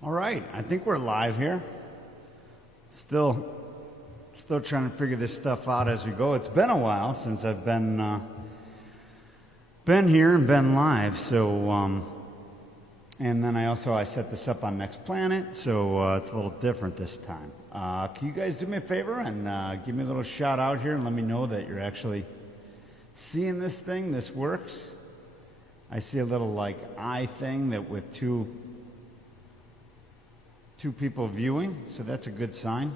All right, I think we're live here. Still trying to figure this stuff out as we go. It's been a while since I've been here and been live. So, and then I set this up on Next Planet, so it's a little different this time. Can you guys do me a favor and give me a little shout out here and let me know that you're actually seeing this thing? This works. I see a little like eye thing that with two people viewing, so that's a good sign.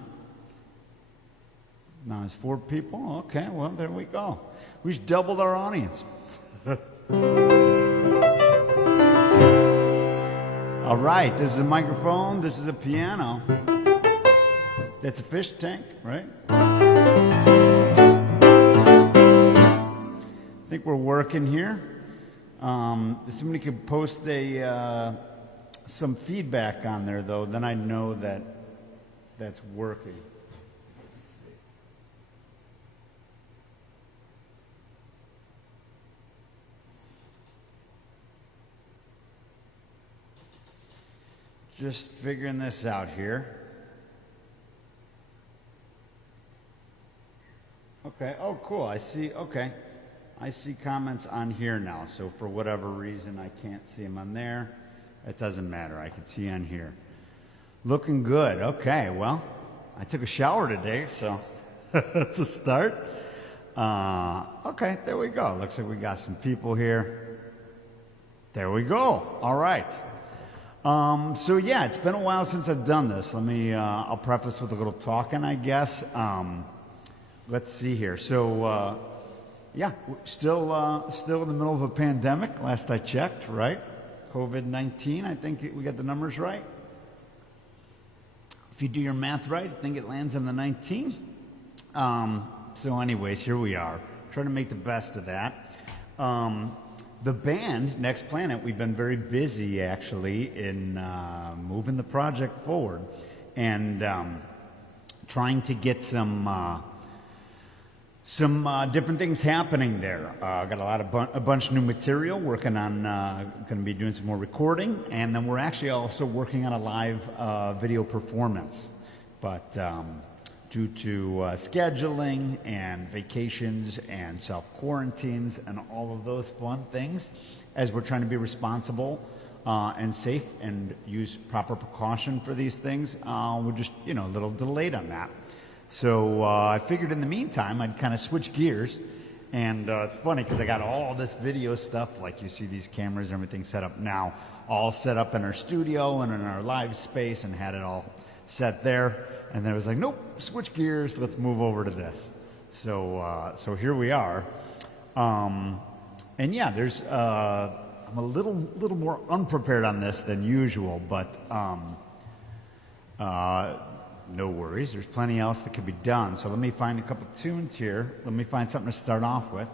Now there's 4 people. Okay, well, there we go. We just doubled our audience. All right, this is a microphone. This is a piano. That's a fish tank, right? I think we're working here. If somebody could post some feedback on there, though, then I know that that's working. Let's see. Just figuring this out here. Okay. Oh, cool. I see. Okay. I see comments on here now. So for whatever reason, I can't see them on there. It doesn't matter. I can see on here. Looking good. Okay, well, I took a shower today, so that's a start. Okay, there we go. Looks like we got some people here. There we go. All right. So yeah, it's been a while since I've done this. I'll preface with a little talking, I guess. Let's see here. So, yeah, we're still in the middle of a pandemic, last I checked, right? COVID-19, I think we got the numbers right. If you do your math right, I think it lands on the 19. So anyways, here we are, trying to make the best of that. The band, Next Planet, we've been very busy, actually, in moving the project forward and trying to get some different things happening there. Got a bunch of new material, working on, going to be doing some more recording, and then we're actually also working on a live video performance. But due to scheduling and vacations and self-quarantines and all of those fun things, as we're trying to be responsible and safe and use proper precaution for these things, we're just, a little delayed on that. So I figured in the meantime, I'd kind of switch gears. And it's funny because I got all this video stuff, like you see these cameras and everything set up now, all set up in our studio and in our live space and had it all set there. And then I was like, nope, switch gears, let's move over to this. So here we are. And yeah, I'm a little more unprepared on this than usual, but no worries, there's plenty else that could be done. So let me find a couple tunes here. Let me find something to start off with.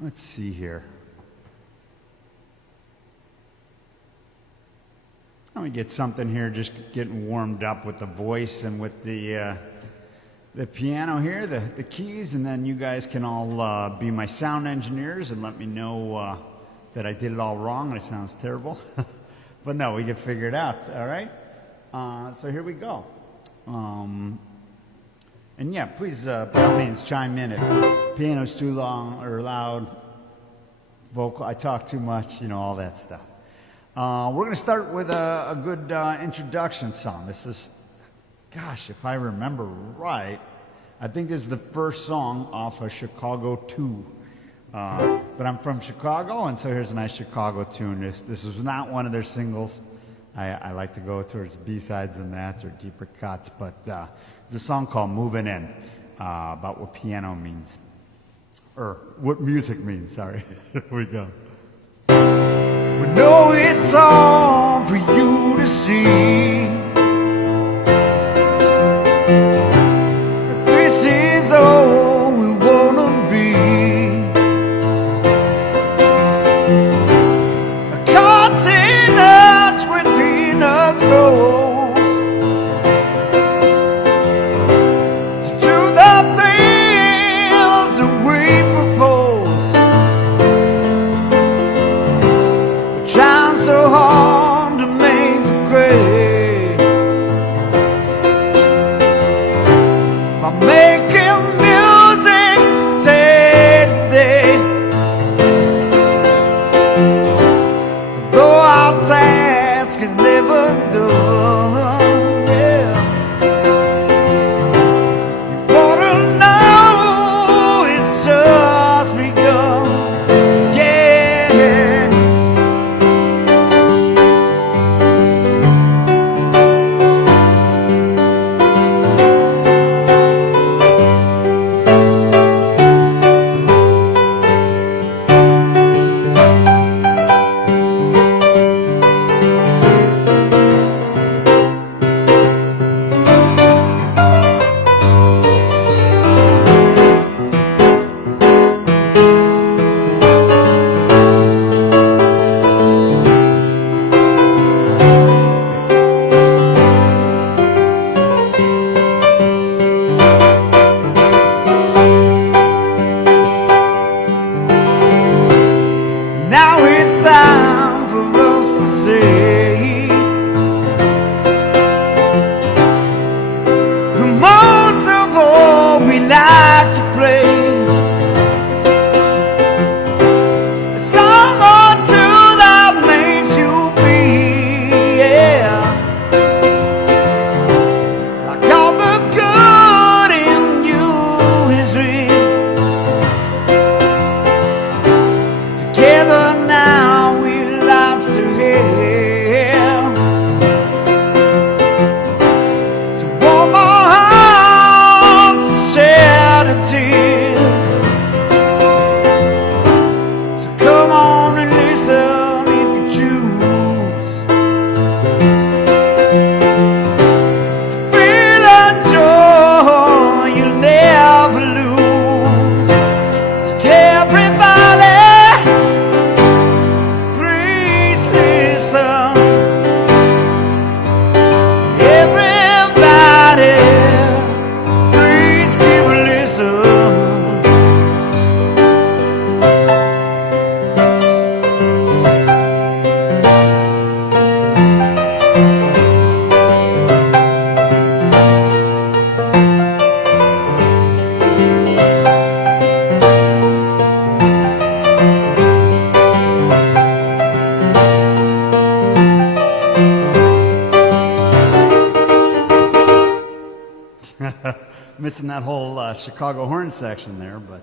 Let's see here. Let me get something here, just getting warmed up with the voice and with the piano here, the keys, and then you guys can all be my sound engineers and let me know that I did it all wrong and it sounds terrible. But no, we can figure it out, all right? So here we go. And yeah, please, by all means, chime in if piano's too long or loud, vocal, I talk too much, all that stuff. We're going to start with a good introduction song. This is, gosh, if I remember right, I think this is the first song off of Chicago 2. But I'm from Chicago, and so here's a nice Chicago tune. This was not one of their singles. I like to go towards B-sides than that, or deeper cuts, but it's a song called Moving In, about what piano means, or what music means, sorry. Here we go. We know it's all for you to see. This is all we wanna be. Trying Together now we love to heal. To warm our hearts, shed a tear. So come on and listen if you choose. To feel a joy you'll never lose. So everybody, please listen. Everybody, please give a listen. Missing that whole Chicago horn section there, but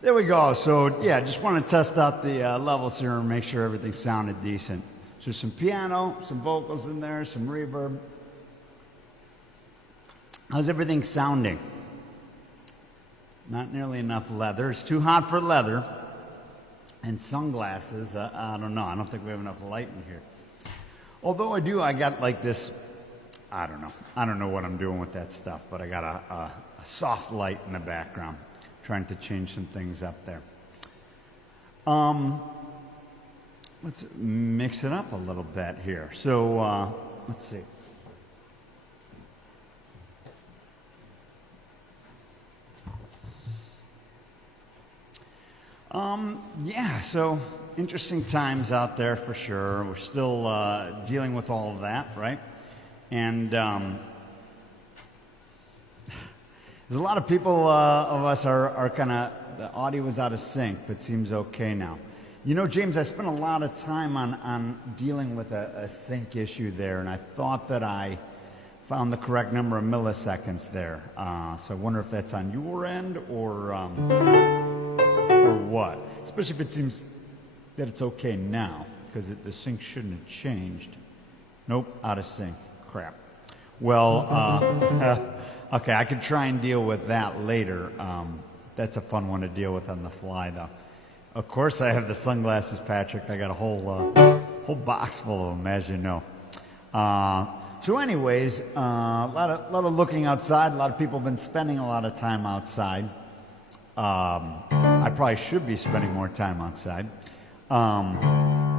there we go. So yeah, just want to test out the levels here and make sure everything sounded decent. So some piano, some vocals in there, some reverb. How's everything sounding? Not nearly enough leather. It's too hot for leather. And sunglasses, I don't know. I don't think we have enough light in here. Although I got like this, I don't know. I don't know what I'm doing with that stuff, but I got a soft light in the background, trying to change some things up there. Let's mix it up a little bit here. So let's see. Yeah, so interesting times out there for sure. We're still dealing with all of that, right? And there's a lot of people of us are kind of, the audio is out of sync, but seems okay now. You know, James, I spent a lot of time on dealing with a sync issue there, and I thought that I found the correct number of milliseconds there. So I wonder if that's on your end or what. Especially if it seems that it's okay now, because the sync shouldn't have changed. Nope, out of sync. Crap. Well, okay, I could try and deal with that later. That's a fun one to deal with on the fly, though. Of course, I have the sunglasses, Patrick. I got a whole box full of them, as you know. So, anyways, a lot of looking outside. A lot of people have been spending a lot of time outside. I probably should be spending more time outside.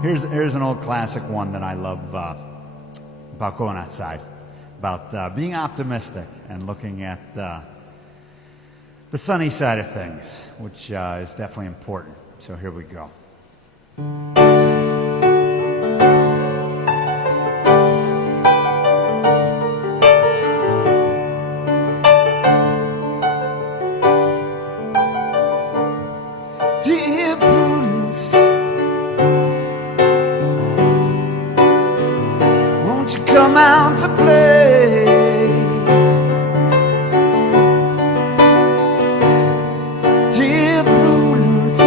Here's an old classic one that I love about going outside, about being optimistic and looking at the sunny side of things, which is definitely important. So here we go. Dear Prudence, won't you come out to play? Dear Prudence,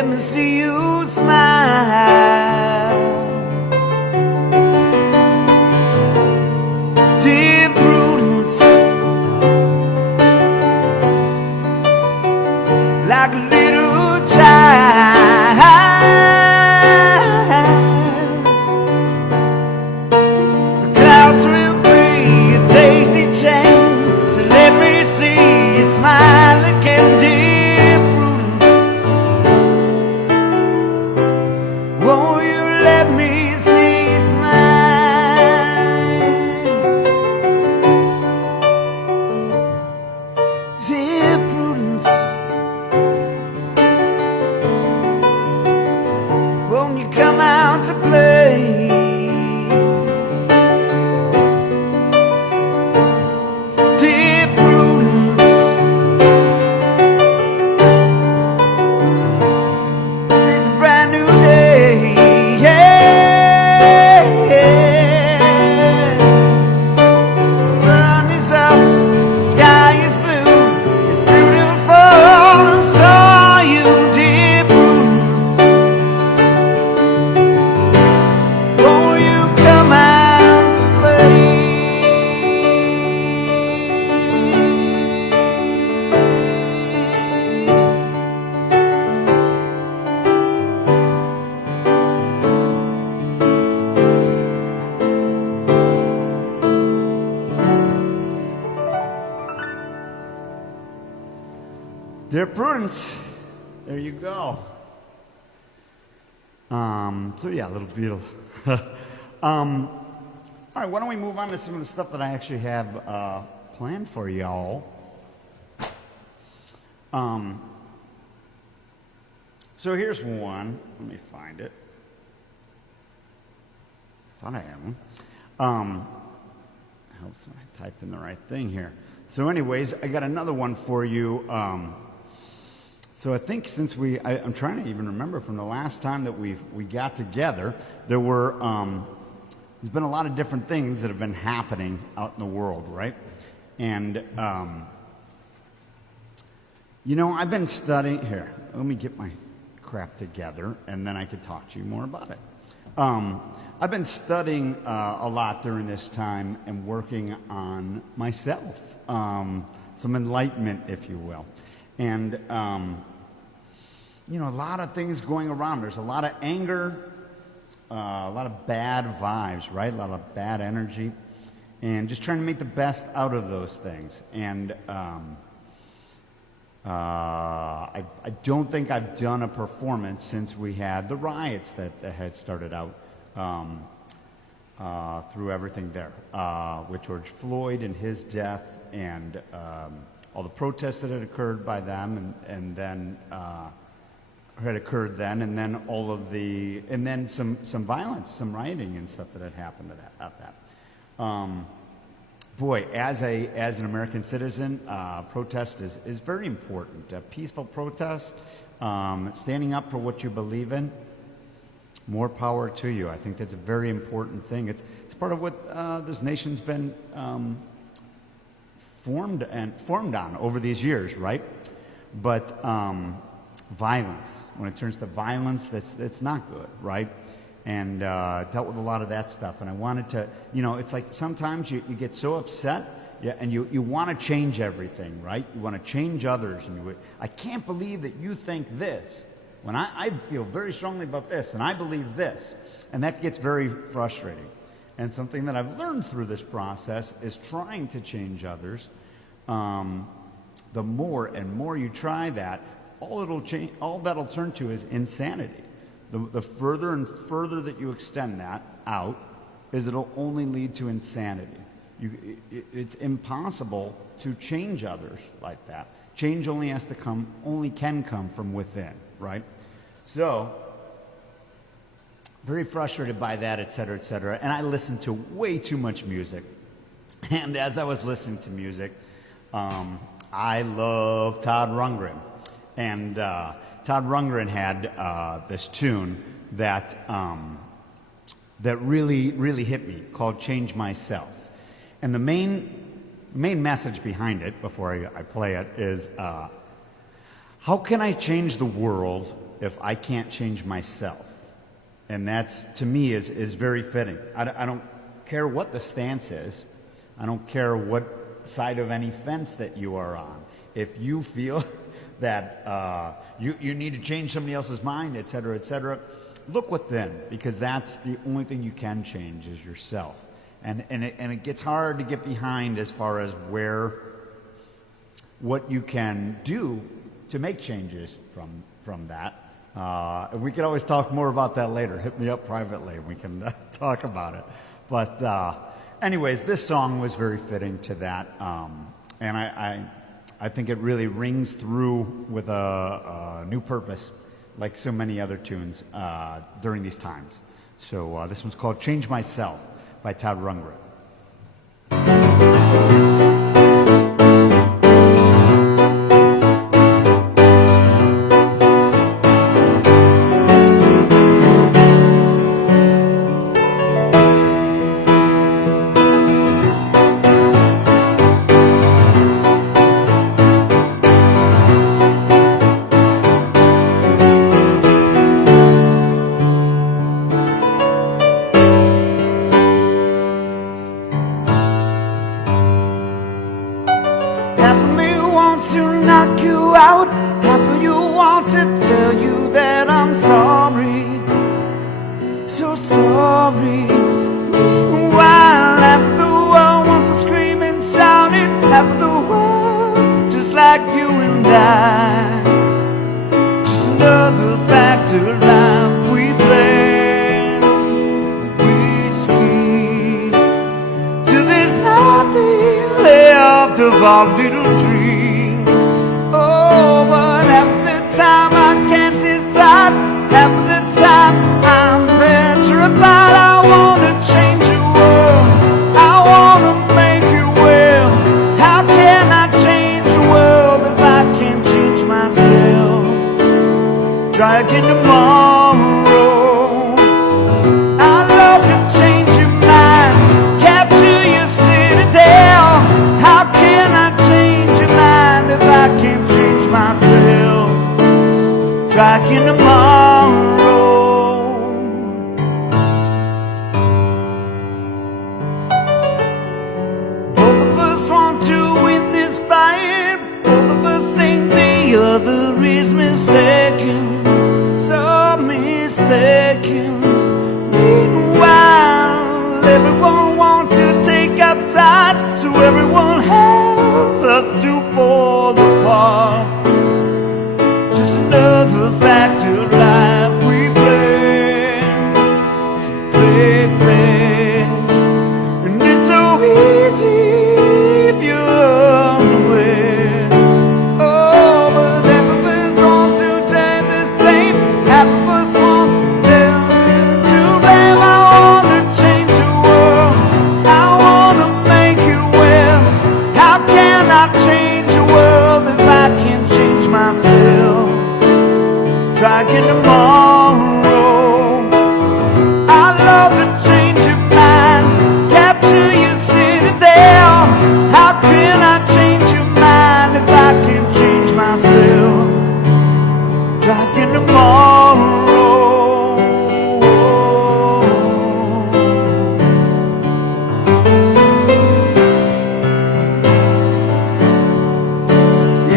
let me see you smile. Dear Prudence, like a little child, the clouds will be a daisy chain, so let me see you smile again. Dear Prudence, won't you let me see you smile? Dear Prudence, won't you come out to play? Dear Prudence, it's a brand new day. Yeah. The sun is up, the sky is blue, it's beautiful, and so are you. Dear Prudence, won't you come out to play? Dear Prudence, there you go. So yeah, little Beatles. All right, why don't we move on to some of the stuff that I actually have planned for y'all. So here's one. Let me find it. I thought I had one. Helps when I type in the right thing here. So anyways, I got another one for you. So I think since I'm trying to even remember from the last time that we got together, there's been a lot of different things that have been happening out in the world, right? And I've been studying here. Let me get my crap together, and then I could talk to you more about it. I've been studying a lot during this time and working on myself, some enlightenment, if you will. And, a lot of things going around. There's a lot of anger, a lot of bad vibes, right? A lot of bad energy. And just trying to make the best out of those things. And I don't think I've done a performance since we had the riots that had started out through everything there, with George Floyd and his death, and all the protests that had occurred by them, and then had occurred then, and then all of the, and then some violence, some rioting and stuff that had happened at that. Boy, as an American citizen, protest is very important. Peaceful protest, standing up for what you believe in. More power to you. I think that's a very important thing. It's part of what this nation's been formed on over these years, right? But violence, when it turns to violence, that's not good, right? And dealt with a lot of that stuff. And I wanted to, it's like sometimes you get so upset, and you want to change everything, right? You want to change others. And I can't believe that you think this, when I feel very strongly about this, and I believe this. And that gets very frustrating. And something that I've learned through this process is trying to change others. The more and more you try that, all that'll turn to is insanity. The further and further that you extend that out, it'll only lead to insanity. It's impossible to change others like that. Change only can come from within, right? So, very frustrated by that, et cetera, et cetera. And I listened to way too much music. And as I was listening to music, I love Todd Rundgren. And Todd Rundgren had this tune that really, really hit me, called "Change Myself." And the main message behind it, before I play it, is How can I change the world if I can't change myself? And that's, to me, is very fitting. I don't care what the stance is. I don't care what side of any fence that you are on. If you feel that you need to change somebody else's mind, et cetera, look within, because that's the only thing you can change is yourself. And it gets hard to get behind as far as what you can do to make changes from that. We could always talk more about that later. Hit me up privately. We can talk about it. But anyways, this song was very fitting to that. And I think it really rings through with a new purpose, like so many other tunes during these times. So this one's called Change Myself by Todd Rundgren. Of our little dream. Oh, but half the time I can't decide. Half the time I'm petrified. I wanna change the world. I wanna make it well. How can I change the world if I can't change myself? Try again tomorrow. I love to change your mind, capture your citadel. How can I change your mind if I can't change myself? Try again tomorrow. Both of us want to win this fight. Both of us think the other is mistaken, so mistaken. Meanwhile, everyone wants to take up sides, so everyone has us to fall apart. Just another factor of life we play, and it's so easy if you're unaware. Oh, but half of us want to change the same, half of us want to blame. I wanna change the world, I wanna make it well. How can I change the world if I can't change myself? Try again tomorrow. I love to change your mind, capture your citadel. How can I change your mind if I can't change myself? Try again tomorrow.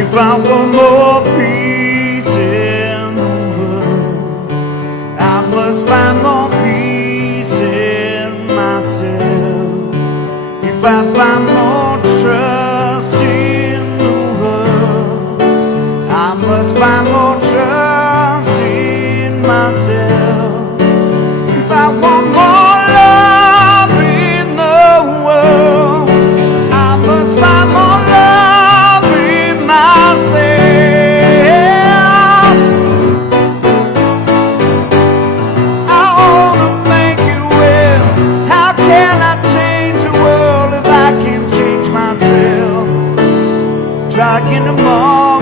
If I want more peace in the world, I must find more peace in myself. If I find more trust in the world, I must find more trust in myself. If I want more love in the world, I must find more love in myself. I wanna make it well. How can I change the world if I can't change myself? Try again tomorrow.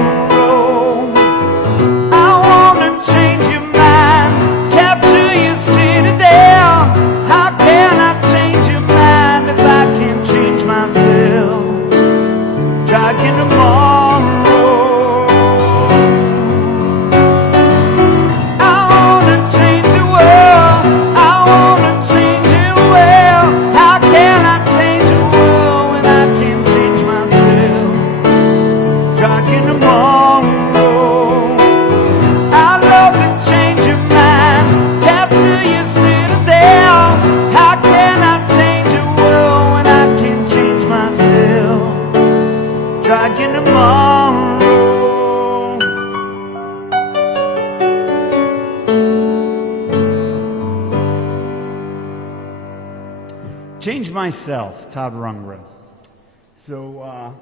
I wanna change your mind, capture your citadel. How can I change your mind if I can't change myself? Try again tomorrow. and tomorrow. Change Myself, Todd Rundgren. So,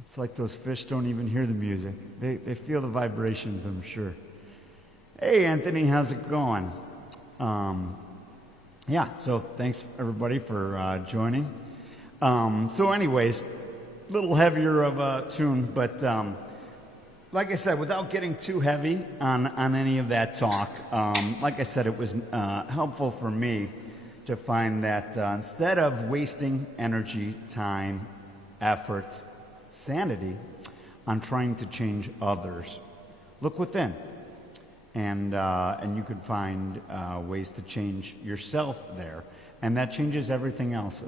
it's like those fish don't even hear the music. They feel the vibrations, I'm sure. Hey, Anthony, how's it going? Yeah, so thanks, everybody, for joining. So anyways, a little heavier of a tune, but like I said, without getting too heavy on any of that talk, like I said, it was helpful for me to find that instead of wasting energy, time, effort, sanity on trying to change others, look within, and you could find ways to change yourself there, and that changes everything else.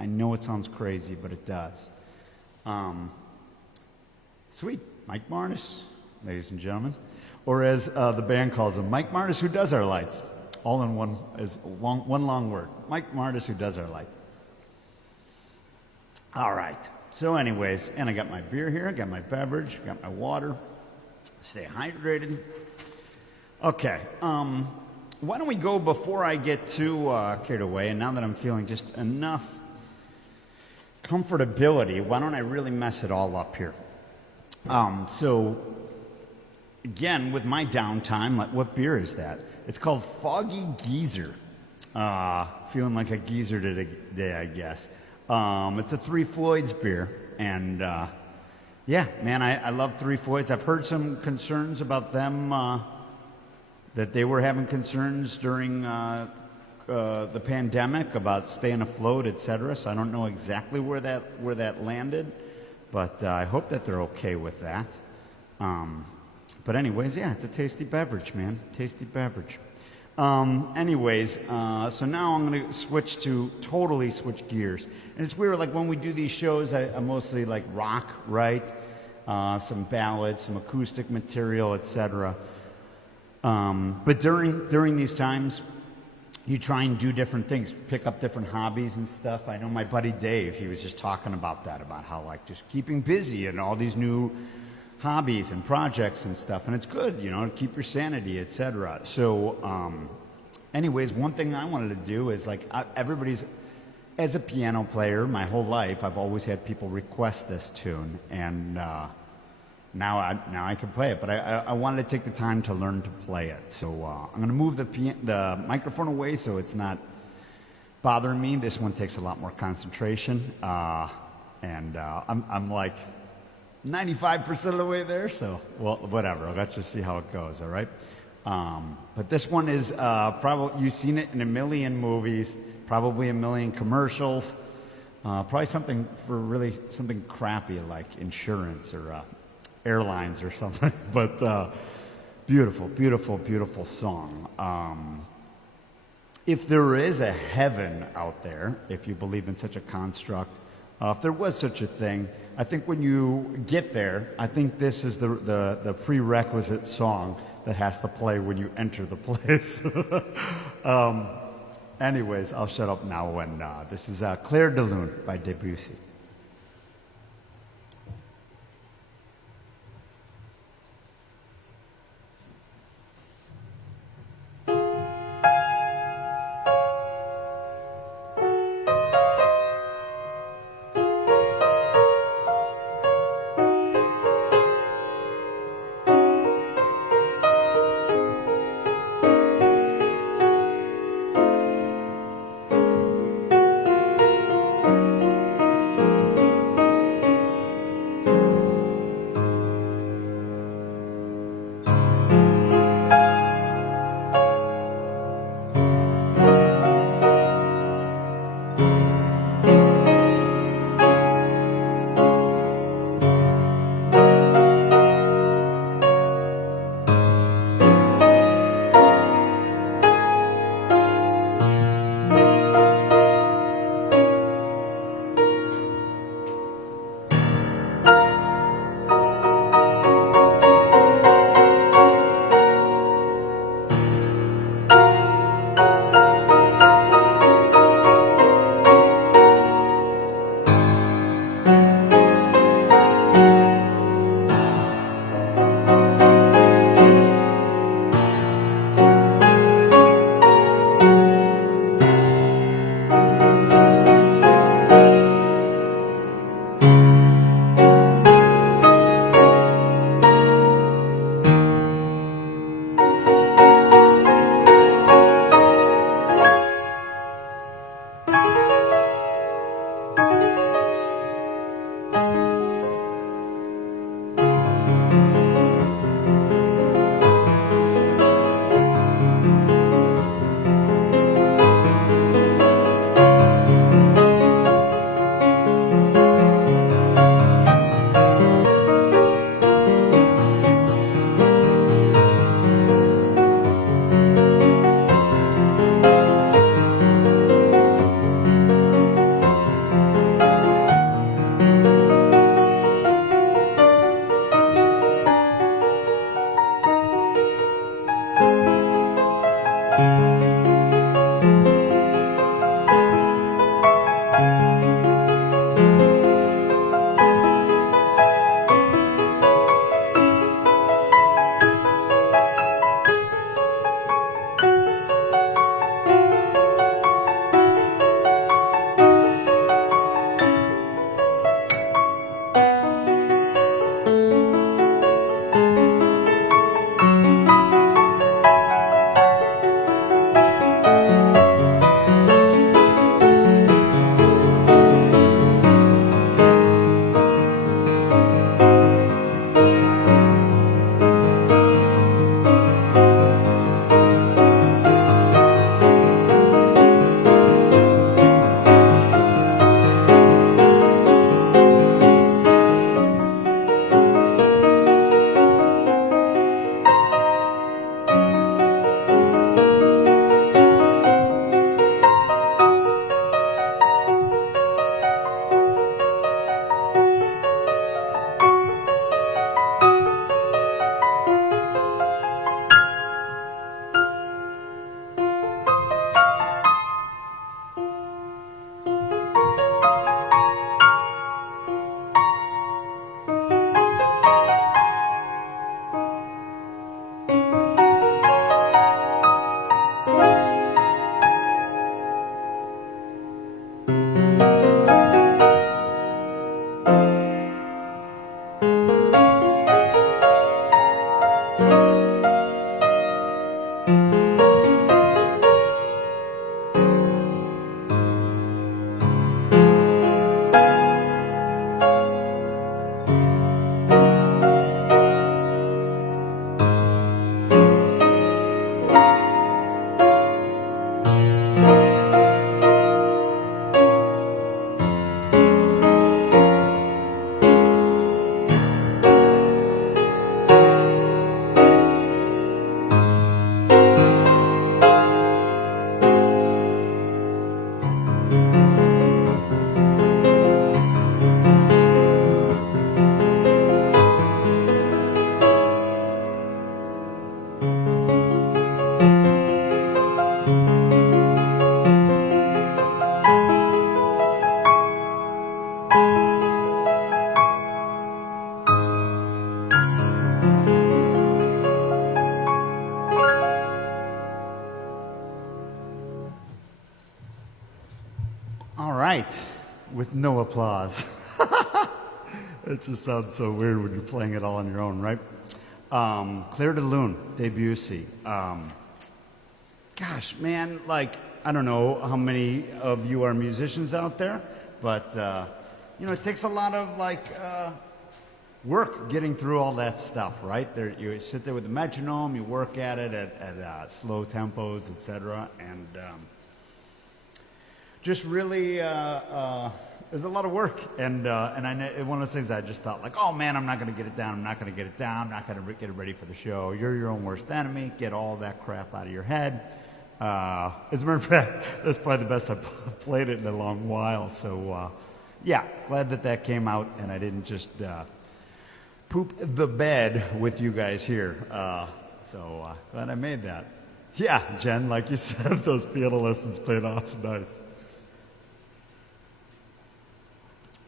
I know it sounds crazy, but it does. Sweet, Mike Martis, ladies and gentlemen, or as the band calls him, Mike Martis, who does our lights. All in one long word. Mike Martis, who does our lights. All right. So anyways, and I got my beer here, I got my beverage, got my water. Stay hydrated. Okay. Why don't we go before I get too carried away, and now that I'm feeling just enough comfortability, why don't I really mess it all up here? So, again, with my downtime, like, what beer is that? It's called Foggy Geezer. Feeling like a geezer today, I guess. It's a Three Floyds beer, and yeah, man, I love Three Floyds. I've heard some concerns about them, that they were having concerns during the pandemic about staying afloat, etc. So I don't know exactly where that landed, but I hope that they're okay with that. But anyways, yeah, it's a tasty beverage, man. Tasty beverage. Anyways, so now I'm going to totally switch gears. And it's weird, like when we do these shows, I mostly like rock, right? Some ballads, some acoustic material, etc. But during these times, you try and do different things, pick up different hobbies and stuff. I know my buddy Dave, he was just talking about that, about how like just keeping busy and all these new hobbies and projects and stuff, and it's good, to keep your sanity, etc. So, anyways, one thing I wanted to do is like as a piano player, my whole life, I've always had people request this tune, and now I can play it. But I wanted to take the time to learn to play it. So I'm going to move the microphone away so it's not bothering me. This one takes a lot more concentration, and I'm like 95% of the way there, so, well, whatever. Let's just see how it goes, all right? But this one is probably, you've seen it in a million movies, probably a million commercials, probably something crappy like insurance or airlines or something. But beautiful, beautiful, beautiful song. If there is a heaven out there, if you believe in such a construct, if there was such a thing, I think when you get there, I think this is the prerequisite song that has to play when you enter the place. Anyways, I'll shut up now, and this is Clair de Lune by Debussy. applause. It just sounds so weird when you're playing it all on your own, right? Claire de Lune, Debussy. Gosh, man, like, I don't know how many of you are musicians out there, but, you know, it takes a lot of, like, work getting through all that stuff, right? There, you sit there with the metronome, you work at it at slow tempos, etc., and just really, there's a lot of work, and one of those things I just thought, like, oh man, I'm not going to get it down, I'm not going to get it down, I'm not going to get it ready for the show. You're your own worst enemy. Get all that crap out of your head. As a matter of fact, that's probably the best I've played it in a long while. So, yeah, glad that came out, and I didn't just poop the bed with you guys here. So glad I made that. Yeah, Jen, like you said, those piano lessons paid off. Nice.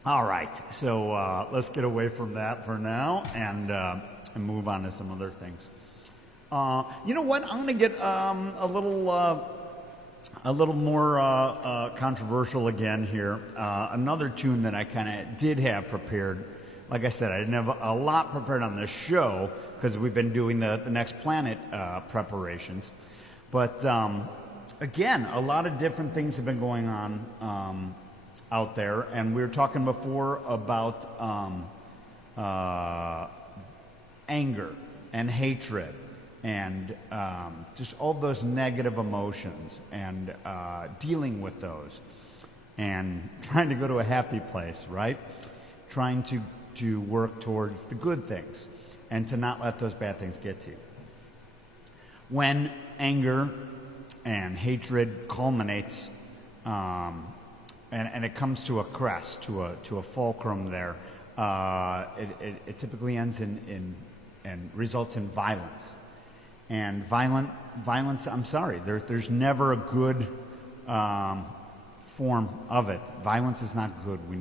All right, so let's get away from that for now and move on to some other things. You know what? I'm going to get a little more controversial again here. Another tune that I kind of did have prepared. Like I said, I didn't have a lot prepared on this show because we've been doing the Next Planet preparations. But again, a lot of different things have been going on out there, and we were talking before about anger and hatred and just all those negative emotions and dealing with those and trying to go to a happy place, right? Trying to work towards the good things and to not let those bad things get to you. When anger and hatred culminates and it comes to a crest, to a fulcrum there, it typically ends in and results in violence. And violence, I'm sorry, there's never a good form of it. Violence is not good. We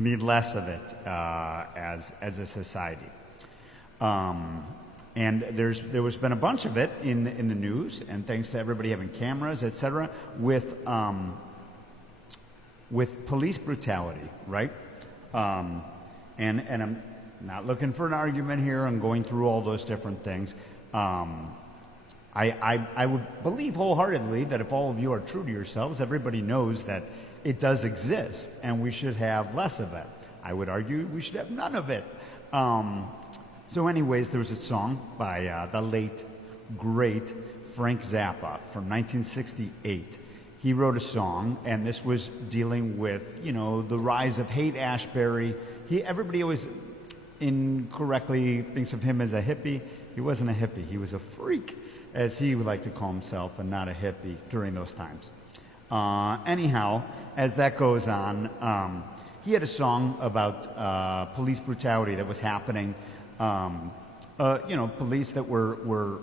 need less of it as a society. And there was been a bunch of it in the news, and thanks to everybody having cameras, etc., with police brutality, right? And I'm not looking for an argument here. I'm going through all those different things. I would believe wholeheartedly that if all of you are true to yourselves, everybody knows that it does exist, and we should have less of it. I would argue we should have none of it. So anyways, there was a song by the late, great Frank Zappa from 1968. He wrote a song, and this was dealing with, you know, the rise of Haight-Ashbury. Everybody always incorrectly thinks of him as a hippie. He wasn't a hippie. He was a freak, as he would like to call himself, and not a hippie during those times. Anyhow, as that goes on, he had a song about police brutality that was happening. You know, police that were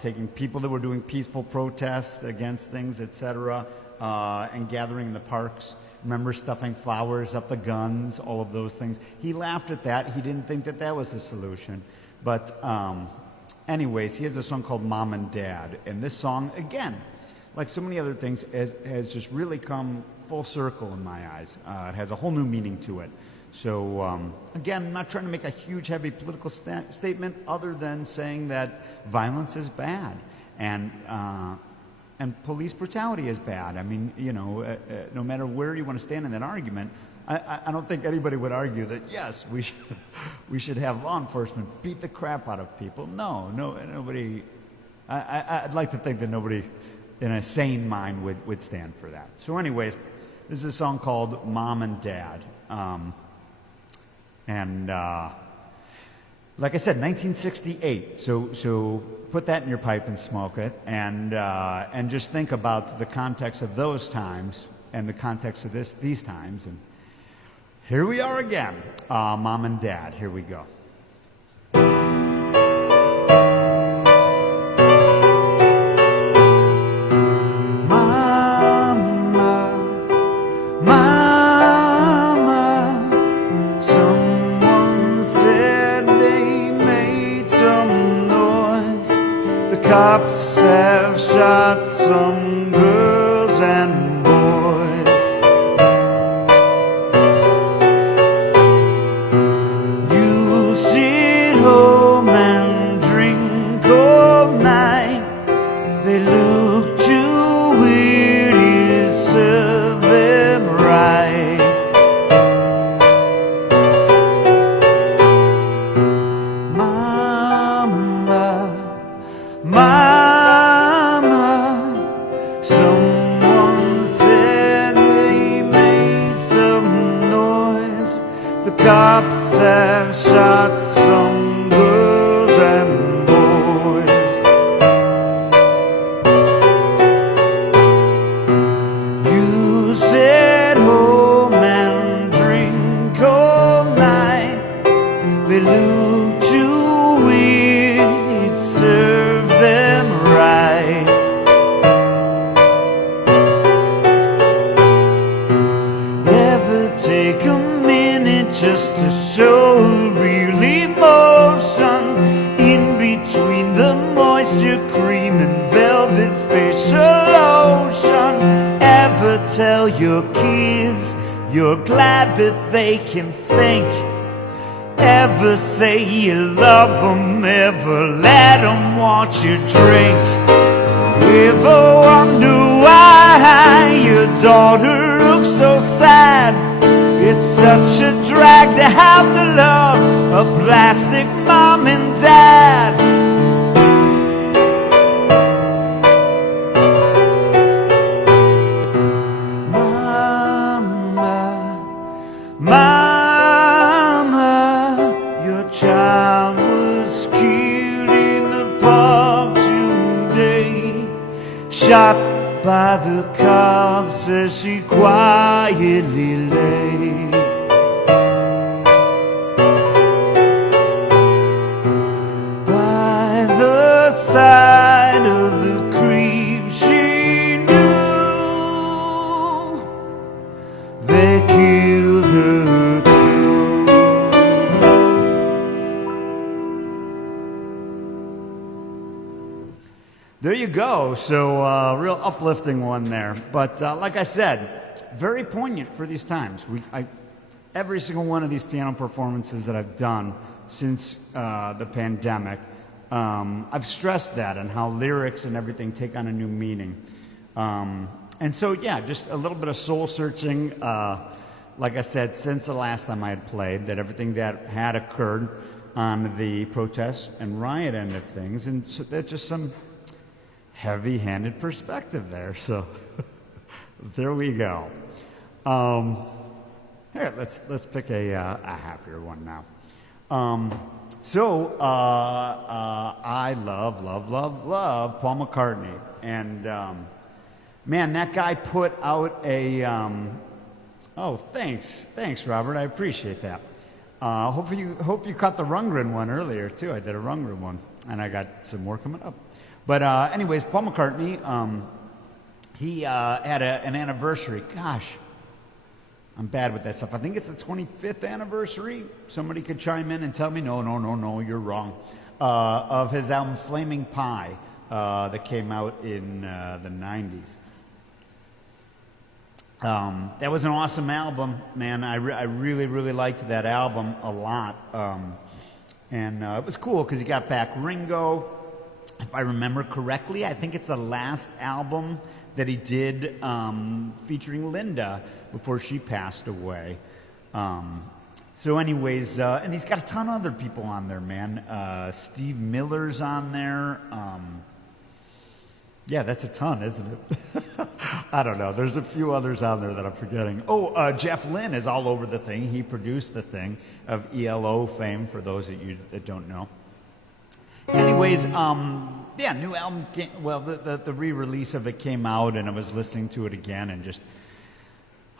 taking people that were doing peaceful protests against things, etc., and gathering in the parks. Remember stuffing flowers up the guns, all of those things. He laughed at that. He didn't think that was a solution. But anyways, he has a song called Mom and Dad. And this song, again, like so many other things, has just really come full circle in my eyes. It has a whole new meaning to it. So, again, I'm not trying to make a huge, heavy political statement other than saying that violence is bad and police brutality is bad. I mean, you know, no matter where you want to stand in that argument, I don't think anybody would argue that, yes, we should have law enforcement beat the crap out of people. No, nobody. I'd like to think that nobody in a sane mind would stand for that. So anyways, this is a song called Mom and Dad. And like I said, 1968. So put that in your pipe and smoke it, and just think about the context of those times and the context of these times. And here we are again, Mom and Dad. Here we go. Cops have shot some girls and boys. cops have shot some girls and boys. You sit home and drink all night. They look too weird, serve them right. Never take a minute just to show real emotion. In between the moisture cream and velvet facial lotion. Ever tell your kids you're glad that they can think? Ever say you love them? Ever let them watch you drink? Ever wonder why your daughter looks so sad? It's such a drag to have to love a plastic mom and dad. Mama, your child was killed in the park today, shot by the cops as she quietly lay. By the side of the creep she knew, they killed her too. There you go. So real uplifting one there. But like I said, very poignant for these times. Every single one of these piano performances that I've done since the pandemic, I've stressed that and how lyrics and everything take on a new meaning. And so, yeah, just a little bit of soul searching. Like I said, since the last time I had played, that everything that had occurred on the protest and riot end of things, and so that's just some heavy-handed perspective there. So there we go. Here, let's pick a happier one now. I love Paul McCartney, and man, that guy put out a. Oh, thanks, Robert. I appreciate that. Hope you caught the Rundgren one earlier too. I did a Rundgren one, and I got some more coming up. But anyways, Paul McCartney, he had an anniversary. Gosh, I'm bad with that stuff. I think it's the 25th anniversary. Somebody could chime in and tell me, no, you're wrong. Of his album Flaming Pie that came out in the 90s. That was an awesome album, man. I really liked that album a lot. And it was cool because he got back Ringo. If I remember correctly, I think it's the last album that he did featuring Linda before she passed away. So anyways, and he's got a ton of other people on there, man. Steve Miller's on there. Yeah, that's a ton, isn't it? I don't know. There's a few others on there that I'm forgetting. Oh, Jeff Lynne is all over the thing. He produced the thing of ELO fame, for those of you that don't know. Anyways, yeah, new album came, well, the re-release of it came out, and I was listening to it again, and just,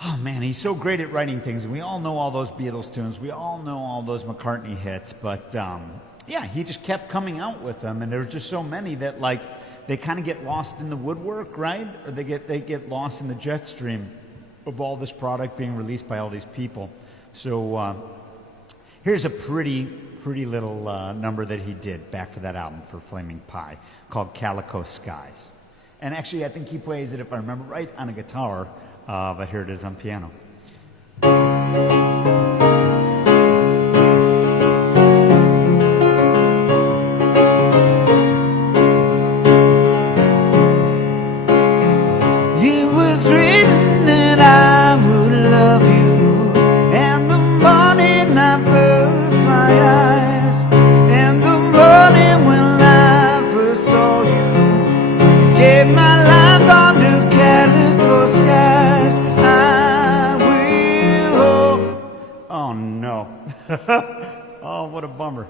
oh man, he's so great at writing things. We all know all those Beatles tunes. We all know all those McCartney hits, but yeah, he just kept coming out with them, and there were just so many that, like, they kind of get lost in the woodwork, right? Or they get lost in the jet stream of all this product being released by all these people. So here's a pretty little number that he did back for that album for Flaming Pie called Calico Skies. And actually, I think he plays it, if I remember right, on a guitar, but here it is on piano. Calico skies, I will no. Oh, what a bummer.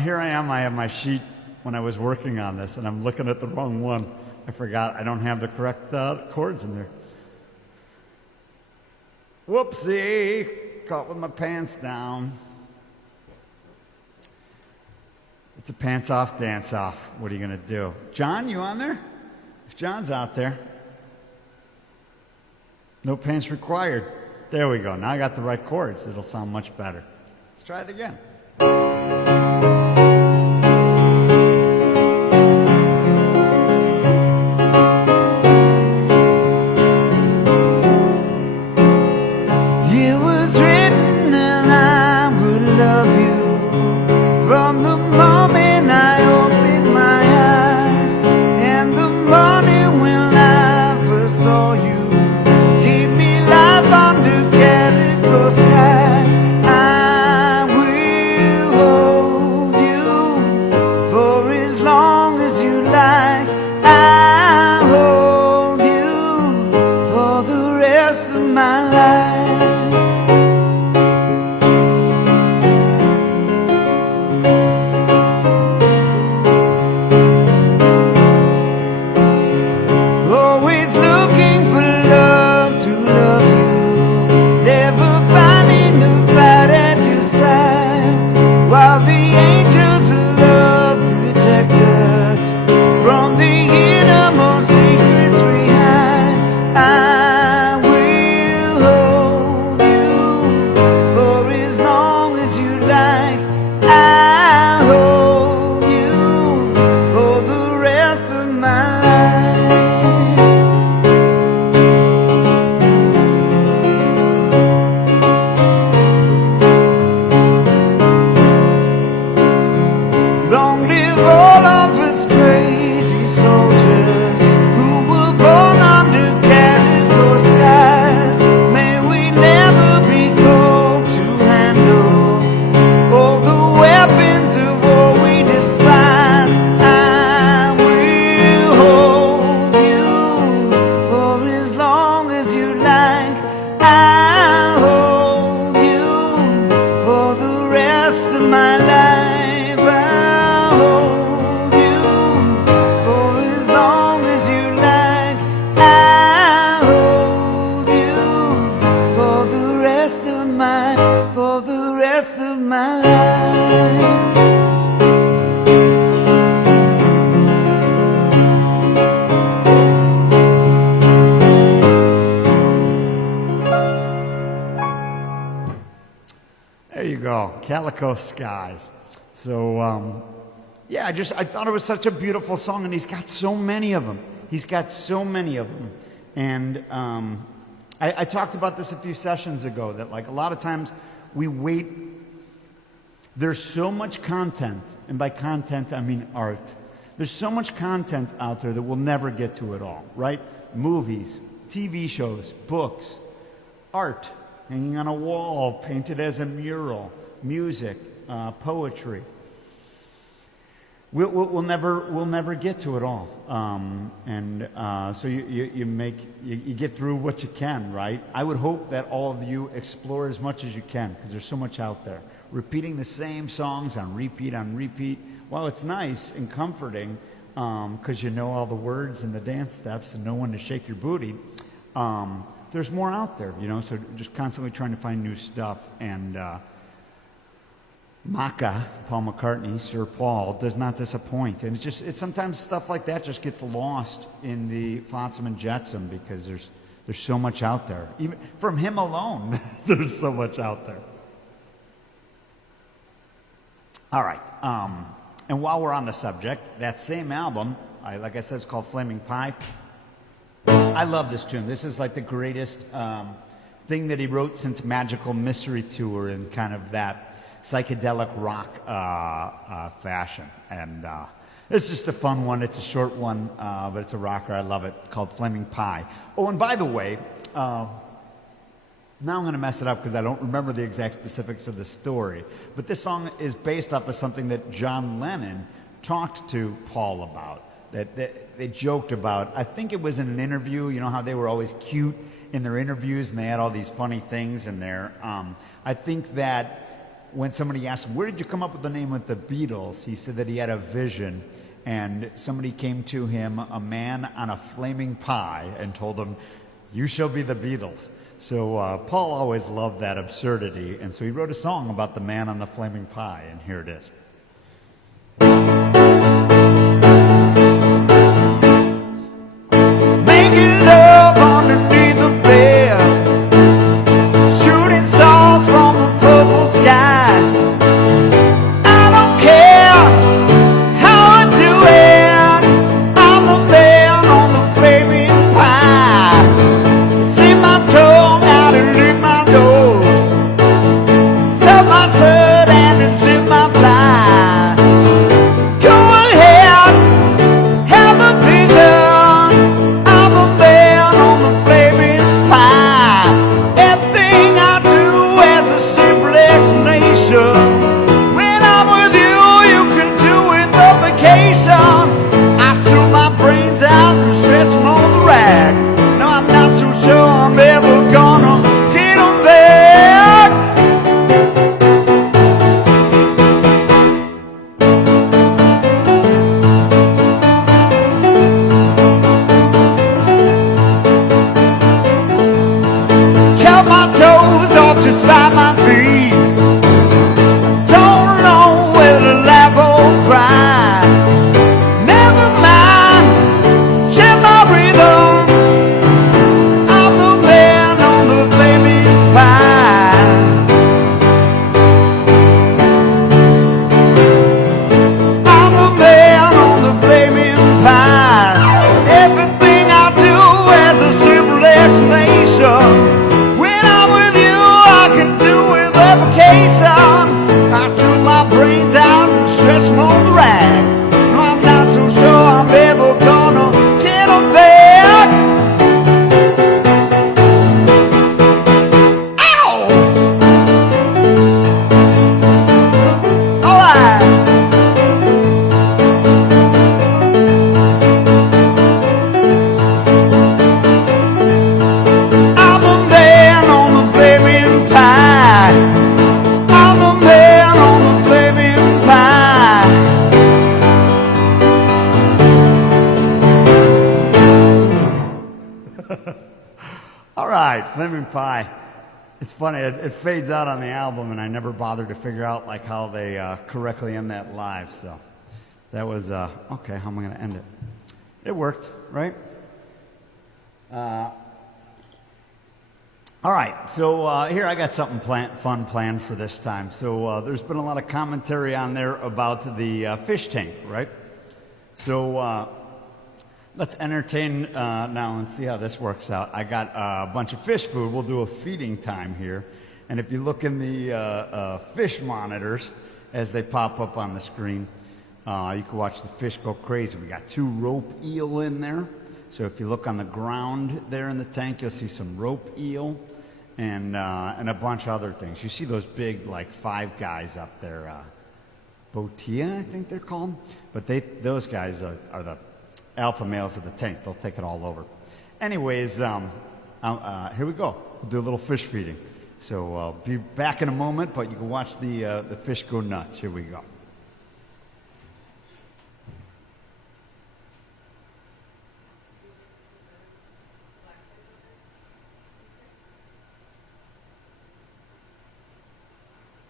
Here I am. I have my sheet when I was working on this, and I'm looking at the wrong one. I forgot I don't have the correct chords in there. Whoopsie. Caught with my pants down. It's a pants off, dance off. What are you going to do? John, you on there? If John's out there. No pants required. There we go. Now I got the right chords. It'll sound much better. Let's try it again. It was written that I would love you from the moment I opened my eyes, and the morning when I first saw you gave me life under calico skies. I will hold you for as long as you like. I'll hold you for the rest of my life. Always looking for love to love you, never finding the fight at your side, while the angels of love protect us from the innermost secrets we hide. I will hold you for as long as you like. I'll hold you for the rest of my life. Long live all of us crazy soldiers who were born under calico skies. May we never be cold to handle all the weapons of war we despise. I will hold you for as long as you like. I'll hold you for the rest of my life. I'll hold you for as long as you like. I'll hold you for the rest of my life. There you go. Calico Skies. So, yeah, I thought it was such a beautiful song, and he's got so many of them. And I talked about this a few sessions ago, that like a lot of times we wait. There's so much content, and by content I mean art. There's so much content out there that we'll never get to it all, right? Movies, TV shows, books, art, hanging on a wall, painted as a mural, music, poetry. We'll never get to it all, so you get through what you can, right? I would hope that all of you explore as much as you can, because there's so much out there. Repeating the same songs on repeat, while it's nice and comforting, because you know all the words and the dance steps and know when to shake your booty. There's more out there, so just constantly trying to find new stuff. And Maka, Paul McCartney, Sir Paul, does not disappoint. And it's sometimes stuff like that just gets lost in the flotsam and jetsam, because there's so much out there. Even from him alone, there's so much out there. All right. And while we're on the subject, that same album, like I said, it's called Flaming Pie. I love this tune. This is like the greatest thing that he wrote since Magical Mystery Tour, in kind of that psychedelic rock fashion. And it's just a fun one. It's a short one, but it's a rocker. I love it. Called Flaming Pie. Oh, and by the way, now I'm going to mess it up because I don't remember the exact specifics of the story. But this song is based off of something that John Lennon talked to Paul about, that they joked about. I think it was in an interview, how they were always cute in their interviews, and they had all these funny things in there. I think that when somebody asked him, where did you come up with the name of the Beatles? He said that he had a vision, and somebody came to him, a man on a flaming pie, and told him, you shall be the Beatles. So Paul always loved that absurdity, and so he wrote a song about the man on the flaming pie, and here it is. Making love underneath the bed, shooting stars from the purple sky. I don't care how I do it, I'm the man on the flaming pie. See my tongue out and lick my nose, tuck my shirt and it's in my fly. Go ahead, have a vision, I'm a man on the flaming pie. Everything I do has a simple explanation. When I'm with you, you can do it the vacation. I threw my brains out and stretched them on the rack. No, I'm not so sure I'm ever gonna get them back. Count my toes off just by my feet. Don't know whether to laugh or cry. Never mind, check my rhythm. I'm the man on the flaming pie. I'm the man on the flaming pie. Everything I do has a simple explanation. When I'm with you, I can do it vacation. I threw my brains out and stretched them on the rack. No, I'm not so sure I'm ever gonna get them back. Ow! All right. I'm a man on the flaming pie. I'm a man on the flaming pie. All right, Flaming Pie. It's funny, it fades out on the album, and I never bothered to figure out like how they correctly end that live. So that was okay. How am I going to end it? It worked, right? All right, so here I got something fun planned for this time. So there's been a lot of commentary on there about the fish tank, right? So let's entertain now and see how this works out. I got a bunch of fish food. We'll do a feeding time here. And if you look in the fish monitors as they pop up on the screen, you can watch the fish go crazy. We got 2 rope eel in there. So if you look on the ground there in the tank, you'll see some rope eel and a bunch of other things. You see those big, like, 5 guys up there. Botia, I think they're called. But those guys are the alpha males of the tank. They'll take it all over. Anyways, here we go. We'll do a little fish feeding. So I'll be back in a moment, but you can watch the fish go nuts. Here we go.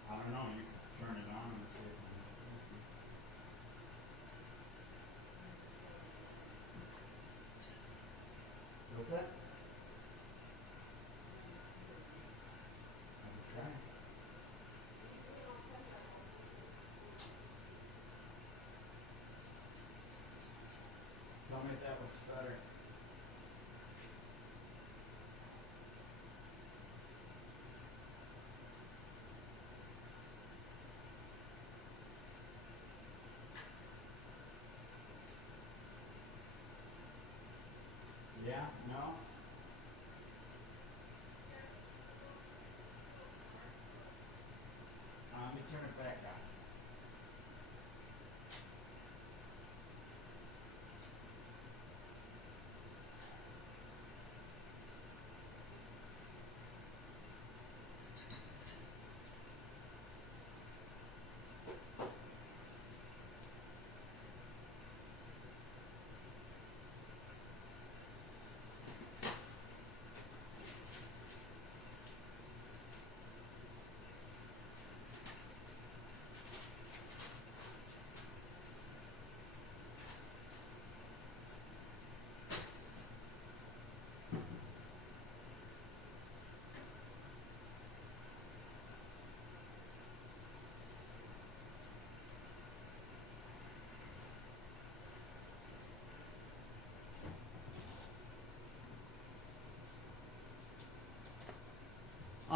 I don't know. You can turn it on and see. What's that?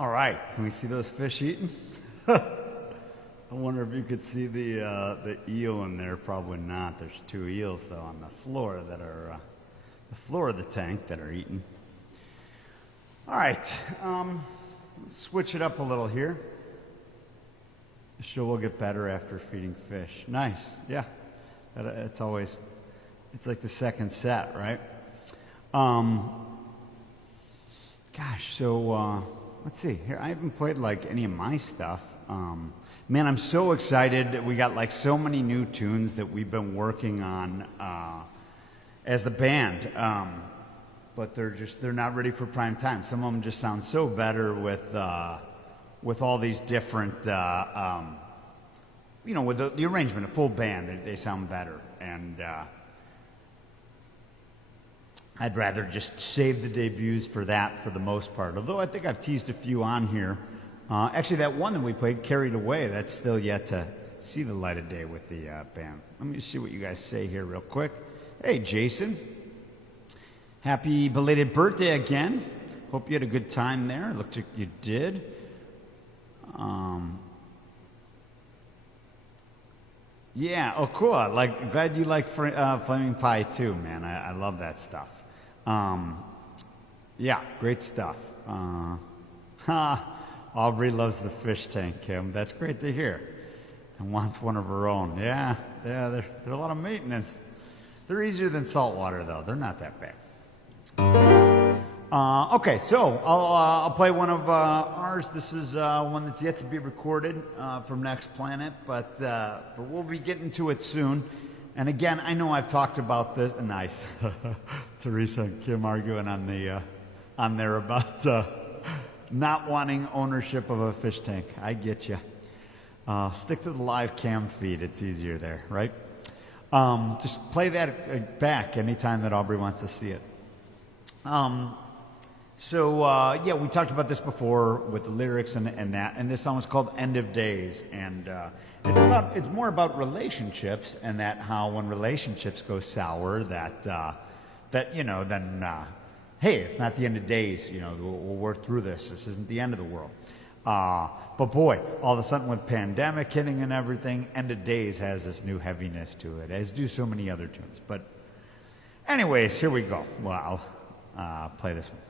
All right, can we see those fish eating? I wonder if you could see the eel in there. Probably not. There's 2 eels though on the floor that are the floor of the tank that are eating. All right, let's switch it up a little here. The show will get better after feeding fish. Nice, yeah. It's always, it's like the second set, right? Gosh, so let's see. Here, I haven't played like any of my stuff. Man, I'm so excited. We got like so many new tunes that we've been working on as the band, but they're not ready for prime time. Some of them just sound so better with all these different, with the arrangement, a full band. They sound better, and I'd rather just save the debuts for that for the most part. Although I think I've teased a few on here. Actually, that one that we played, Carried Away, that's still yet to see the light of day with the band. Let me just see what you guys say here real quick. Hey, Jason. Happy belated birthday again. Hope you had a good time there. Looked like you did. Yeah, oh, cool. Glad you like Flaming Pie too, man. I love that stuff. Yeah, great stuff. Aubrey loves the fish tank, Kim. That's great to hear. And wants one of her own. Yeah, they're a lot of maintenance. They're easier than saltwater, though. They're not that bad. Okay, so I'll play one of ours. This is one that's yet to be recorded from Next Planet, but we'll be getting to it soon. And again, I know I've talked about this. Nice, Teresa and Kim arguing on there about not wanting ownership of a fish tank. I get you. Stick to the live cam feed. It's easier there, right? Just play that back anytime that Aubrey wants to see it. Yeah, we talked about this before with the lyrics and that, and this song is called "End of Days," and it's more about relationships and that how when relationships go sour, hey, it's not the end of days. We'll work through this. This isn't the end of the world. But boy, all of a sudden with pandemic hitting and everything, "End of Days" has this new heaviness to it, as do so many other tunes. But anyways, here we go. Well, I'll play this one.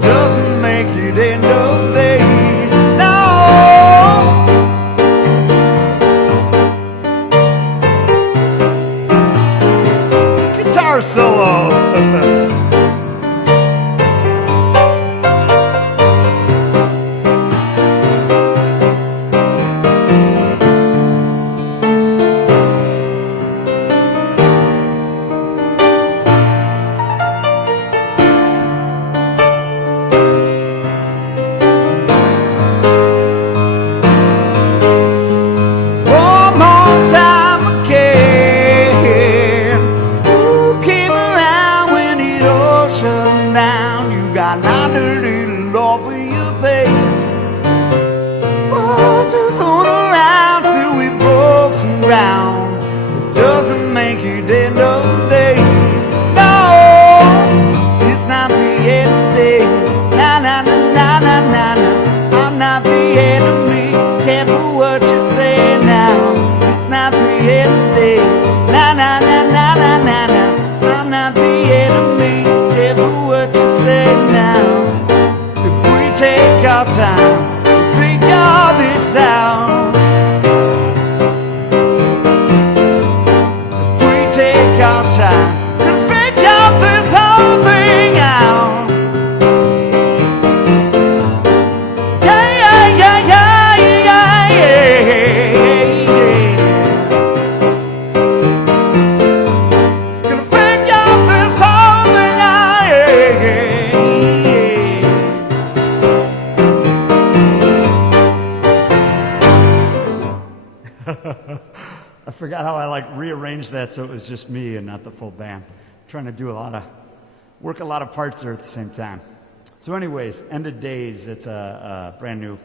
Doesn't make it end of days. guitar solo. One more time again. Who came around when it all shut down? You got not a little love for your face. What's it all around till we broke some ground? It doesn't make it end of days. No, it's not the end of days. Na na na na na na na. I'm not the enemy. Careful what you say now. It's not the end of days. Na na na na na na na. I'm not the enemy. Careful what you say now. If we take our time, figure this out. If we take our time and figure this whole thing out. Yeah, yeah, yeah, yeah, yeah, yeah, yeah. Gonna figure this whole thing out. Yeah, yeah. I forgot how I rearranged that so it was just me and not the full band. Trying to do work a lot of parts there at the same time. So anyways, End of Days, it's a brand new,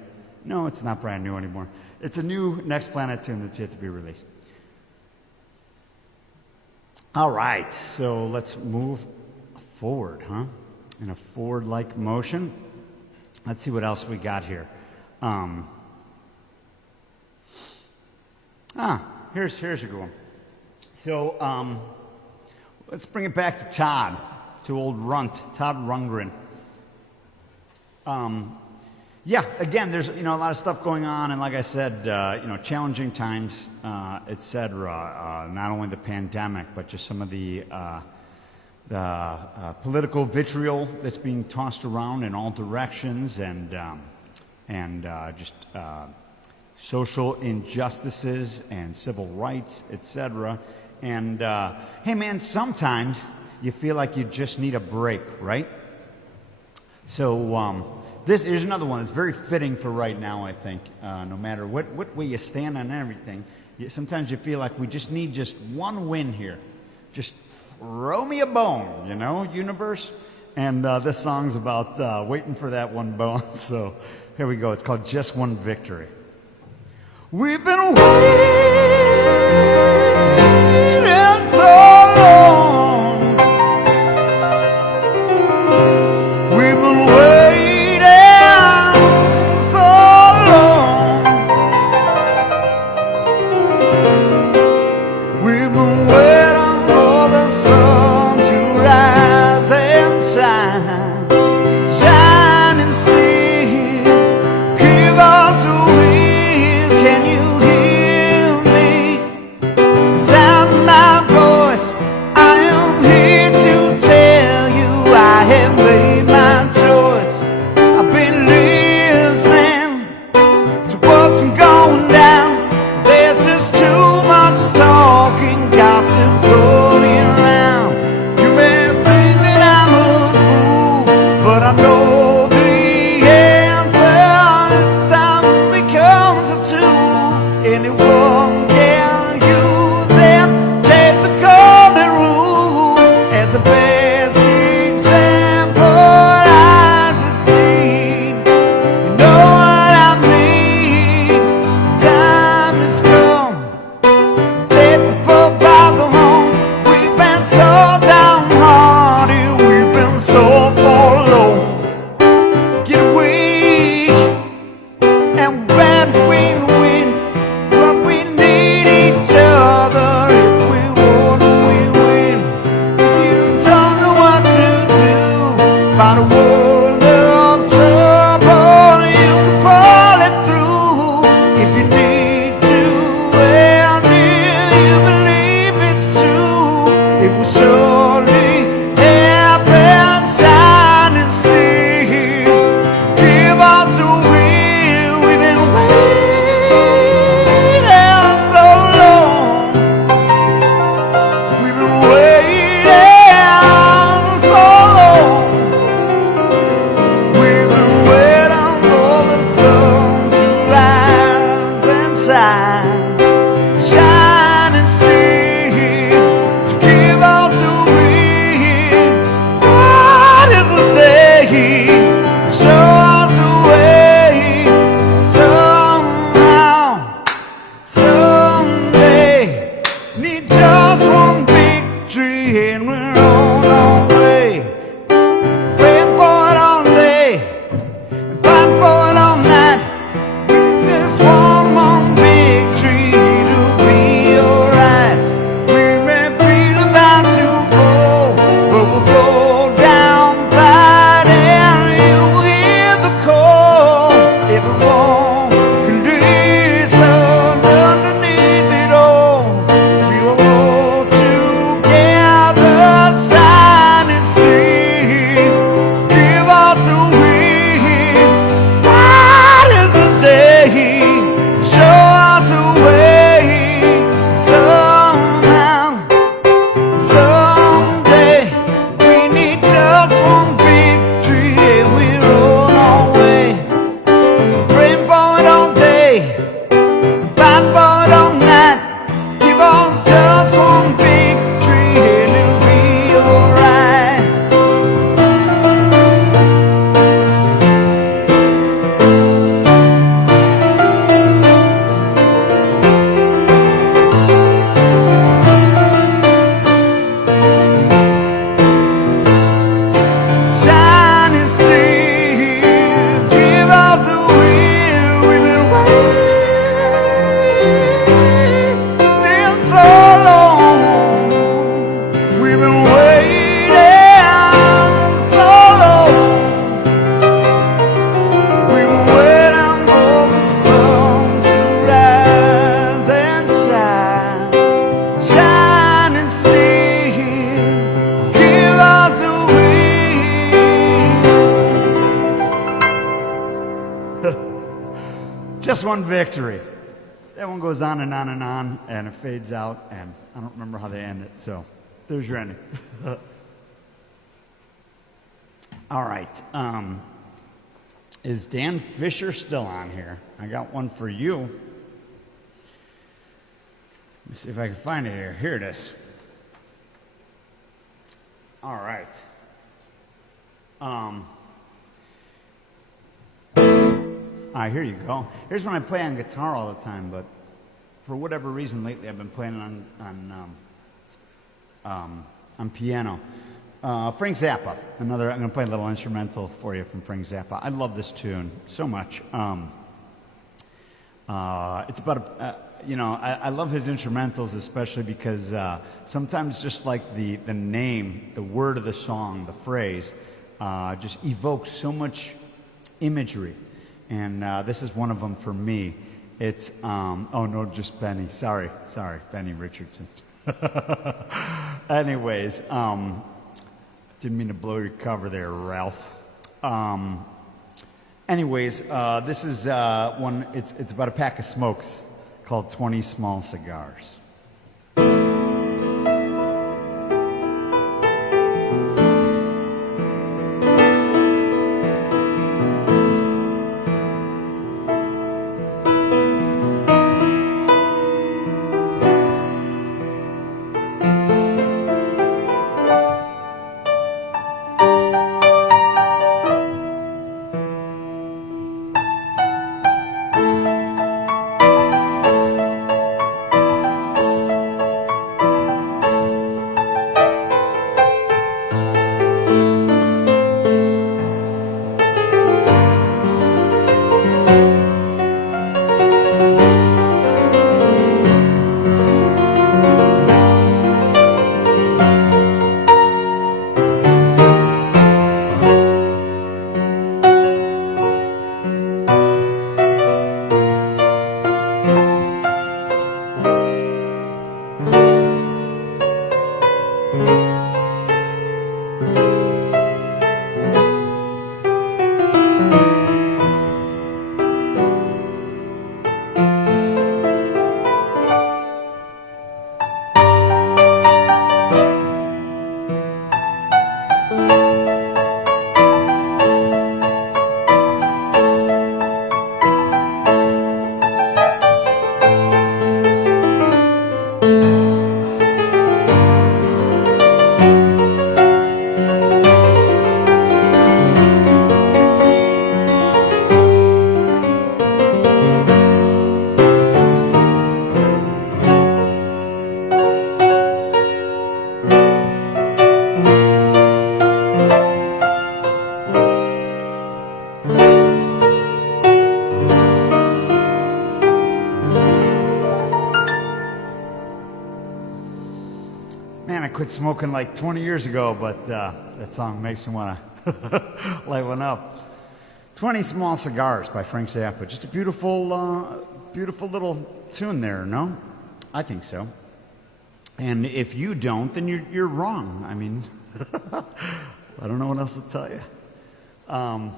no, it's not brand new anymore. It's a new Next Planet tune that's yet to be released. All right, so let's move forward, in a forward-like motion. Let's see what else we got here. Here's a good one. So let's bring it back to Todd, to old Runt, Todd Rundgren. Yeah, again, there's a lot of stuff going on, and like I said, challenging times, etc. Not only the pandemic, but just some of the political vitriol that's being tossed around in all directions, and just social injustices and civil rights, etc. And hey, man, sometimes you feel like you just need a break, right? So here's another one that's very fitting for right now, I think. No matter what way you stand on everything, sometimes you feel like we just need just one win here. Just throw me a bone, universe. And this song's about waiting for that one bone. So here we go. It's called Just One Victory. We've been waiting so long. We've been waiting so long. We've been waiting for the sun to rise and shine, shine and see, give us a wind. Can you hear me? Sound my voice. I am here to tell you I have made my choice. I've been listening to what's been going down. There's just too much talking, gossip going around. You may think that I'm a fool, but I know the answer. Time becomes a tool. Anyone can use it. Take the golden rule as the best example eyes have seen. You know what I mean? Time has come. Take the bull by the horns. We've been so downhearted. We've been so forlorn. Get weak and bad we win. But we need each other. If we want, we win. You don't know what to do about a world of trouble. You can pull it through if you need to. And if you believe it's true, it will surely and we're on our way. Praying for it all day, and fighting for it all night. This one victory to be alright. We may feel about to fall, but we'll go down fighting. You'll hear the call. Everyone can listen underneath it all. We will all together sign and sleep. Give us a win. Bright as the day. Show us a way. Somehow, someday, we need just one victory, and we're on our way. Praying for it all day, fighting for it all night. Give us just one victory, and it'll be alright. Shine and steel, give us a will. We've been waiting so long. We've been waiting so long. We've been waiting for the sun to rise and shine. Shine and steel, give us a will. Just one victory. That one goes on, and it fades out, and I don't remember how they end it, so there's your ending. All right. Is Dan Fischer still on here? I got one for you. Let me see if I can find it here. Here it is. All right. Here you go. Here's when I play on guitar all the time, but for whatever reason lately I've been playing on piano. Frank Zappa. I'm going to play a little instrumental for you from Frank Zappa. I love this tune so much. It's about I love his instrumentals, especially because sometimes just like the name, the word of the song, the phrase, just evokes so much imagery. And this is one of them for me. It's, oh no, just Benny. Sorry, Benny Richardson. Anyways, didn't mean to blow your cover there, Ralph. This is one, it's about a pack of smokes called 20 Small Cigars. quit smoking like 20 years ago, but that song makes me want to light one up. 20 Small Cigars by Frank Zappa. Just a beautiful, beautiful little tune there, no? I think so. And if you don't, then you're wrong. I mean, I don't know what else to tell you. All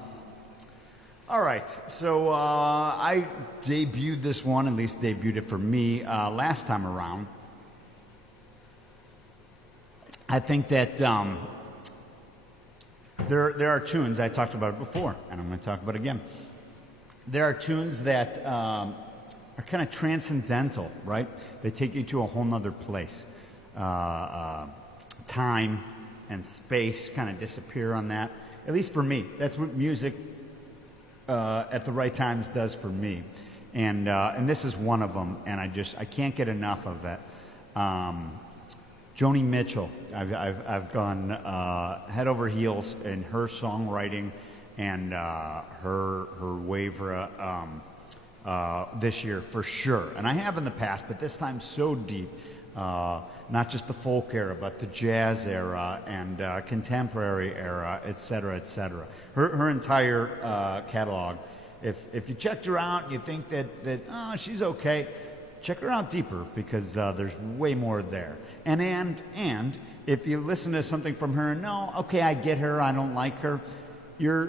right, so I debuted this one, at least debuted it for me, last time around. I think that there are tunes, I talked about it before, and I'm going to talk about it again. There are tunes that are kind of transcendental, right? They take you to a whole nother place. Time and space kind of disappear on that. At least for me, that's what music at the right times does for me, and this is one of them. And I can't get enough of it. Joni Mitchell, I've gone head over heels in her songwriting and her oeuvre this year for sure. And I have in the past, but this time so deep. Not just the folk era, but the jazz era and contemporary era, et cetera, et cetera. Her entire catalog. If you checked her out and you think that oh, she's okay, check her out deeper, because there's way more there. And if you listen to something from her, no, okay, I get her, I don't like her, you're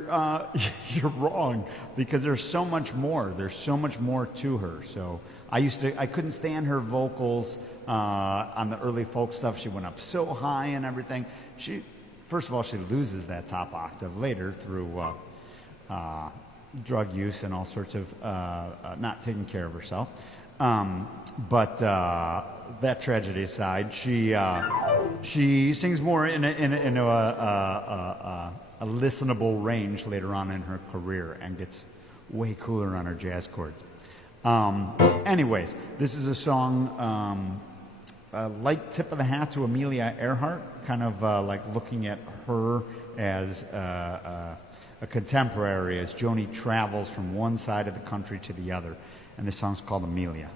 wrong, because there's so much more. There's so much more to her. So I couldn't stand her vocals on the early folk stuff. She went up so high and everything. First of all, she loses that top octave later through drug use and all sorts of not taking care of herself. But that tragedy aside, she sings more in a listenable range later on in her career and gets way cooler on her jazz chords. Anyways, this is a song, a light tip of the hat to Amelia Earhart, kind of like looking at her as a contemporary as Joni travels from one side of the country to the other. And this song's called Amelia.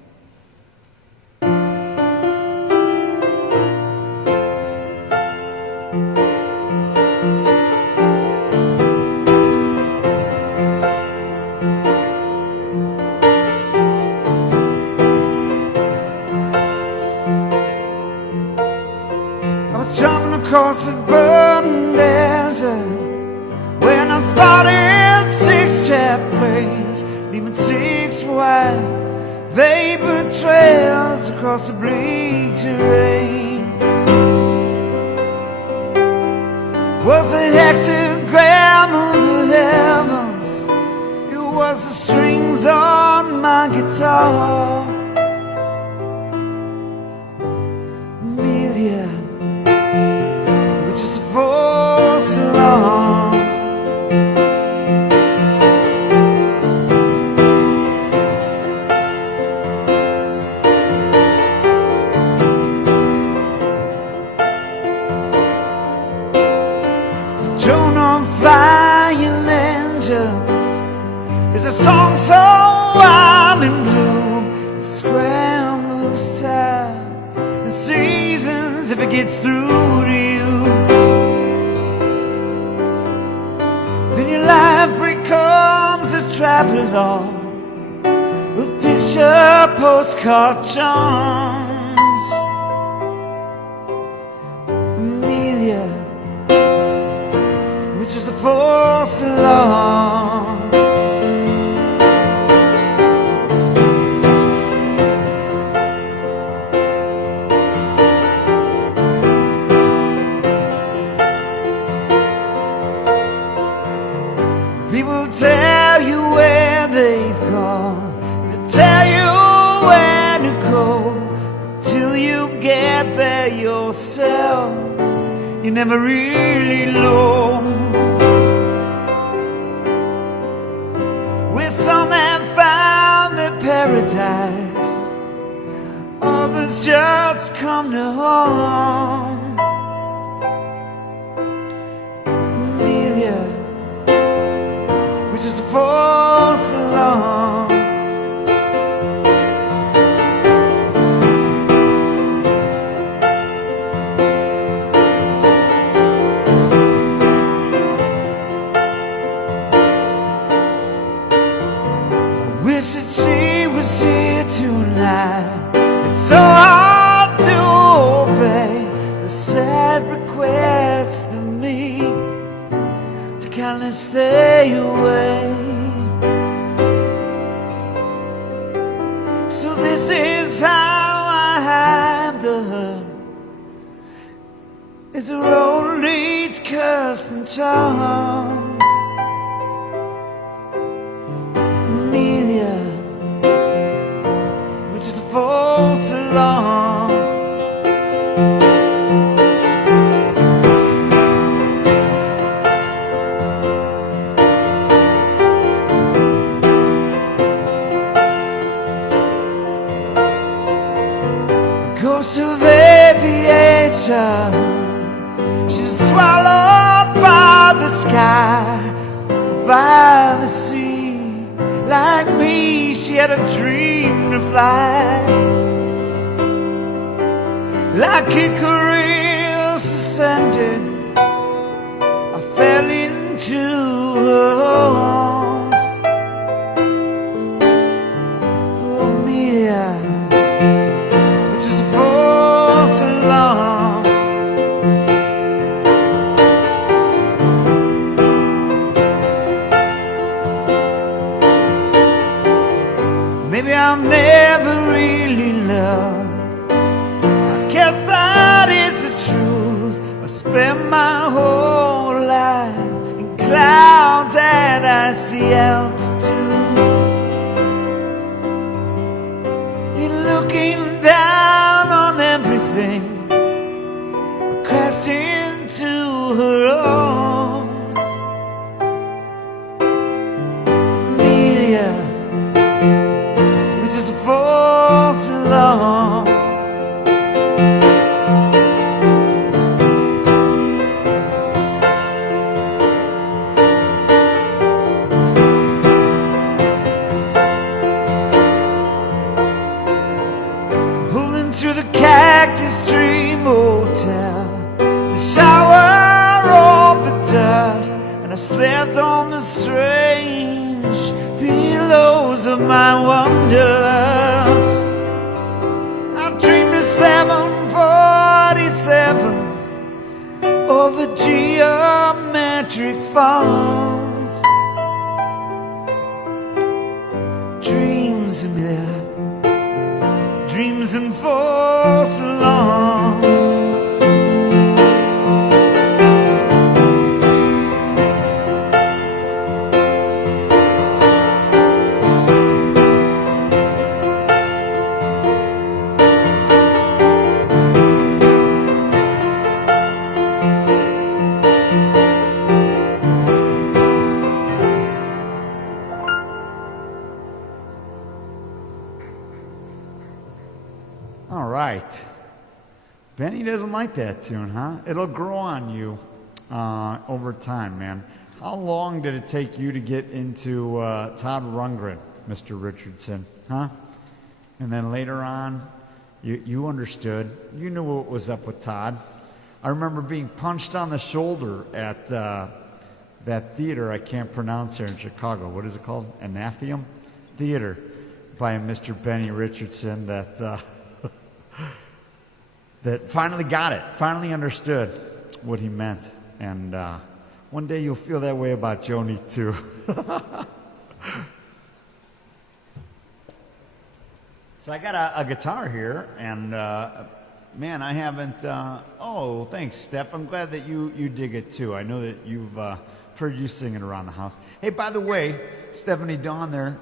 Across the burning desert, when I spotted 6 jet planes, leaving 6 wide vapor trails across the bleak terrain. Was a hexagram of the heavens, it was the strings on my guitar. Amelia, just for so long. The drone of flying angels is a song so wild and blue. It scrambles time and seasons if it gets through to you. Then your life becomes a travelogue with picture postcard charms. Amelia, which is the force along. People tell you where they've gone, they tell you where to go. Till you get there yourself, you never really know. Where some have found their paradise, others just come to harm. Amelia, which is for so long. request of me to kindly stay away. So this is how I hide the hurt, as the road leads cursed and charmed. Amelia, which is a false alarm. Ghost of aviation, she's swallowed by the sky, by the sea. Like me, she had a dream to fly. Like Icarus ascended, I fell into her arms. Oh, Mia, which is a false alarm. Maybe I'll never really love. I guess that is the truth. I spent my whole life in clouds at icy altitude, in looking down on everything. I crashed into her arms. Amelia, which is a false alarm. Pulled into the Cactus Dream Hotel, the shower of the dust, and I slept on the strange pillows of my wanderlust. I dreamed of 747s over geometric farms. Dreams, Amelia, dreams and false alarms. All right. Benny doesn't like that tune, huh? It'll grow on you over time, man. How long did it take you to get into Todd Rundgren, Mr. Richardson, huh? And then later on, you understood. You knew what was up with Todd. I remember being punched on the shoulder at that theater I can't pronounce here in Chicago. What is it called? Anatheum Theater by Mr. Benny Richardson that that finally got it, finally understood what he meant. And one day you'll feel that way about Joni too. So I got a guitar here, and man, I haven't. Oh, thanks, Steph. I'm glad that you dig it too. I know that you've heard you sing it around the house. Hey, by the way, Stephanie Dawn there.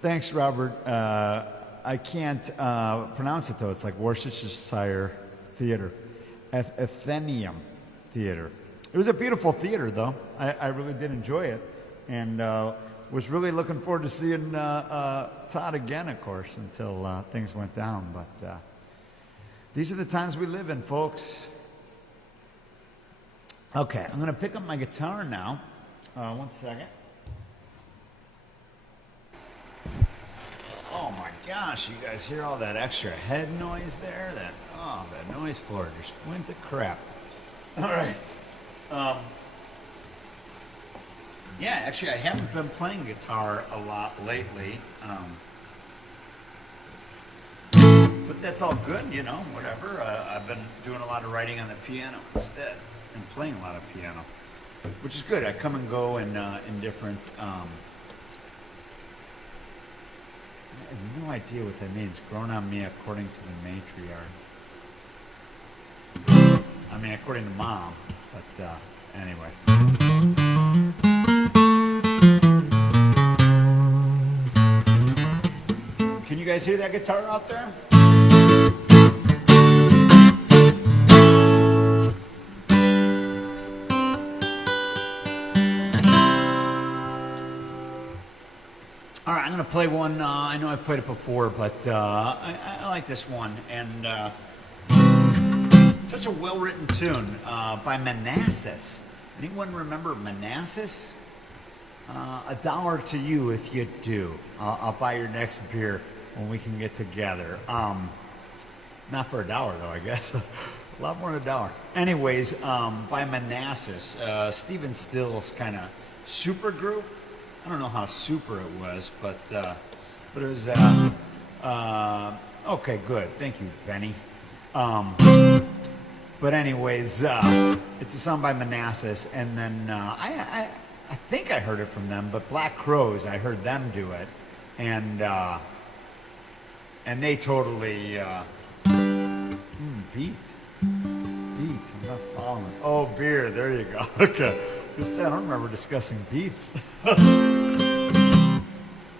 Thanks, Robert. I can't pronounce it though. It's like Worcestershire Theater, Athenaeum Theater. It was a beautiful theater, though. I really did enjoy it, and was really looking forward to seeing Todd again, of course, until things went down. But these are the times we live in, folks. Okay, I'm going to pick up my guitar now. 1 second. Oh my gosh, you guys hear all that extra head noise there? That noise floor just went to crap. All right. Yeah, actually, I haven't been playing guitar a lot lately. But that's all good, you know, whatever. I've been doing a lot of writing on the piano instead and playing a lot of piano, which is good. I come and go in different. I have no idea what that means. Grown on me according to the matriarch. I mean, according to mom. But anyway. Can you guys hear that guitar out there? All right, I'm going to play one. I know I've played it before, but I like this one. And such a well-written tune by Manassas. Anyone remember Manassas? $1 to you if you do. I'll buy your next beer when we can get together. Not for $1 though, I guess. A lot more than $1. Anyways, by Manassas, Stephen Still's kind of super group. I don't know how super it was, but it was okay. Good, thank you, Benny. But anyways, it's a song by Manassas, and then I think I heard it from them, but Black Crowes, I heard them do it, and they totally beat. I'm not following. Oh, beer. There you go. Okay. Just said I don't remember discussing beats.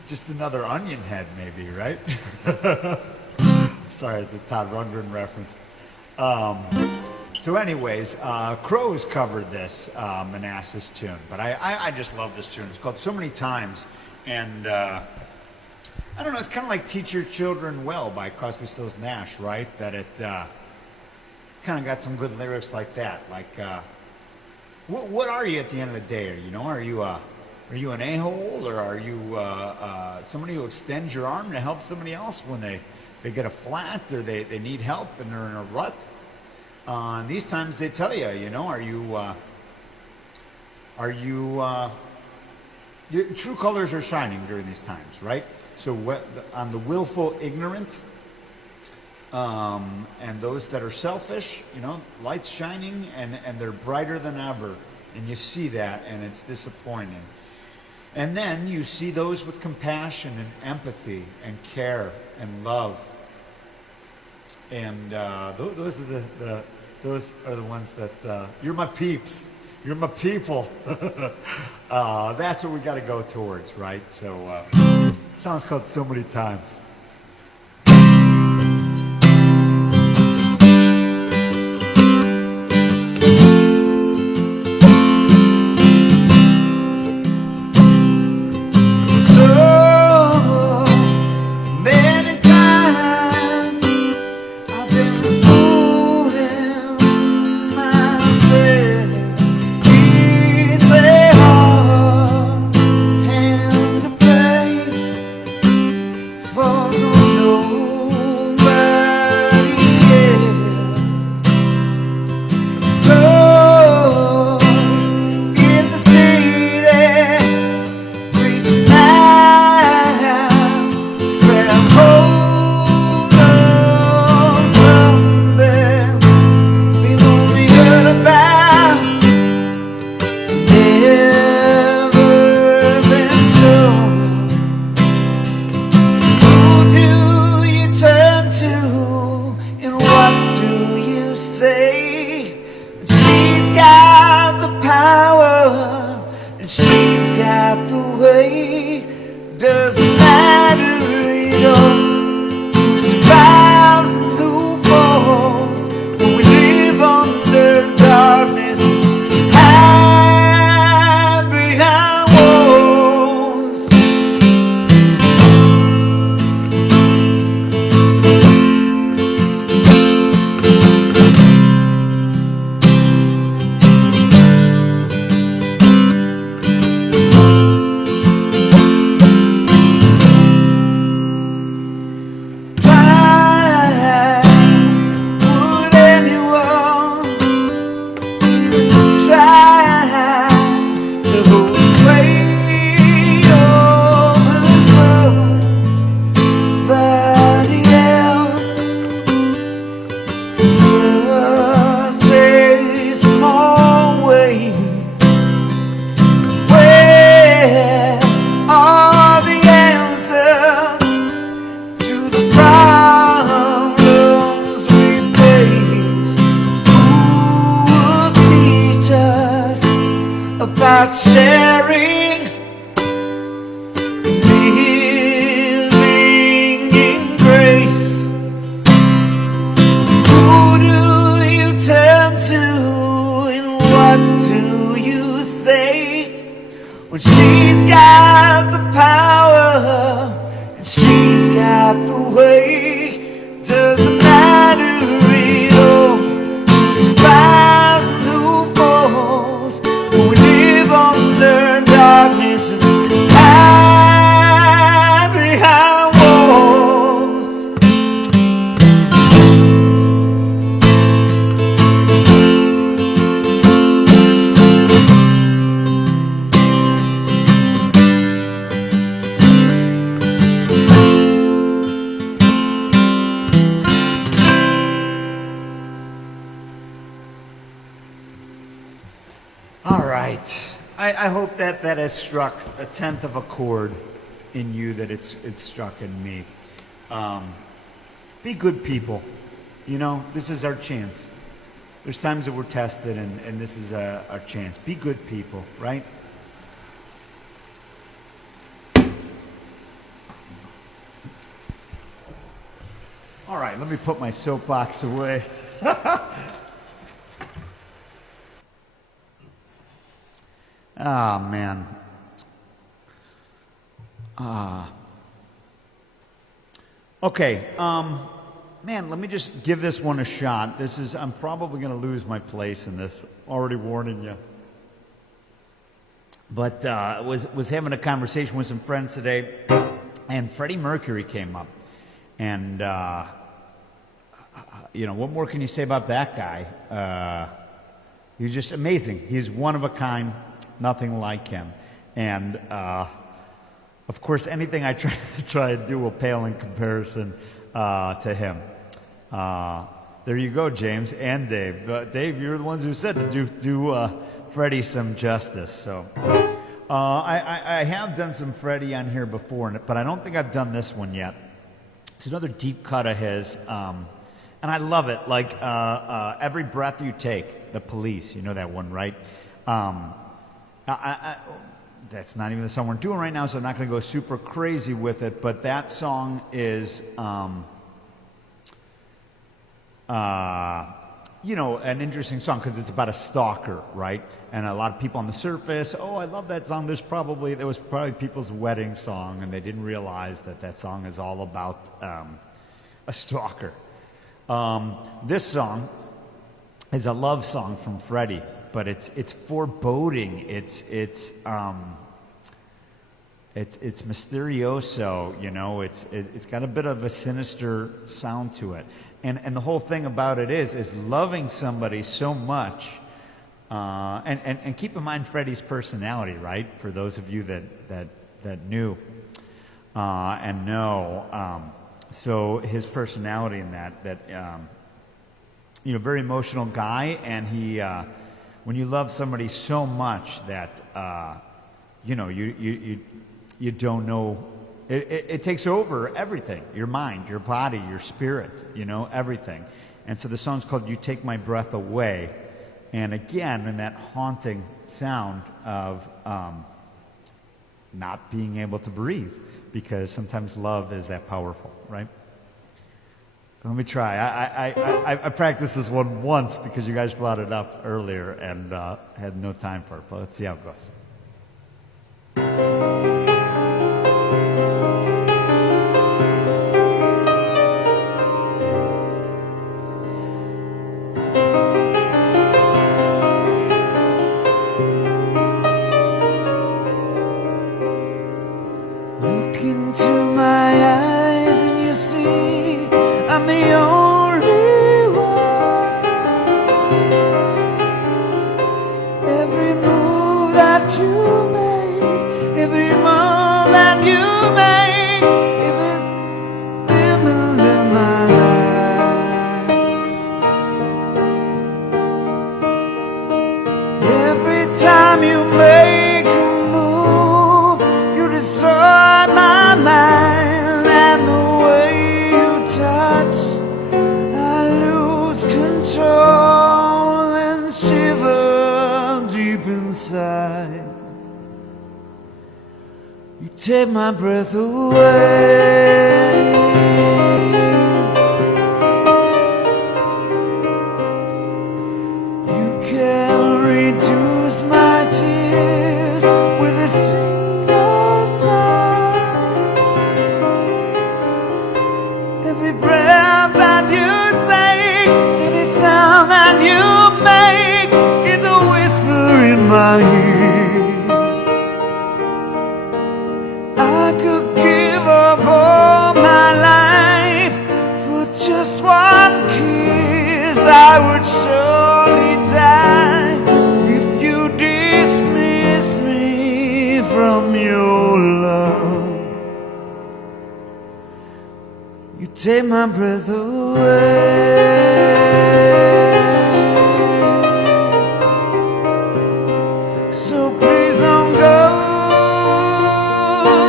Just another Onion head, maybe, right? Sorry, it's a Todd Rundgren reference. So anyways, Crowes covered this Manassas tune, but I just love this tune. It's called So Many Times, and I don't know, it's kind of like Teach Your Children Well by Crosby, Stills, Nash, right? That it's kind of got some good lyrics like that. Like, what are you at the end of the day? You know, are you an a-hole, or are you somebody who extends your arm to help somebody else when they get a flat, or they need help and they're in a rut? These times they tell you, you know, your true colors are shining during these times, right? So on the willful ignorant, and those that are selfish, you know, light's shining and they're brighter than ever, and you see that, and it's disappointing. And then you see those with compassion and empathy and care and love. And those are the ones that you're my peeps, you're my people. That's what we got to go towards, right? So, song's called So Many Times. For about sharing, living in grace. Who do you turn to and what do you say when she's got the power and she's got the way? Doesn't matter at all who survives and who falls. We live under darkness and hide behind walls. All right. I hope that has struck a tenth of a chord in you that it's struck in me. Be good people. You know, this is our chance. There's times that we're tested, and this is our chance. Be good people, right? All right, let me put my soapbox away. Ah, man. Okay, man, let me just give this one a shot. I'm probably going to lose my place in this, already warning you. But was having a conversation with some friends today, and Freddie Mercury came up. And, you know, what more can you say about that guy? He's just amazing. He's one of a kind. Nothing like him. And, of course, anything I try to do will pale in comparison to him. There you go, James and Dave. Dave, you're the ones who said to do Freddie some justice. So I have done some Freddie on here before, but I don't think I've done this one yet. It's another deep cut of his, and I love it. Like Every Breath You Take, The Police. You know that one, right? That's not even the song we're doing right now, so I'm not going to go super crazy with it. But that song is, you know, an interesting song because it's about a stalker, right? And a lot of people on the surface, oh, I love that song. There was probably people's wedding song, and they didn't realize that song is all about a stalker. This song is a love song from Freddie. But it's foreboding. It's mysterioso. You know, it's got a bit of a sinister sound to it. And the whole thing about it is loving somebody so much. And keep in mind Freddie's personality, right? For those of you that knew and know. So his personality in that you know, very emotional guy, and he. When you love somebody so much that you know you don't know, it takes over everything, your mind, your body, your spirit, you know, everything. And so the song's called "You Take My Breath Away," and again, in that haunting sound of not being able to breathe, because sometimes love is that powerful, right? Let me try. I practiced this one once because you guys brought it up earlier and had no time for it, but let's see how it goes. Look into my eyes and you see I'm the only one. Every move that you make, every move that you make, every move in my life. Every time you make a move, you destroy my mind, and the way you touch, I lose control and shiver deep inside. take my breath away. You can reduce my tears with a single sigh. Every breath that you take, every sound that you make is a whisper in my ear. I could give up all my life for just one kiss. I would surely die if you dismiss me from your love. You take my breath away. So please don't go.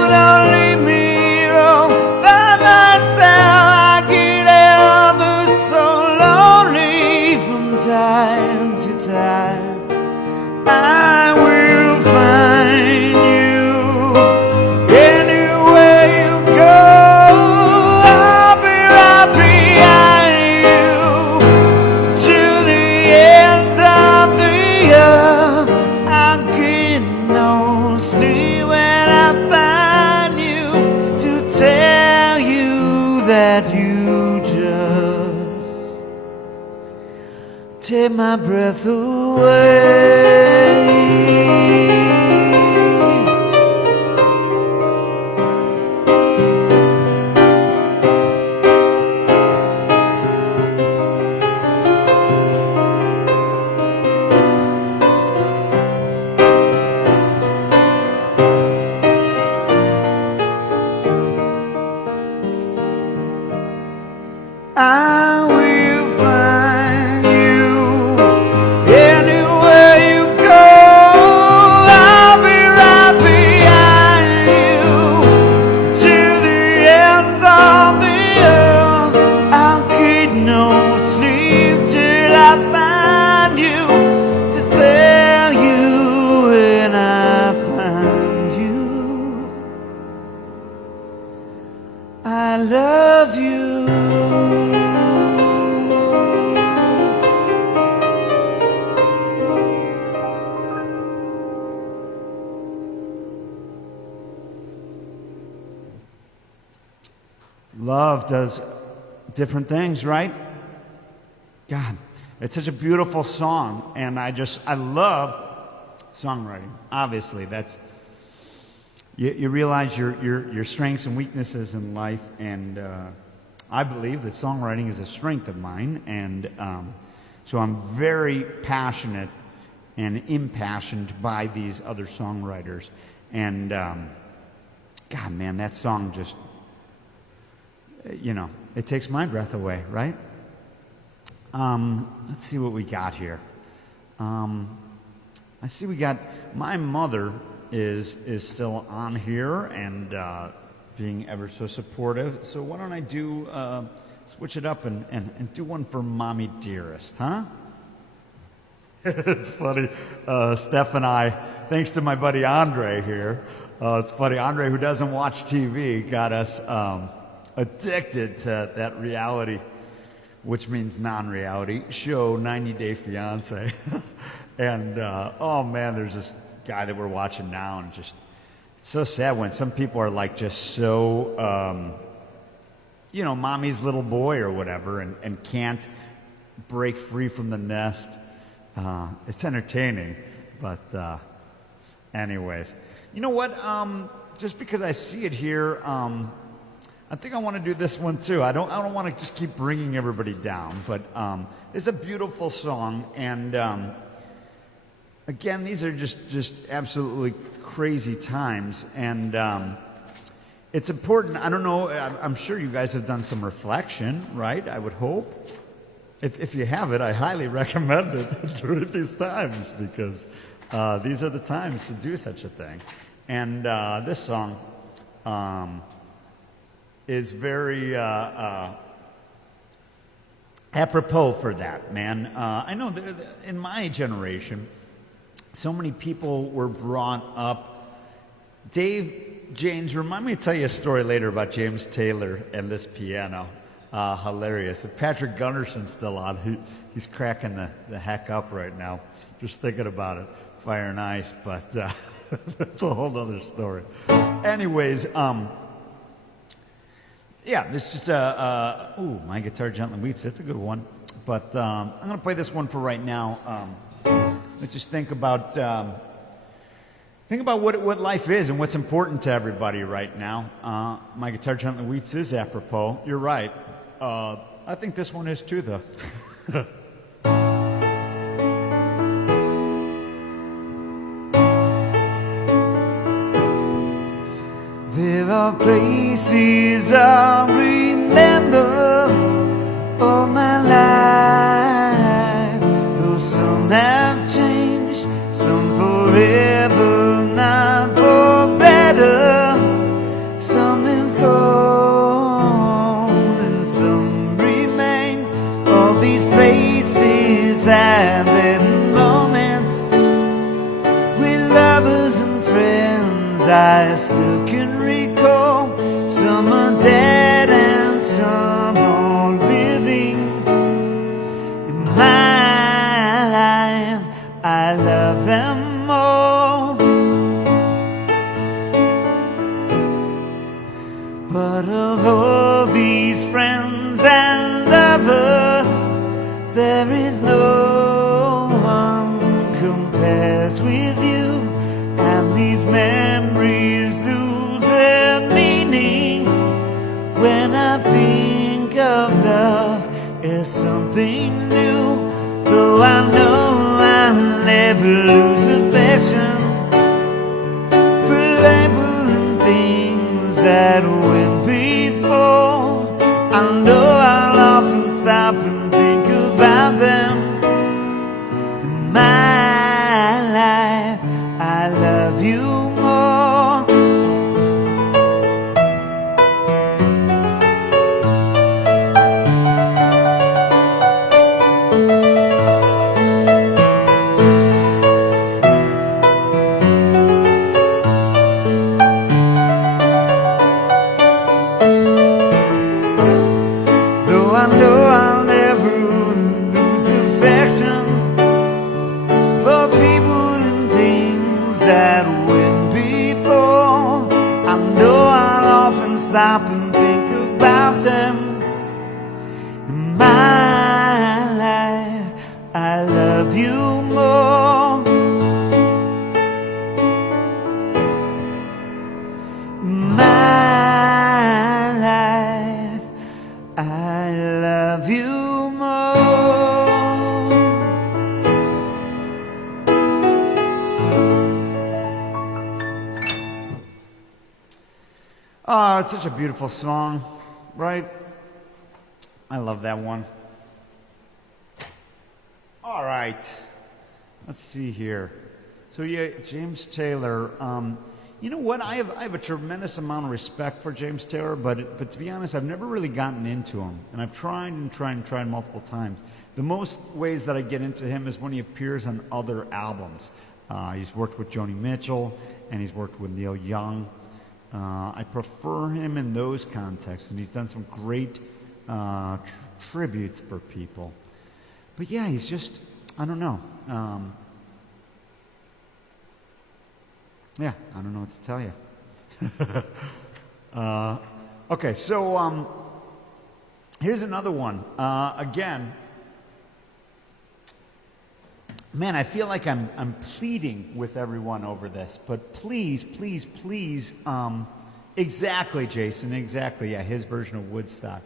Don't leave me all by myself. I get ever so lonely from time to time. I will find you anywhere you go. I'll be right behind you to the ends of the earth. I'll get no sleep when I find you to tell you that you just take my breath away. I will find you anywhere you go. I'll be right behind you to the ends of the earth. I'll get no sleep till I find you to tell you when I find you I love you. Love does different things, right? God, it's such a beautiful song, and I love songwriting. Obviously, that's you realize your strengths and weaknesses in life, and I believe that songwriting is a strength of mine, and so I'm very passionate and impassioned by these other songwriters, and God, man, that song just, it takes my breath away, right? Let's see what we got here. I see we got My Mother is still on here and being ever so supportive. So why don't I do switch it up and do one for Mommy Dearest, huh? It's funny. Steph and I, thanks to my buddy Andre here, it's funny, Andre, who doesn't watch TV, got us addicted to that reality, which means non-reality show, 90 Day Fiance. And oh man, there's this guy that we're watching now, and just, it's so sad when some people are like just so mommy's little boy or whatever, and can't break free from the nest. It's entertaining, but anyways, you know what, just because I see it here, I think I want to do this one too. I don't want to just keep bringing everybody down, but it's a beautiful song, and again, these are just absolutely crazy times, and it's important. I don't know, I'm sure you guys have done some reflection, right? I would hope. If you have it, I highly recommend it during these times, because these are the times to do such a thing. And this song is very apropos for that, man. I know in my generation, so many people were brought up. Dave James, remind me to tell you a story later about James Taylor and this piano. Hilarious. If Patrick Gunnarson's still on, he's cracking the heck up right now. Just thinking about it. Fire and ice, but that's a whole other story. Anyways, yeah, this is just ooh, My Guitar Gently Weeps. That's a good one. But I'm going to play this one for right now. Let's just think about what life is and what's important to everybody right now. My Guitar Gently Weeps is apropos. You're right. I think this one is too, though. There are places I remember all my life, though some have changed, some forever, not for better. Some have grown and some remain. All these places have been moments with lovers and friends I still can recall. Some are dead and some are living. In my life, I love them all. But of all these friends and lovers, there is no one compares with you. And these memories lose their meaning when I think of love as something new. Though I know I'll never lose affection for labels and things that went before. I know I'll often stop and think about them. In my life, I love you more. Though I know I'll never lose affection for people and things that went before. I know I'll often stop and think about them. In my life, I love you more. In my life, I love you more. Oh, it's such a beautiful song, right? I love that one. All right. Let's see here. So, yeah, James Taylor. You know what? I have a tremendous amount of respect for James Taylor, but to be honest, I've never really gotten into him. And I've tried multiple times. The most ways that I get into him is when he appears on other albums. He's worked with Joni Mitchell, and he's worked with Neil Young. I prefer him in those contexts, and he's done some great tributes for people. But yeah, he's just, I don't know. Yeah, I don't know what to tell you. Okay, so here's another one. Again, man, I feel like I'm pleading with everyone over this, but please, please, please, exactly, Jason, exactly, yeah, his version of Woodstock,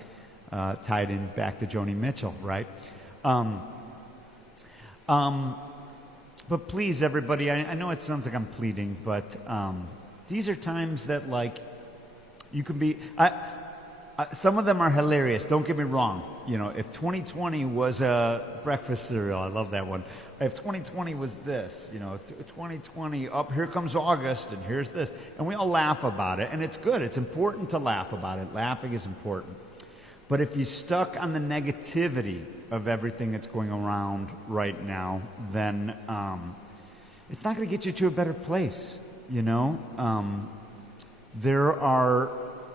tied in back to Joni Mitchell, right? But please, everybody, I know it sounds like I'm pleading, but these are times that, like, you can be... some of them are hilarious, don't get me wrong. You know, if 2020 was a breakfast cereal, I love that one. If 2020 was this, you know, 2020, up here comes August, and here's this. And we all laugh about it, and it's good. It's important to laugh about it. Laughing is important. But if you're stuck on the negativity of everything that's going around right now, then it's not going to get you to a better place, you know? There are,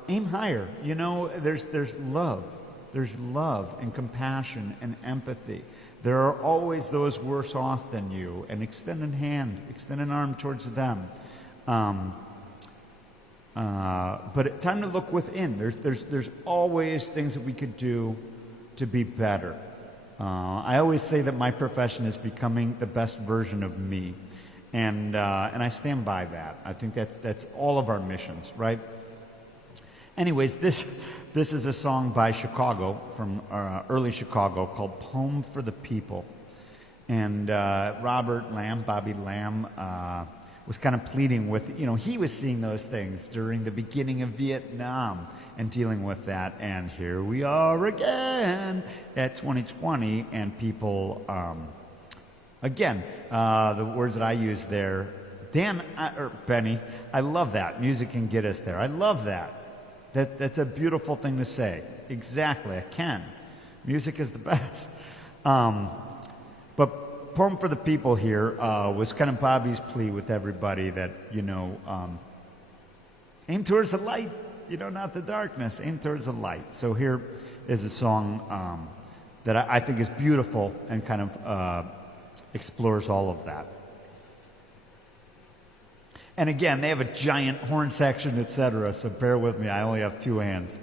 aim higher. You know, there's love. There's love and compassion and empathy. There are always those worse off than you, and extend a hand, extend an arm towards them. But time to look within. There's always things that we could do to be better. I always say that my profession is becoming the best version of me, and I stand by that. I think that's all of our missions, right? Anyways, this is a song by Chicago, from early Chicago, called "Poem for the People," and Bobby Lamb, was kind of pleading with, he was seeing those things during the beginning of Vietnam and dealing with that. And here we are again at 2020, and people, again, the words that I use there, Benny, I love that. Music can get us there. I love that. That's a beautiful thing to say. Exactly, I can. Music is the best. But Poem for the People here was kind of Bobby's plea with everybody that, aim towards the light, not the darkness. Aim towards the light. So here is a song that I think is beautiful and kind of explores all of that. And again, they have a giant horn section, etc., so bear with me. I only have two hands.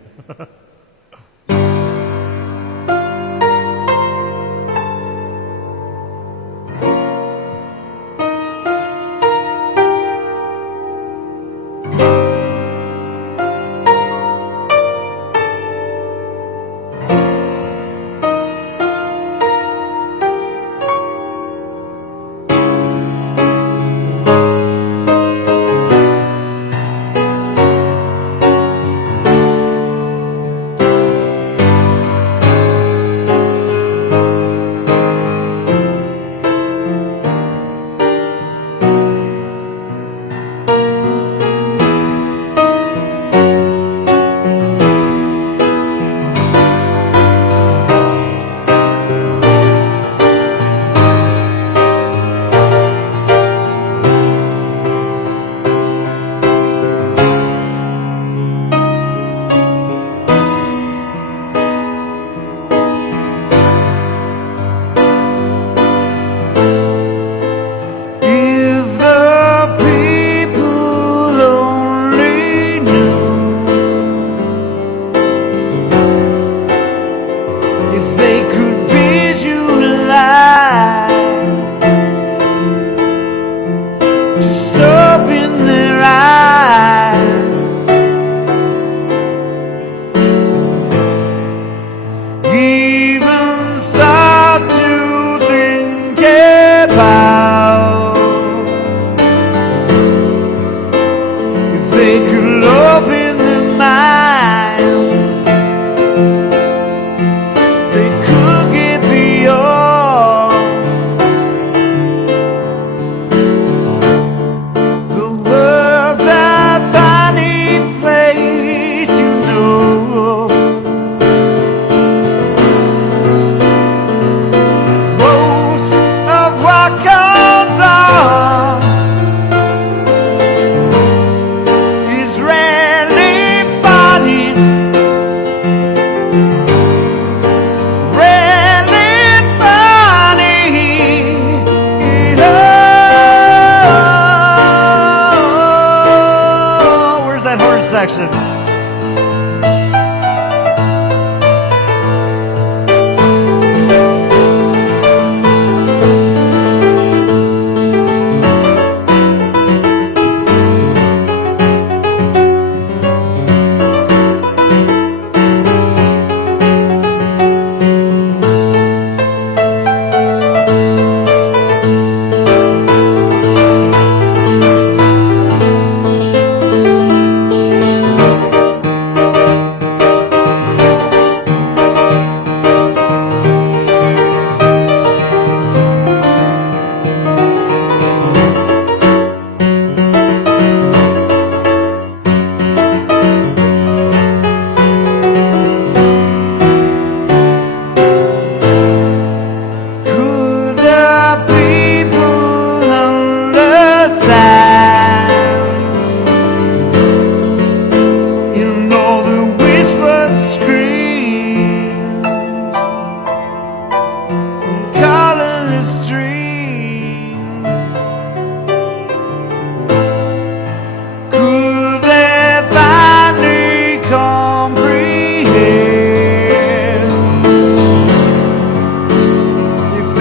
section.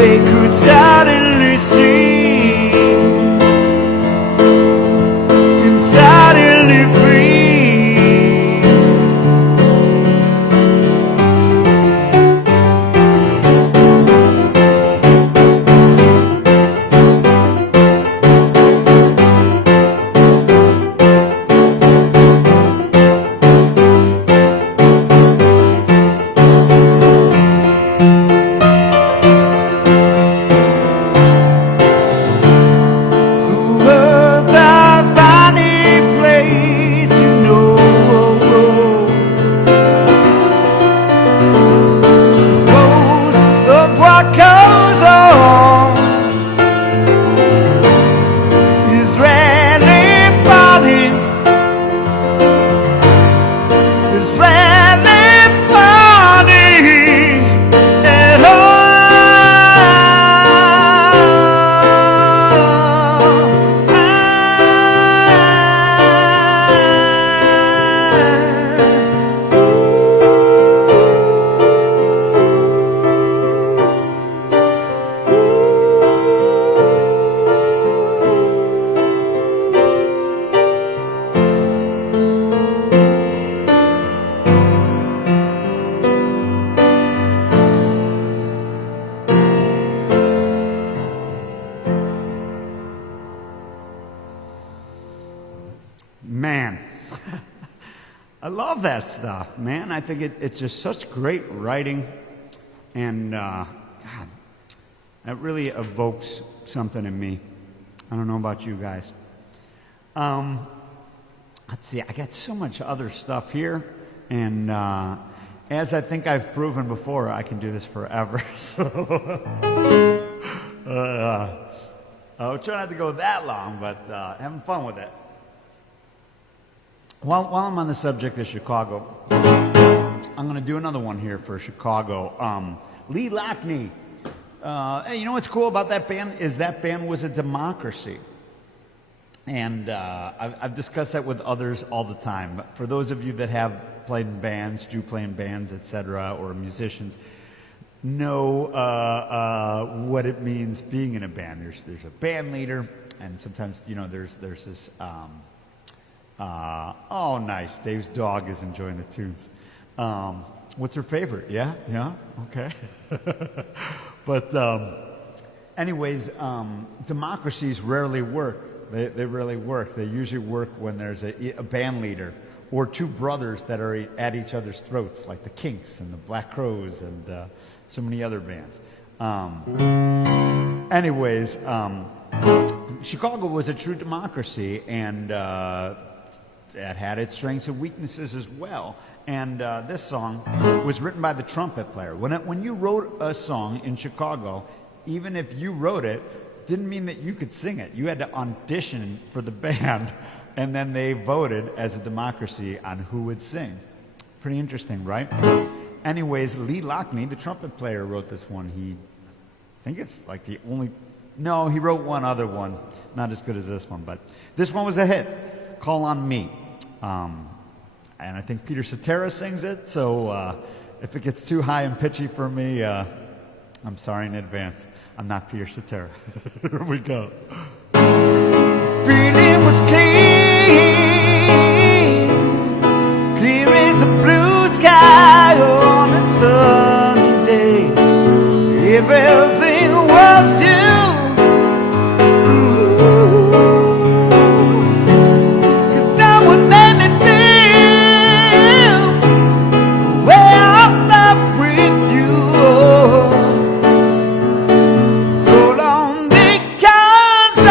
they could suddenly see and suddenly free. Man, I love that stuff, man. I think it's just such great writing, and God, that really evokes something in me. I don't know about you guys. Let's see, I got so much other stuff here, and as I think I've proven before, I can do this forever. So I'll try not to go that long, but having fun with it. While I'm on the subject of Chicago, I'm going to do another one here for Chicago. Lee Lockney. Hey, you know what's cool about that band is that band was a democracy. And I've discussed that with others all the time. But for those of you that have played in bands, do play in bands, etc., or musicians, know what it means being in a band. There's a band leader, and sometimes, you know, there's this... oh, nice. Dave's dog is enjoying the tunes. What's her favorite? Yeah? Okay. But anyways, democracies rarely work. They rarely work. They usually work when there's a band leader or two brothers that are at each other's throats, like the Kinks and the Black Crowes and so many other bands. Anyways, Chicago was a true democracy, and it had its strengths and weaknesses as well. And this song was written by the trumpet player. When you wrote a song in Chicago, even if you wrote it, didn't mean that you could sing it. You had to audition for the band, and then they voted as a democracy on who would sing. Pretty interesting, right? Anyways, Lee Lockney, the trumpet player, wrote this one. I think it's like the only... No, he wrote one other one. Not as good as this one, but this one was a hit. Call on Me. And I think Peter Cetera sings it, so if it gets too high and pitchy for me, I'm sorry in advance. I'm not Peter Cetera. Here we go. Feeling was clear as a blue sky on a sunny day. Everything was you. Cause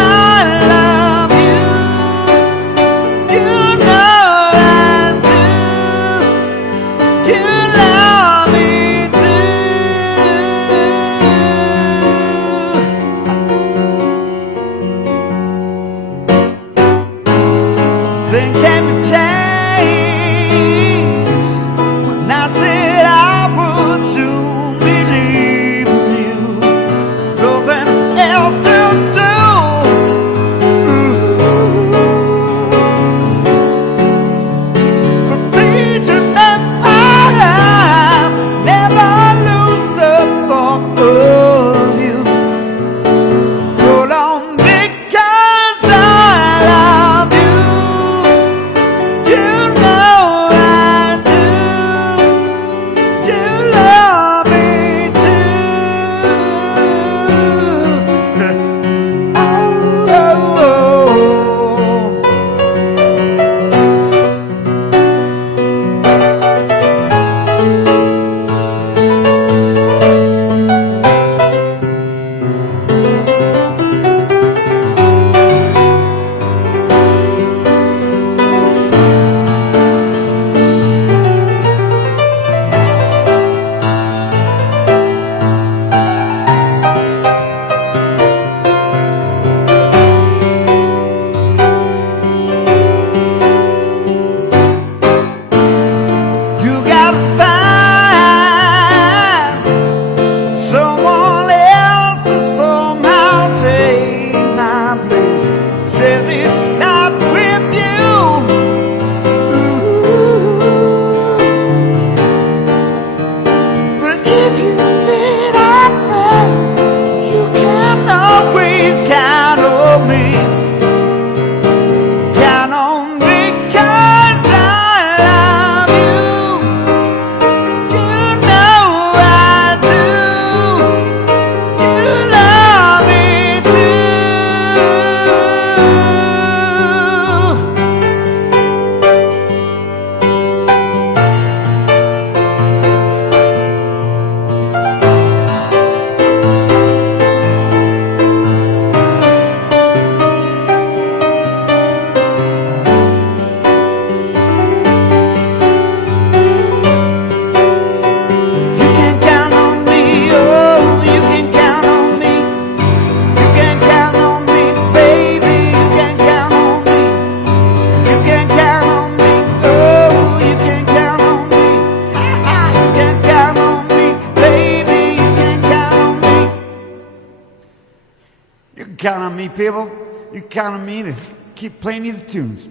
You can count on me, people. You can count on me to keep playing you the tunes.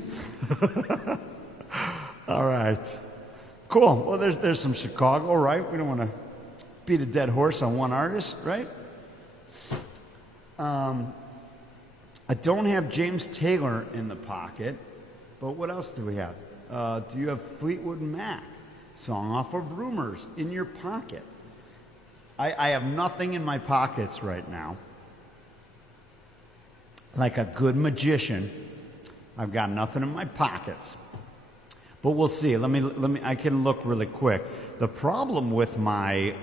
All right. Cool. Well, there's some Chicago, right? We don't want to beat a dead horse on one artist, right? I don't have James Taylor in the pocket, but what else do we have? Do you have Fleetwood Mac, song off of Rumors, in your pocket? I have nothing in my pockets right now. Like a good magician, I've got nothing in my pockets. But we'll see. Let me. I can look really quick. The problem with my,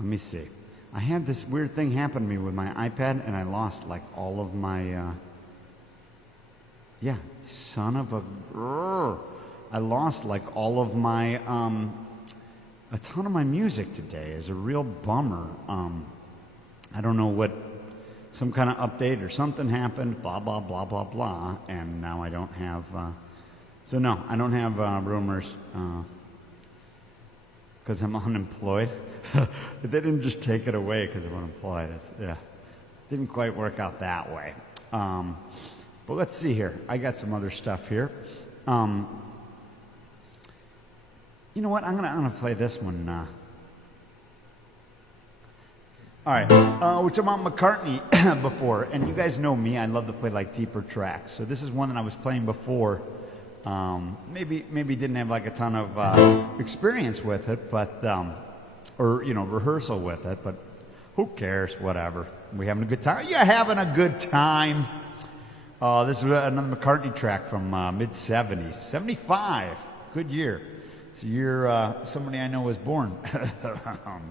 let me see. I had this weird thing happen to me with my iPad, and I lost like all of my. Yeah, son of a. I lost like all of my. A ton of my music today is a real bummer. I don't know what. Some kind of update or something happened, blah, blah, blah, blah, blah, and now I don't have, so no, I don't have Rumors, because I'm unemployed. They didn't just take it away because I'm unemployed. Didn't quite work out that way. But let's see here. I got some other stuff here. You know what? I'm gonna play this one. All right, we're talking about McCartney before, and you guys know me. I love to play like deeper tracks. So this is one that I was playing before. Maybe didn't have like a ton of experience with it, but or rehearsal with it. But who cares? Whatever. We having a good time. Yeah, having a good time. This is another McCartney track from mid '70s, '75. Good year. It's a year somebody I know was born.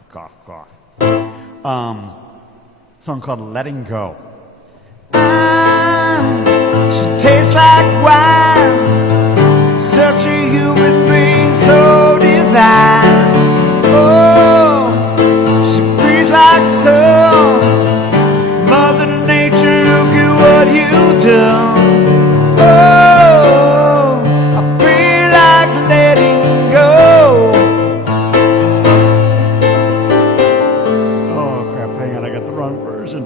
Cough, cough. Song called Letting Go. She tastes like wine, such a human being so divine. Oh, she breathes like sun, Mother Nature, look at what you've done. Oh, I feel like letting go. Oh crap, hang on, I got the wrong version.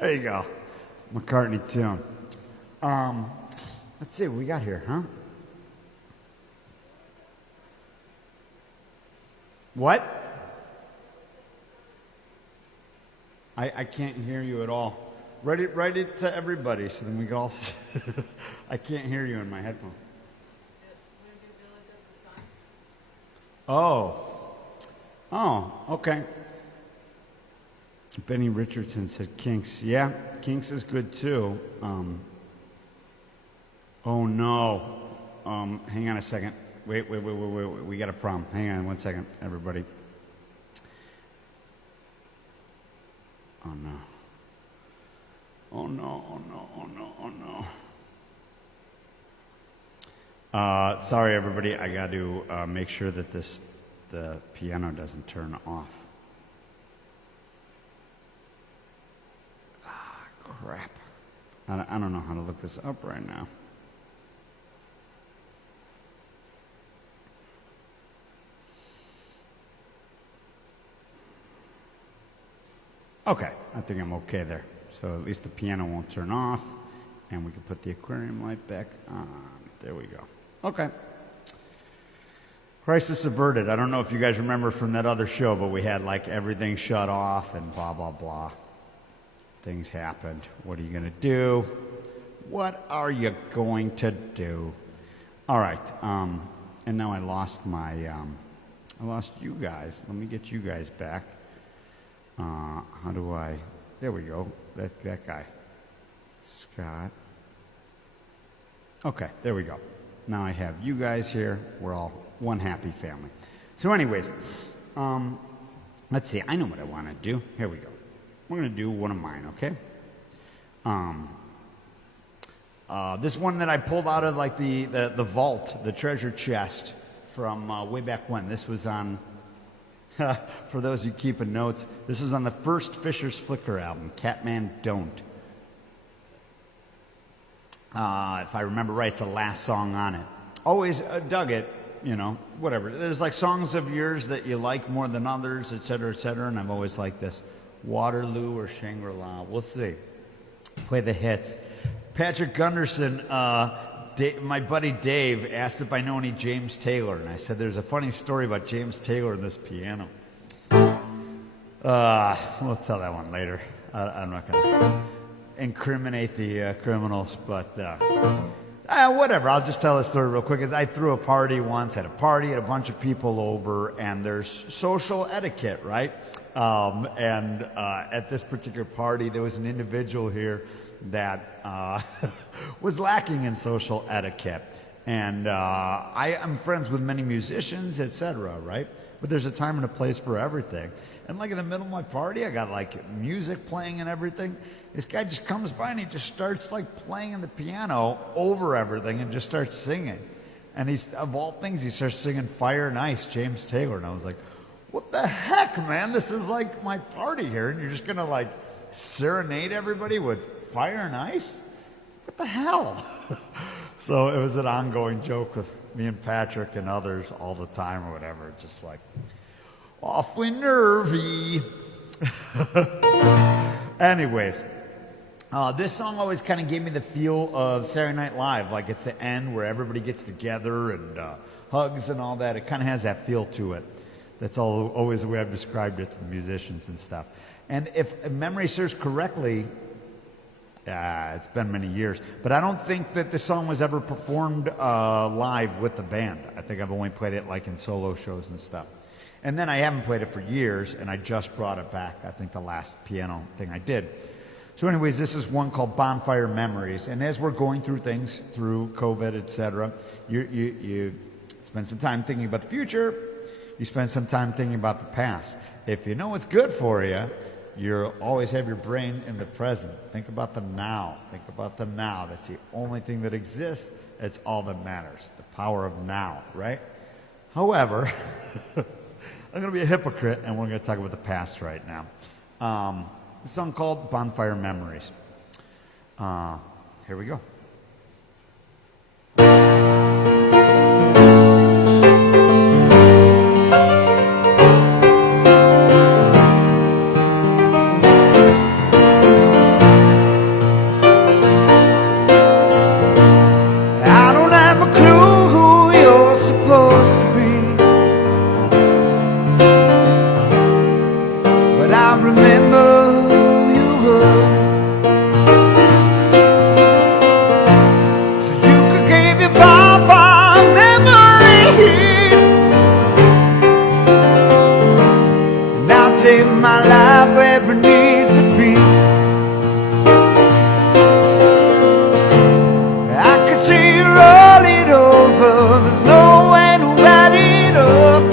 There you go. McCartney tune. Let's see what we got here, huh? What? I can't hear you at all. Write it to everybody so then we can all... I can't hear you in my headphones. Oh, okay. Benny Richardson said Kinks. Yeah, Kinks is good too. Oh no. Hang on a second. Wait. We got a problem. Hang on 1 second, everybody. Oh no. Oh no. Sorry, everybody. I got to make sure that the piano doesn't turn off. Ah, crap. I don't know how to look this up right now. Okay, I think I'm okay there. So at least the piano won't turn off, and we can put the aquarium light back on. There we go. Okay. Crisis averted. I don't know if you guys remember from that other show, but we had like everything shut off and blah, blah, blah. Things happened. What are you going to do? What are you going to do? All right. And now I lost I lost you guys. Let me get you guys back. How do I? There we go. That guy. Scott. Okay, there we go. Now I have you guys here. We're all one happy family. So anyways, let's see. I know what I want to do. Here we go. We're going to do one of mine, okay? This one that I pulled out of like the vault, the treasure chest from way back when. This was on, for those of you keeping notes, this was on the first Fischer's Flicker album, Catman Don't. If I remember right, it's the last song on it. Always dug it, you know, whatever. There's like songs of yours that you like more than others, et cetera, and I've always liked this. Waterloo or Shangri-La, we'll see. Play the hits. Patrick Gunderson, my buddy Dave, asked if I know any James Taylor, and I said there's a funny story about James Taylor and this piano. We'll tell that one later. I'm not going to incriminate the criminals, but whatever. I'll just tell the story real quick. I threw a party once, had a bunch of people over, and there's social etiquette, right? And at this particular party, there was an individual here that was lacking in social etiquette. And I am friends with many musicians, etc., right? But there's a time and a place for everything. And like in the middle of my party, I got like music playing and everything. This guy just comes by and he just starts like playing the piano over everything and just starts singing. And he's, of all things, he starts singing Fire and Ice, James Taylor. And I was like, what the heck, man? This is like my party here, and you're just gonna like serenade everybody with Fire and Ice? What the hell? So it was an ongoing joke with me and Patrick and others all the time or whatever. Just like, awfully nervy. Anyways, this song always kind of gave me the feel of Saturday Night Live. Like it's the end where everybody gets together and hugs and all that. It kind of has that feel to it. That's always the way I've described it to the musicians and stuff. And if memory serves correctly, it's been many years, but I don't think that the song was ever performed live with the band. I think I've only played it like in solo shows and stuff. And then I haven't played it for years, and I just brought it back, I think the last piano thing I did. So anyways, this is one called Bonfire Memories. And as we're going through things, through COVID, etc., you spend some time thinking about the future. You spend some time thinking about the past. If you know what's good for you, you'll always have your brain in the present. Think about the now. Think about the now. That's the only thing that exists. It's all that matters. The power of now, right? However, I'm going to be a hypocrite, and we're going to talk about the past right now. A song called Bonfire Memories. Here we go. I remember you were. So you could give your far memories, and I'll take my life where it needs to be. I could see you roll it over, there's no way to write it up.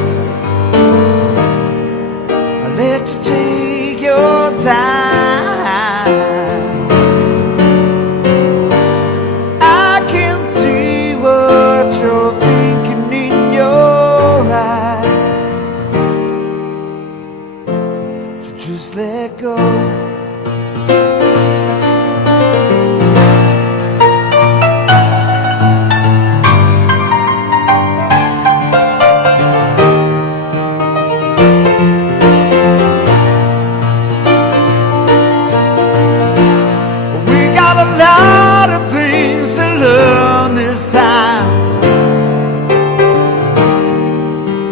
I'll let you take your time. I can see what you're thinking in your eyes, so just let go. We got a lot of things to learn this time,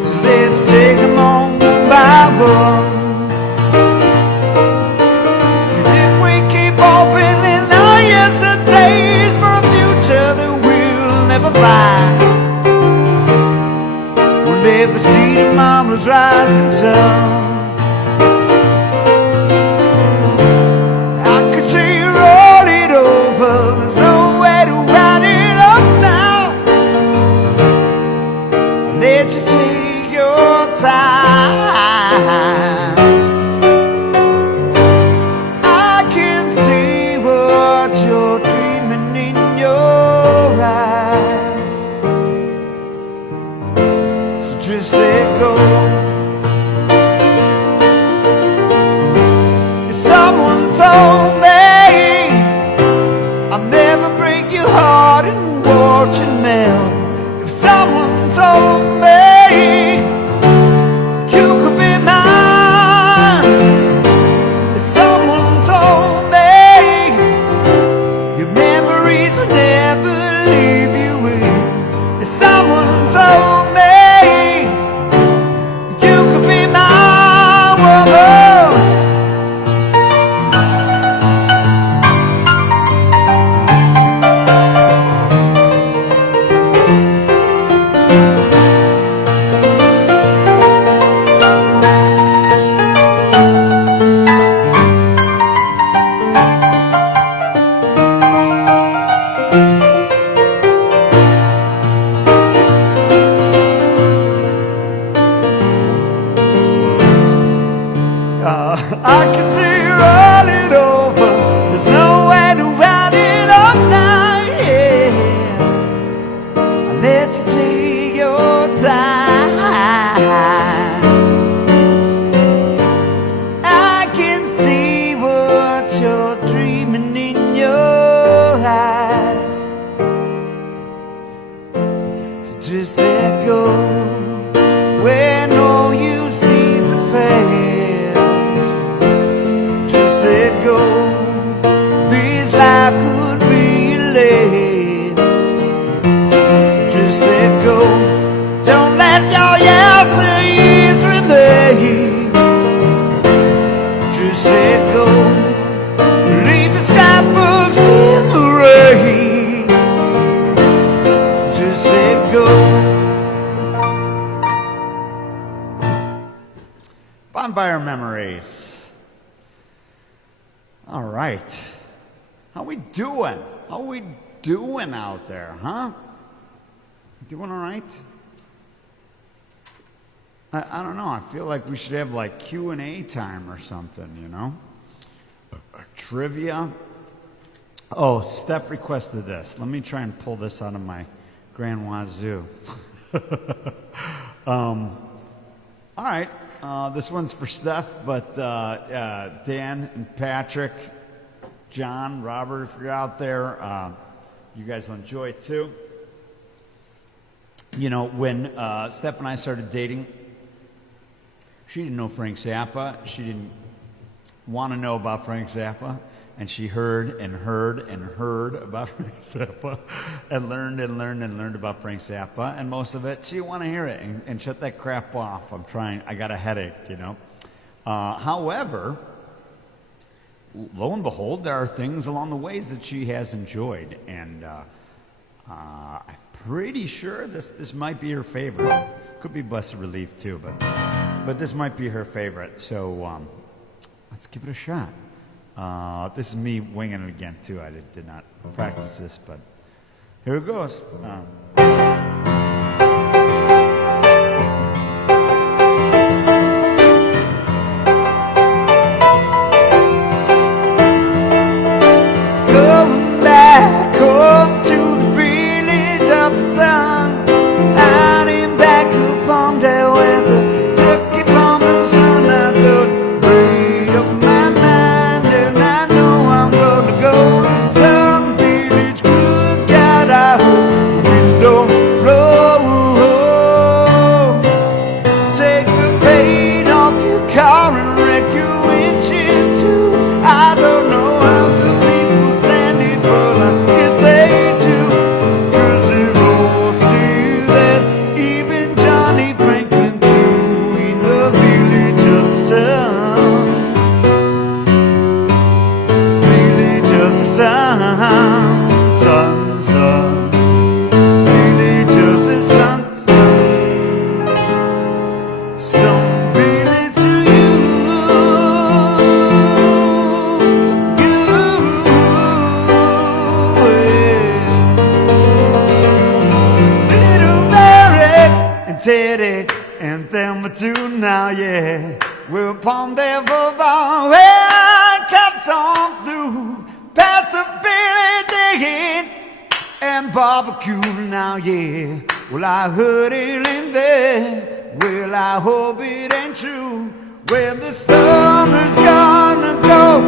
so let's take them on one by one. 'Cause if we keep opening our yesterdays for a future that we'll never find, we'll never see tomorrow's rising sun. I could see you roll it over, there's no way to write it up now. I'll let you take your time. I can see what you're dreaming in your eyes, so just let go. If someone told me I'll never break your heart and watch it melt, if someone told me you could be mine, if someone told me your memories would never leave you in, if someone told me you could be my woman, I can see you roll it over, there's no way to write it up now, yeah. I'll let you take your time. I can see what you're dreaming in your eyes, so just let go. When all you see is the past, just let go. This life could be your last, just let go. Don't let your yesterdays remain, just let go. Leave the scrapbooks in the rain, just let go. Bonfire Memories. All right. How we doing? How we doing out there, huh? Doing all right? I don't know. I feel like we should have like Q&A time or something, you know? Trivia. Oh, Steph requested this. Let me try and pull this out of my Grand Wazoo. All right. This one's for Steph, but Dan and Patrick, John, Robert, if you're out there, you guys will enjoy it too. You know, when Steph and I started dating, she didn't know Frank Zappa. She didn't want to know about Frank Zappa. And she heard and heard and heard about Frank Zappa and learned about Frank Zappa. And most of it, she didn't want to hear it and shut that crap off. I got a headache, you know. However, lo and behold, there are things along the ways that she has enjoyed, and I'm pretty sure this might be her favorite. Could be Blessed Relief too, but this might be her favorite. So let's give it a shot. This is me winging it again too. I did not practice this, but here it goes. Come back home to the village of the sun, out in back of Palm Dale where the turkey farmers run. I thought, made up my mind, and I know I'm gonna go to some village. Good God, I hope the wind don't blow. Take the paint off your car and wreck your engine too. I don't know how the people stand it, but I guess they do. 'Cause it all still that even Johnny Franklin too, in the village of the sun. Village of the sun, sun, sun. Village of the sun, sun. Some village to you, Little Mary and Teddy and Thelma too now, yeah. We're Palm Dale for long, well, cats on blue, past the village digging and barbecue now, yeah. Well, I heard it in there, well, I hope it ain't true. When the summer's gonna go,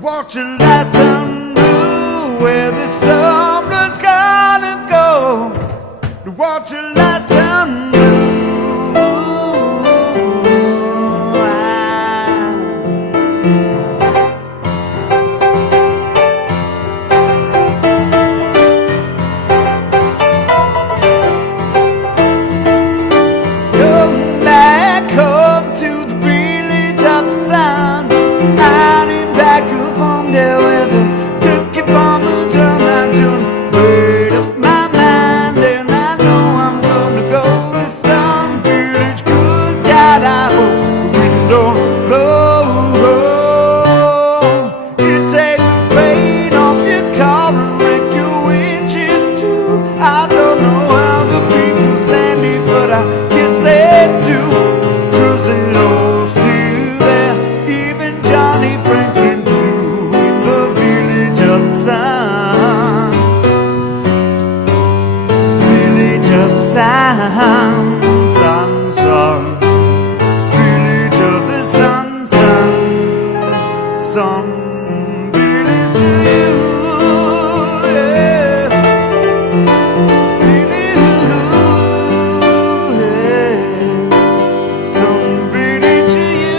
watch your lights on blue. Where the summer's gonna go, watch your lights on blue. Come back home to the village of the sun, out in back of Palm Dale where the turkey farmers run. I done made up my mind, and I know I'm gonna go to some village. Good God, I hope the wind don't blow. You take the paint off your car and wreck your engine too. I don't know how the people stand it, but I guess they do. 'Cause it all still there, even Johnny Franklin too, in the village of the sun. Village of the sun, sun, sun. Village of the sun, sun, sun. Village to you, yeah. Some village to you.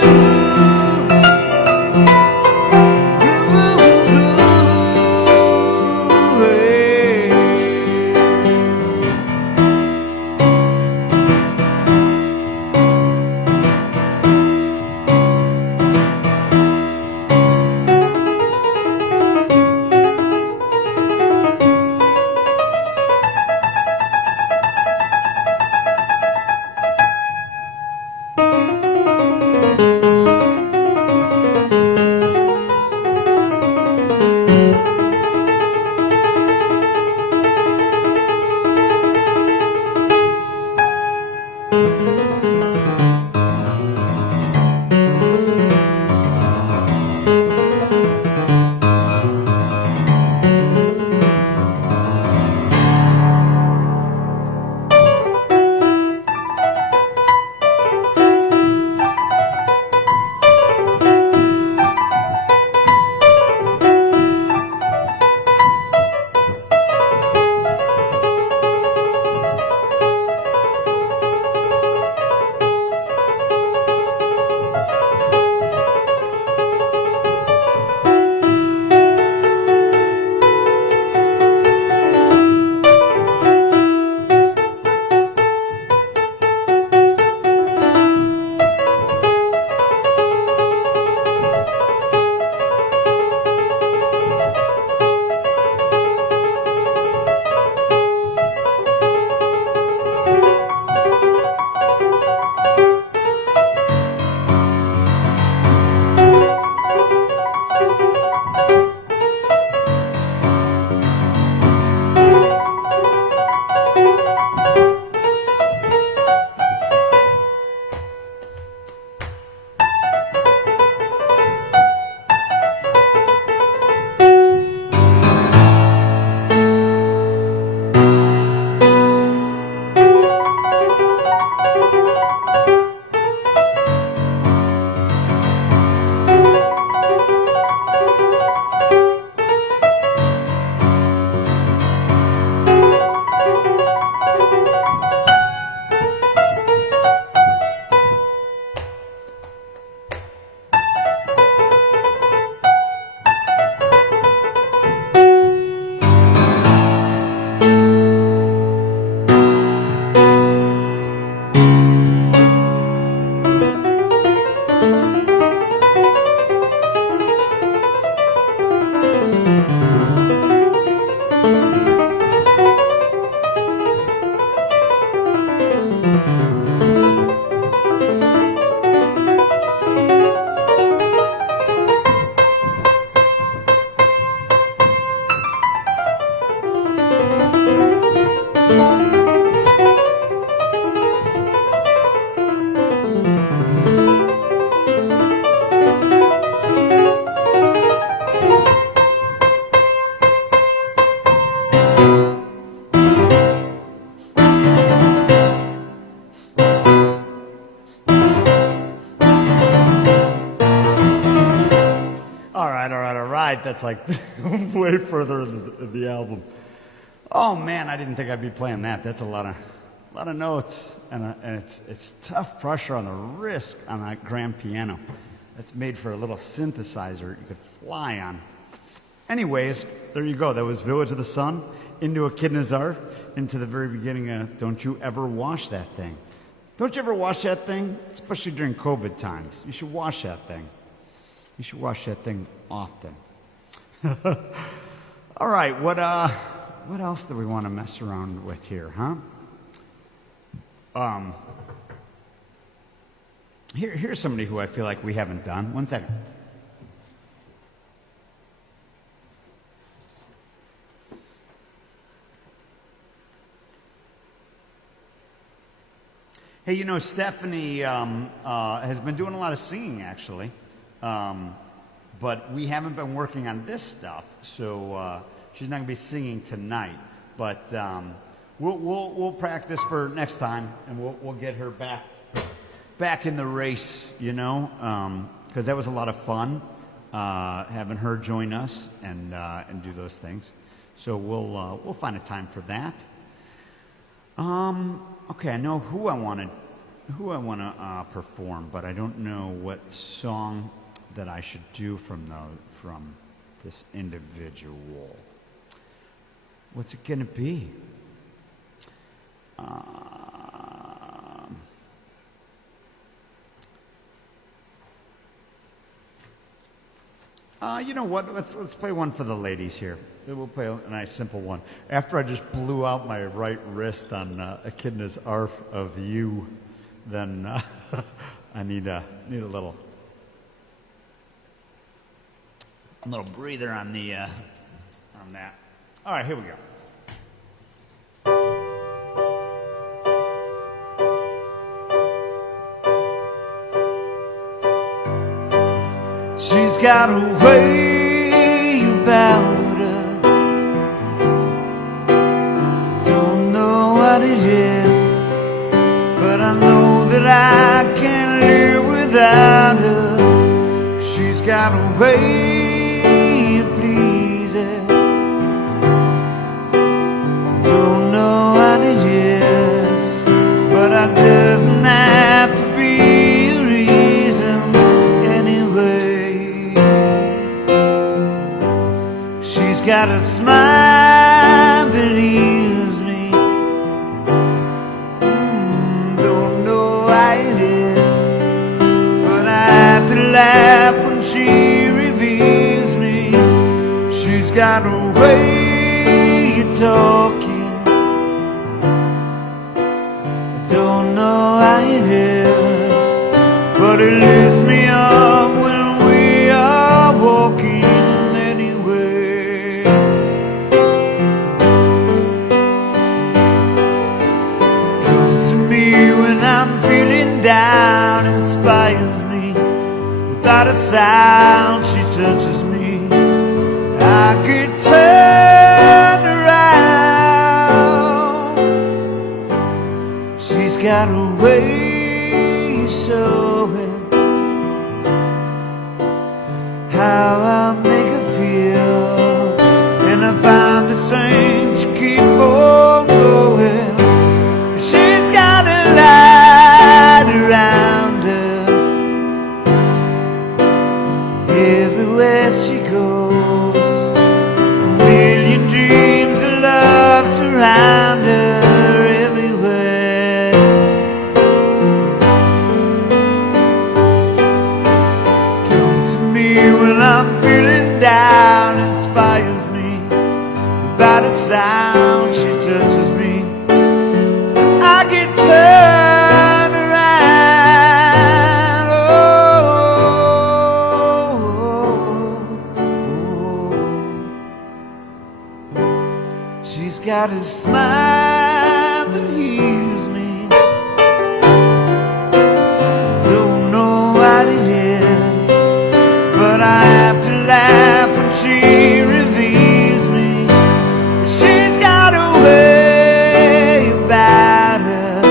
right, that's like way further in the album. Oh man, I didn't think I'd be playing that. That's a lot of notes, and it's tough pressure on the wrist on that grand piano. That's made for a little synthesizer you could fly on. Anyways, there you go. That was Village of the Sun, into Echidna's Arf, into the very beginning of Don't You Ever Wash That Thing. Don't you ever wash that thing? Especially during COVID times. You should wash that thing. You should wash that thing often. All right, what else do we want to mess around with here, huh? Here's somebody who I feel like we haven't done. One second. Hey, you know, Stephanie has been doing a lot of singing, actually. But we haven't been working on this stuff, so she's not going to be singing tonight. But we'll practice for next time, and we'll get her back in the race, you know, because that was a lot of fun having her join us and do those things. So we'll find a time for that. Okay, I know who I want to perform, but I don't know what song that I should do from this individual. What's it gonna be? You know what? Let's play one for the ladies here. We'll play a nice simple one. After I just blew out my right wrist on Echidna's Arf of You, then I need a little breather on that. All right, here we go. She's got a way about her. Don't know what it is, but I know that I can't live without her. She's got a way of pleasing. Don't know what it is, but it doesn't have to be a reason anyway. She's got a smile that heals me. Don't know why it is, but I have to laugh when she reveals me. She's got a way of talking. I don't know why it is, but it lifts me up when we are walking. Down, inspires me. Without a sound, she touches me. I get turned around. She's got a way of showing how I make her feel, and I find the same to keep on going. She's got a light around her everywhere she goes. A million dreams of love surround her everywhere. Comes to me when I'm feeling down, inspires me. Without a sound, she touches me. I get turned around. Oh. She's got a smile that heals me. Don't know what it is, but I have to laugh when she reveals me. She's got a way about her.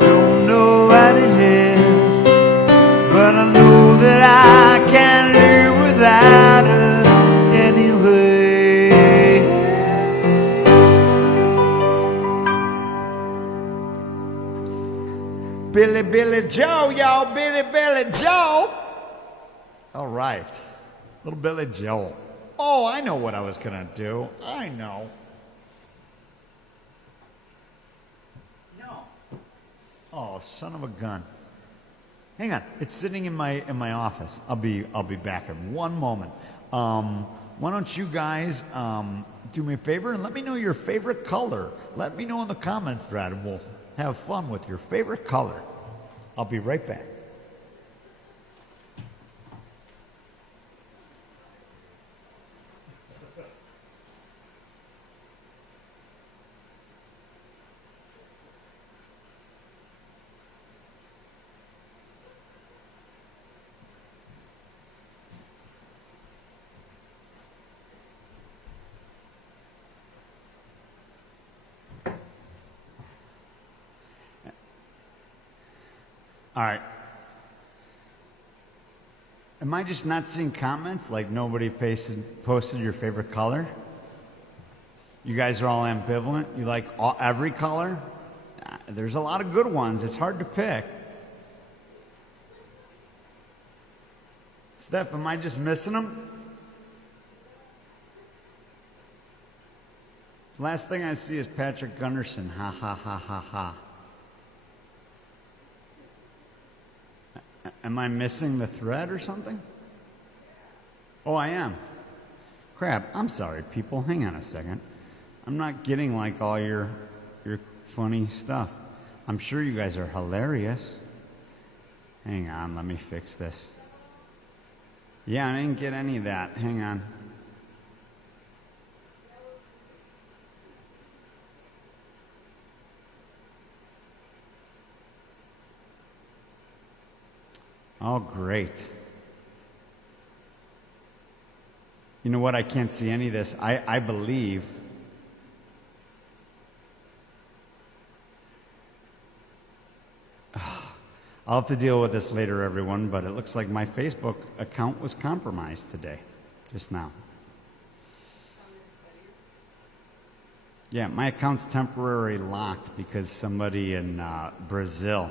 Don't know what it is, but I know that I can live Joe, y'all, Billy Joe. All right, little Billy Joe. Oh, I know what I was gonna do. I know. No. Oh, son of a gun. Hang on, it's sitting in my office. I'll be back in one moment. Why don't you guys do me a favor and let me know your favorite color. Let me know in the comments thread, and we'll have fun with your favorite color. I'll be right back. All right. Am I just not seeing comments? Like nobody posted your favorite color? You guys are all ambivalent? You like every color? There's a lot of good ones. It's hard to pick. Steph, am I just missing them? Last thing I see is Patrick Gunderson. Ha ha ha ha ha. Am I missing the thread or something? Oh, I am. Crap, I'm sorry, people. Hang on a second. I'm not getting like all your funny stuff. I'm sure you guys are hilarious. Hang on, let me fix this. Yeah, I didn't get any of that. Hang on. Oh, great. You know what? I can't see any of this. I believe. I'll have to deal with this later, everyone, but it looks like my Facebook account was compromised today, just now. Yeah, my account's temporarily locked because somebody in Brazil.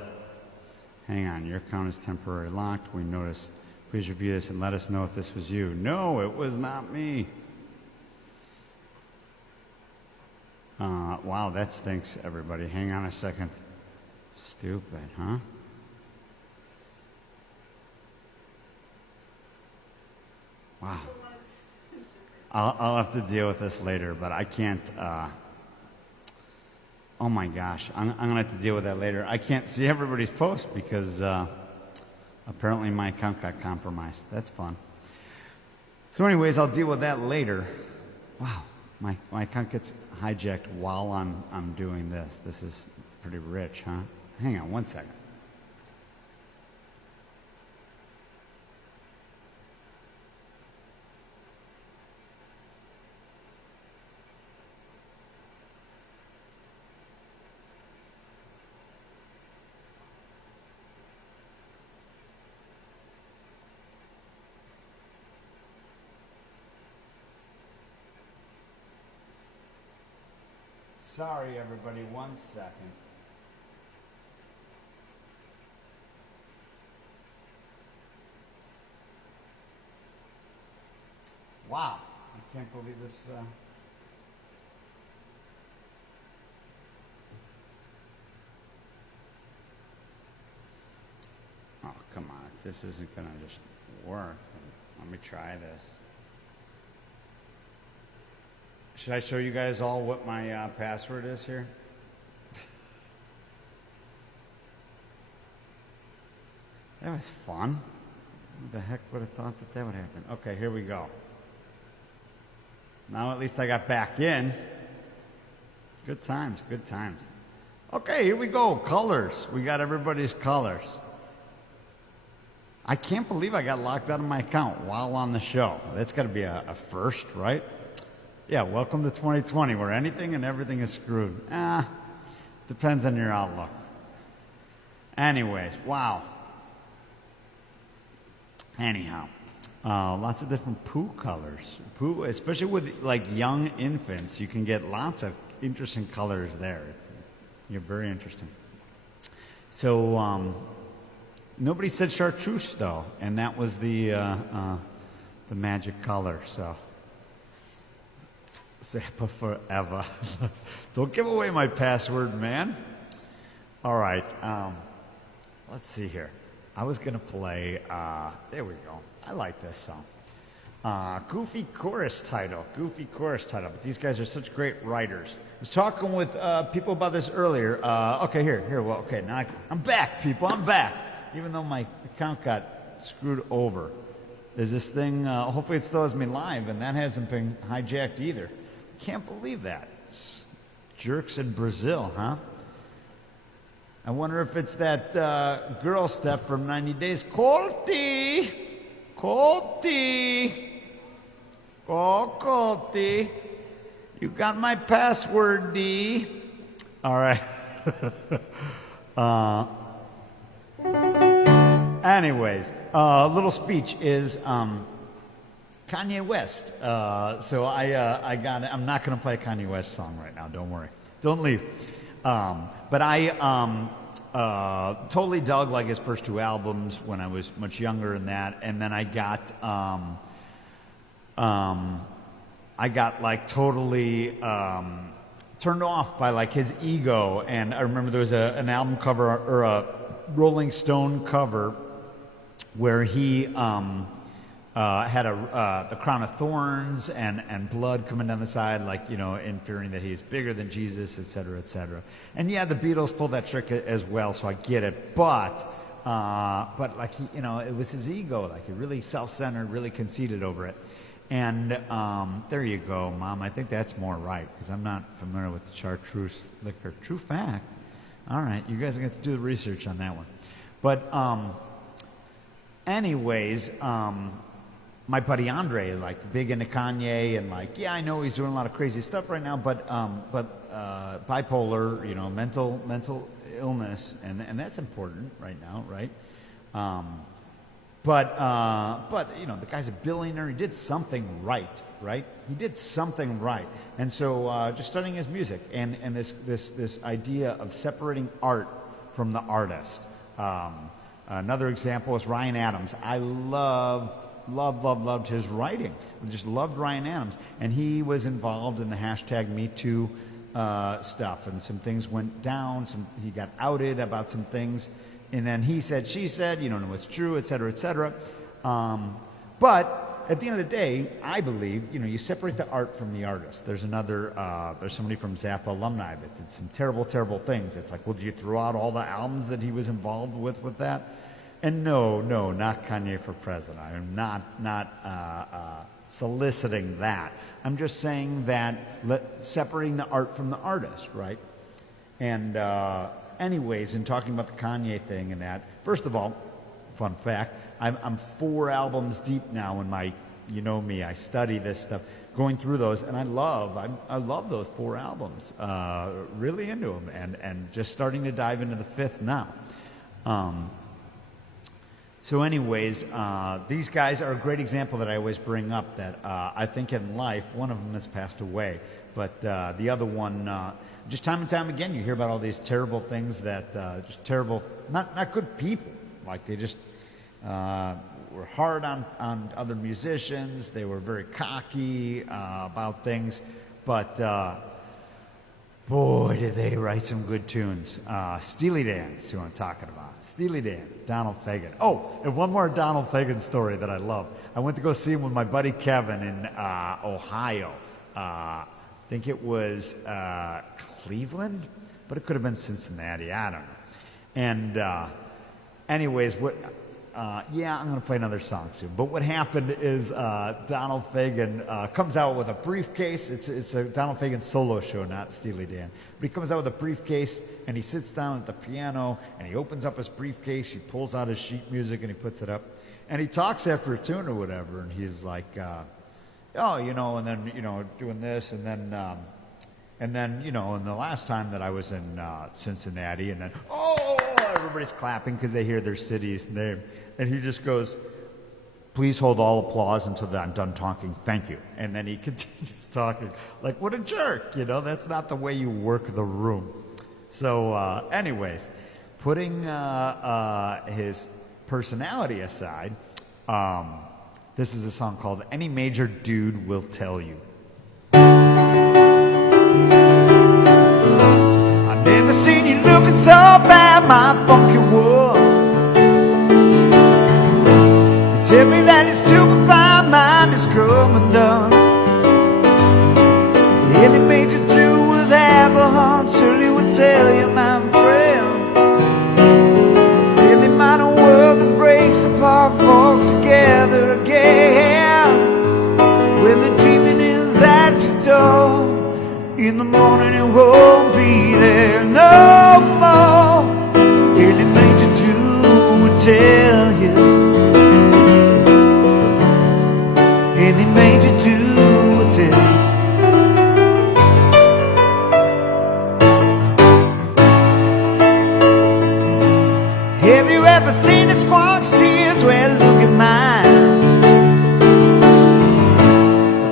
Hang on, your account is temporarily locked. We noticed. Please review this and let us know if this was you. No, it was not me. Wow, that stinks, everybody. Hang on a second. Stupid, huh? Wow. I'll have to deal with this later, but I can't. Oh my gosh, I'm going to have to deal with that later. I can't see everybody's post because apparently my account got compromised. That's fun. So anyways, I'll deal with that later. Wow, my account gets hijacked while I'm doing this. This is pretty rich, huh? Hang on one second. Sorry, everybody, 1 second. Wow, I can't believe this. Oh, come on, if this isn't going to just work, let me try this. Should I show you guys all what my password is here? That was fun. Who the heck would have thought that would happen? Okay, here we go. Now at least I got back in. Good times, good times. Okay, here we go. Colors. We got everybody's colors. I can't believe I got locked out of my account while on the show. That's got to be a first, right? Yeah, welcome to 2020 where anything and everything is screwed. Depends on your outlook. Anyways, wow. Anyhow, lots of different poo colors. Poo, especially with like young infants, you can get lots of interesting colors there. You're very interesting. So Nobody said chartreuse though, and that was the magic color. So Zappa forever. Don't give away my password, man. All right. Let's see here. I was gonna play. There we go. I like this song. Goofy chorus title. But these guys are such great writers. I was talking with people about this earlier. Okay, here. Well, okay, now I'm back, people. I'm back. Even though my account got screwed over. Is this thing, hopefully it still has me live, and that hasn't been hijacked either. Can't believe that. Jerks in Brazil, huh? I wonder if it's that girl Steph from 90 Days. Colty! Oh, Colty. You got my password, D. All right. Anyways, little speech is Kanye West. So I got it. I'm not going to play a Kanye West song right now. Don't worry. Don't leave. But I totally dug like his first two albums when I was much younger than that, and then I got like totally turned off by like his ego. And I remember there was an album cover or a Rolling Stone cover where he had the crown of thorns and blood coming down the side, like, you know, inferring that he's bigger than Jesus, et cetera, et cetera. And yeah, the Beatles pulled that trick as well, so I get it. But like he, you know, it was his ego, like he really self-centered, really conceited over it. And there you go, Mom. I think that's more right because I'm not familiar with the chartreuse liquor. True fact. All right, you guys are going to do the research on that one. But anyways, my buddy Andre, like big into Kanye, and like, yeah, I know he's doing a lot of crazy stuff right now, but bipolar, you know, mental illness, and that's important right now, right? But you know, the guy's a billionaire. He did something right? He did something right, and so just studying his music and this idea of separating art from the artist. Another example is Ryan Adams. I loved his writing. I just loved Ryan Adams, and he was involved in the hashtag Me Too stuff, and some things went down. He got outed about some things, and then he said, she said, you don't know what's true, et cetera, et cetera. But at the end of the day, I believe, you know, you separate the art from the artist. There's there's somebody from Zappa alumni that did some terrible, terrible things. It's like, well, did you throw out all the albums that he was involved with that? And no, not Kanye for president. I am not soliciting that. I'm just saying that separating the art from the artist, right? And anyways, in talking about the Kanye thing and that, first of all, fun fact, I'm 4 albums deep now in my, you know me, I study this stuff, going through those, and I love those 4 albums, really into them, and just starting to dive into the 5th now. So anyways, these guys are a great example that I always bring up that I think in life, one of them has passed away, but the other one, just time and time again, you hear about all these terrible things that, just terrible, not good people, like they just were hard on other musicians, they were very cocky about things, but boy, did they write some good tunes. Steely Dan is who I'm talking about. Steely Dan, Donald Fagen. Oh, and one more Donald Fagen story that I love. I went to go see him with my buddy Kevin in Ohio. I think it was Cleveland, but it could have been Cincinnati. I don't know. And anyways, yeah, I'm going to play another song soon. But what happened is Donald Fagen comes out with a briefcase. It's a Donald Fagen solo show, not Steely Dan. But he comes out with a briefcase, and he sits down at the piano, and he opens up his briefcase. He pulls out his sheet music, and he puts it up. And he talks after a tune or whatever, and he's like, oh, you know, and then, you know, doing this, and then, you know, and the last time that I was in Cincinnati, and then, oh, everybody's clapping because they hear their city's name. And he just goes, please hold all applause until I'm done talking. Thank you. And then he continues talking. Like, what a jerk, you know? That's not the way you work the room. So anyways, putting his personality aside, this is a song called Any Major Dude Will Tell You. I've never seen you looking so bad, my funky woman. You tell me that your superfine mind is come and done. Any major dude with have a hunch surely would tell you, my friend. Any minor world that breaks apart falls together again. When the dreaming is at your door, in the morning it won't be there no more. Any major dude would tell you. Any major dude would tell you. Have you ever seen a squawk tears? Well, look at mine.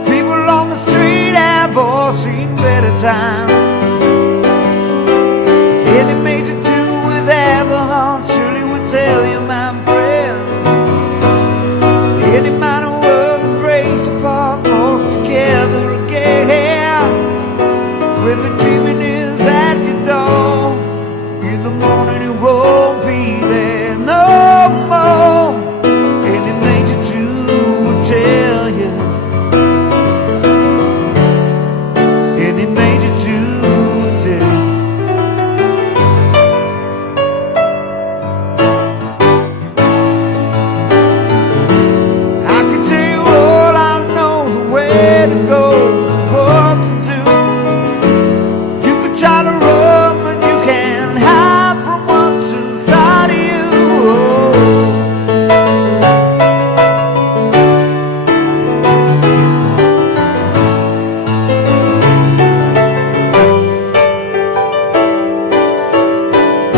People on the street have all seen better times. Any major dude with ever heart surely would tell you, my friend. Any minor world that breaks apart falls together again. When the dreaming is at your door, in the morning it won't be there no more. Any major dude will tell you. Any major dude will tell you. I can tell you all I know, the way to go, what to do. You could try to run, but you can't hide from what's inside of you.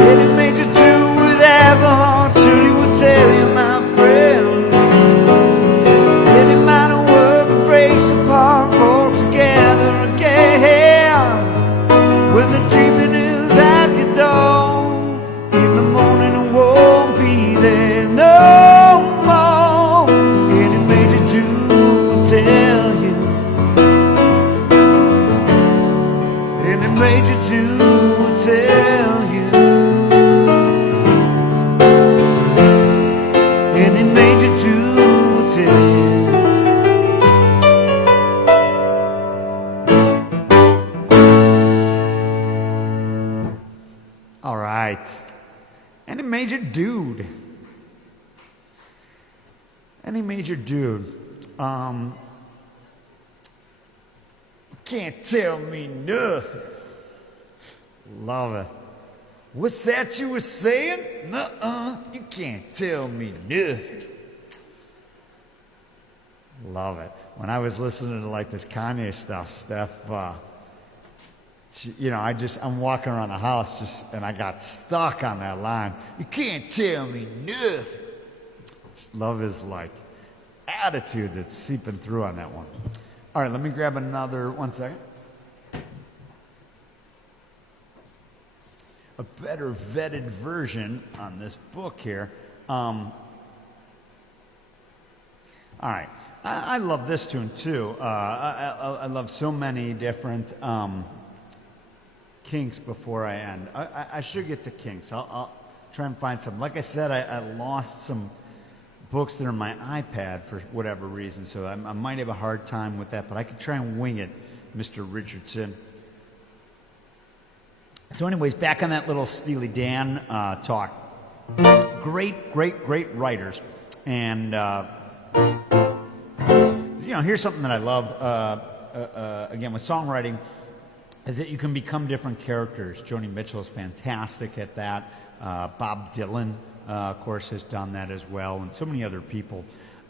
Any major dude with ever heart surely would tell you, my friend. Any minor world that breaks apart falls together again. When the dreaming is at your door, in the morning it won't be there no more. Any major dude will tell you. Any major dude will tell you. Any major dude will tell you. All right. Any major dude. Any major dude. Can't tell me nothing. Love it. What's that you were saying? Nuh-uh. You can't tell me nothing. Love it. When I was listening to like this Kanye stuff, Steph, I'm walking around the house and I got stuck on that line. You can't tell me nothing. Just love his like attitude that's seeping through on that one. All right, let me grab another 1 second. A better vetted version on this book here. All right. I love this tune too. I love so many different Kinks before I end. I should get to Kinks. I'll try and find some. Like I said, I lost some books that are on my iPad for whatever reason, so I might have a hard time with that, but I could try and wing it, Mr. Richardson. So anyways, back on that little Steely Dan talk. Great writers. And, here's something that I love, again, with songwriting, is that you can become different characters. Joni Mitchell is fantastic at that. Bob Dylan, of course, has done that as well, and so many other people.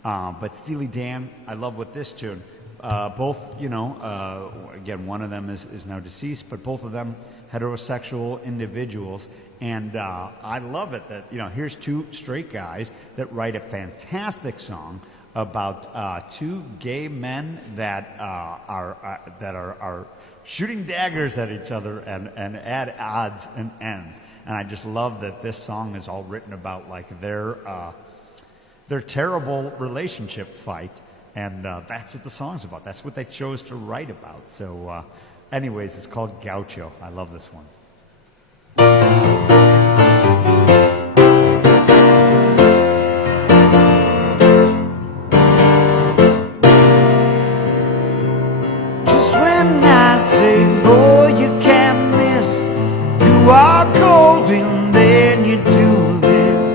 But Steely Dan, I love with this tune. Both, again, one of them is now deceased, but both of them heterosexual individuals. And I love it that, here's two straight guys that write a fantastic song about two gay men that are shooting daggers at each other and at odds and ends. And I just love that this song is all written about like their terrible relationship fight, and that's what the song's about. That's what they chose to write about. So, anyways, it's called Gaucho. I love this one. Just when I say, boy, you can't miss, you are cold and then you do this.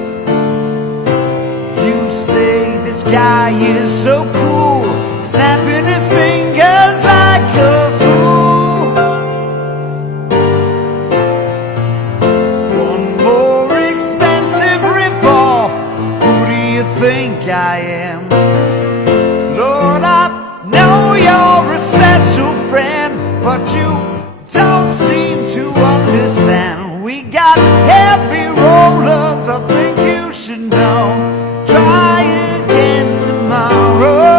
You say this guy is so cool, snapping his fingers like a fool. One more expensive ripoff, who do you think I am? Lord, I know you're a special friend, but you don't seem to understand. We got heavy rollers, I think you should know. Try again tomorrow.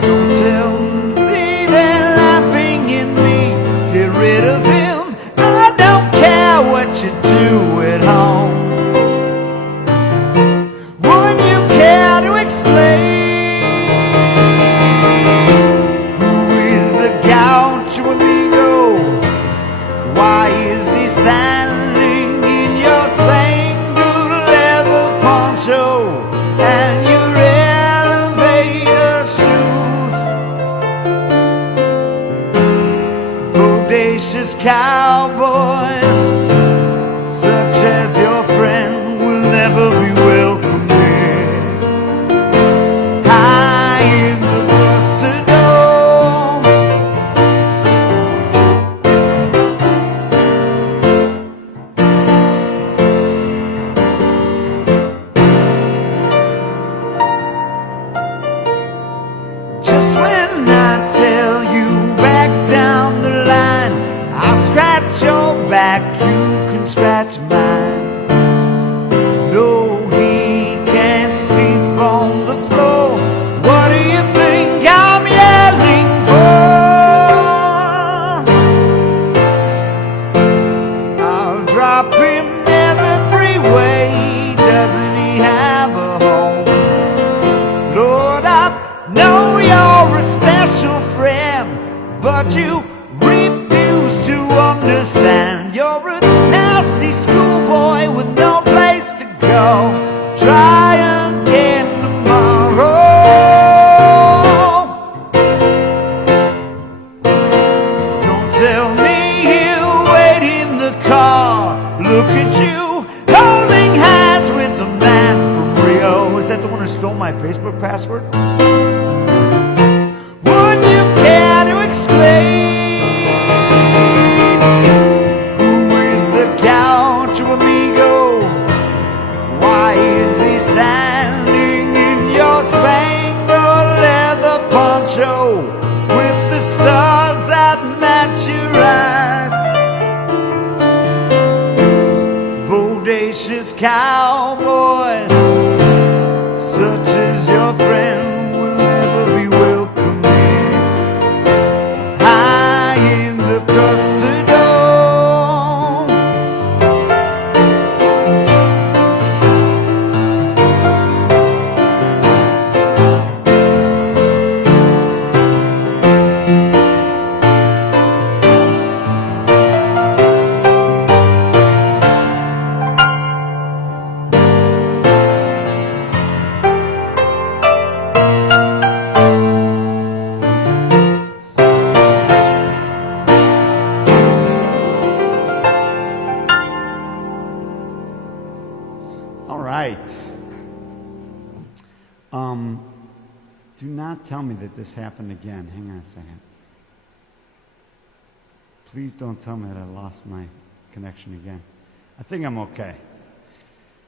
Don't tell me they're laughing at me. Get rid of him. I don't care what you do at home. Would you care to explain who is the gaucho amigo? Why is he standing in your spangled leather poncho and your elevator shoes? Bodacious cowboys, such as your friend, will never be welcome here. High in the busted dome, just when I tell you back down the line, I'll scratch your back, you can scratch mine. No, he can't sleep on the floor. What do you think I'm yelling for? I'll drop him near the freeway. Doesn't he have a home? Lord, I know you're a special friend, but you refuse to understand. You're a nasty schoolboy with no place to go. Try again tomorrow. Don't tell me he'll wait in the car. Look at you, holding hands with the man from Rio. Is that the one who stole my Facebook password? Would you care to explain who is the gaucho amigo? Why is he standing in your spangled leather poncho with the stars that match your eyes? Bodacious cowboys, such as your friend, will never be welcome here. High in the custard dome. All right. Do not tell me that this happened again. Hang on a second. Please don't tell me that I lost my connection again. I think I'm okay.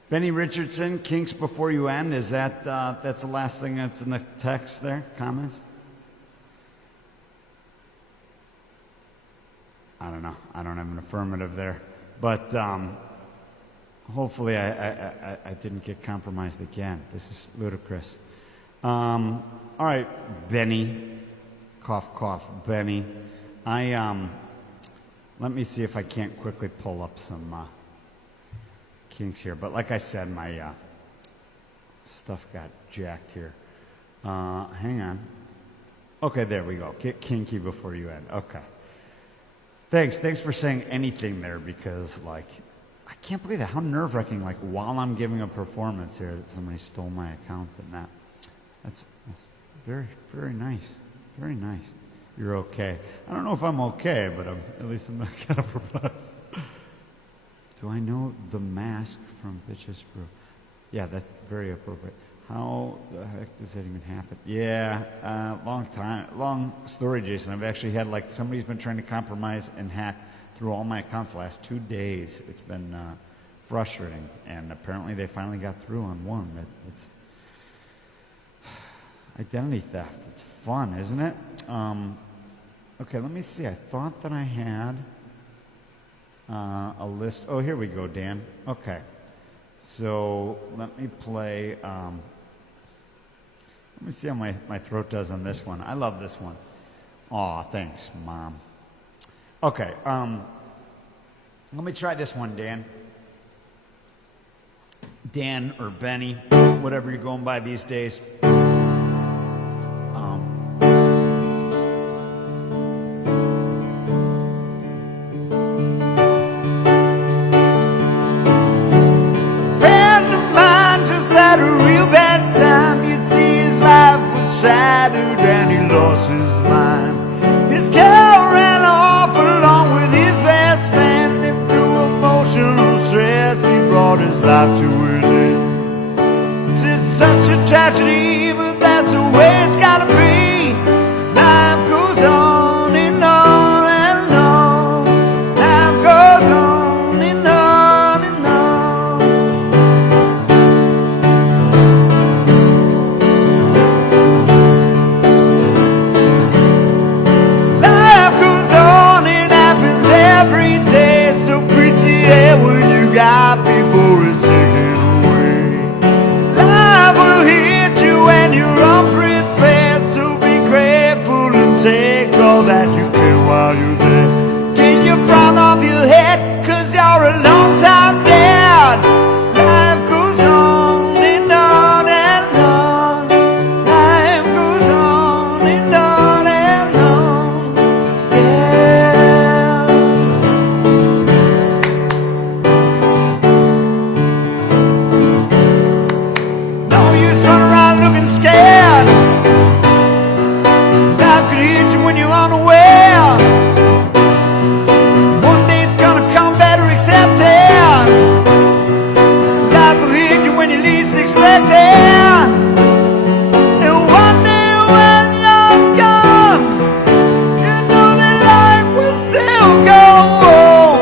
Benny Richardson, Kinks Before You End. Is that that's the last thing that's in the text there? Comments? I don't know. I don't have an affirmative there. But hopefully I didn't get compromised again. This is ludicrous. All right, Benny. Cough, cough, Benny. Let me see if I can't quickly pull up some kinks here. But like I said, my stuff got jacked here. Hang on. Okay, there we go. Get kinky before you end. Okay. Thanks for saying anything there, because like I can't believe that. How nerve-wracking! Like while I'm giving a performance here, that somebody stole my account and that. That's very, very nice. Very nice. You're okay. I don't know if I'm okay, but at least I'm not gonna propose. Do I know the mask from Bitches Brew? Yeah, that's very appropriate. How the heck does that even happen? Yeah, long story, Jason. I've actually had like somebody's been trying to compromise and hack through all my accounts the last 2 days. It's been frustrating, and apparently they finally got through on one. It's identity theft. It's fun, isn't it? Okay, let me see. I thought that I had a list. Oh, here we go, Dan. Okay. So let me play. Let me see how my throat does on this one. I love this one. Aw, thanks, Mom. Okay. Let me try this one, Dan. Dan or Benny, whatever you're going by these days. Shattered and he lost his mind. His car ran off along with his best friend, and through emotional stress he brought his life to an end. This is such a tragedy, but that's the way it's gotta be. Life goes on and on and on. Life goes on and on and on. Before it's taken away, life will hit you when you're unprepared. So be grateful and take all that you can while you're there. Get your frown off your head, 'cause you're a long time dead. Life goes on and on and on. Life goes on and on and on. Yeah. Scared. Life could hit you when you're unaware. One day it's gonna come better accepted. Life will hit you when you least expect it. And one day when you're gone, you know that life will still go on.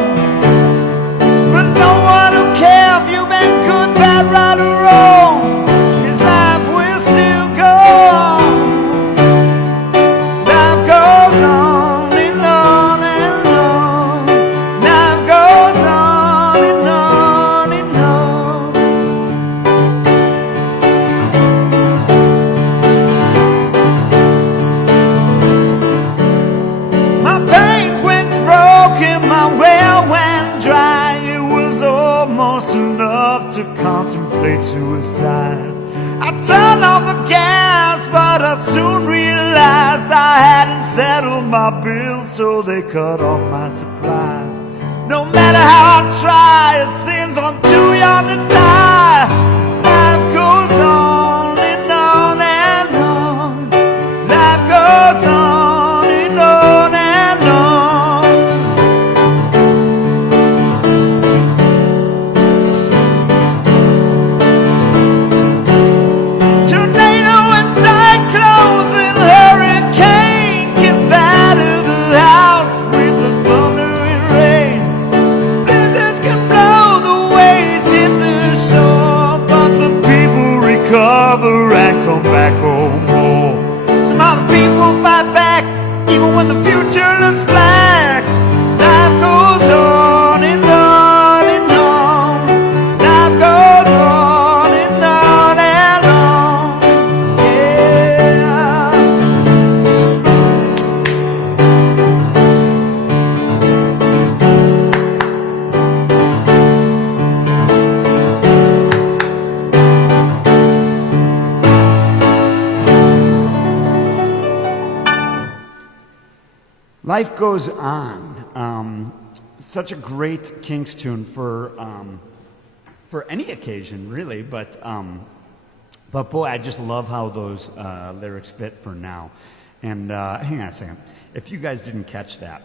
But no one will care if you've been good, bad, right or wrong. Enough to contemplate suicide. I turned on the gas, but I soon realized I hadn't settled my bills, so they cut off my supply. No matter how I try, it seems I'm too young to die. Life goes on and on and on. Life goes on and on and on. Blizzards can blow the waves hit the shore. Life Goes On. Such a great Kings tune for any occasion, really. But boy, I just love how those lyrics fit for now. And hang on a second. If you guys didn't catch that,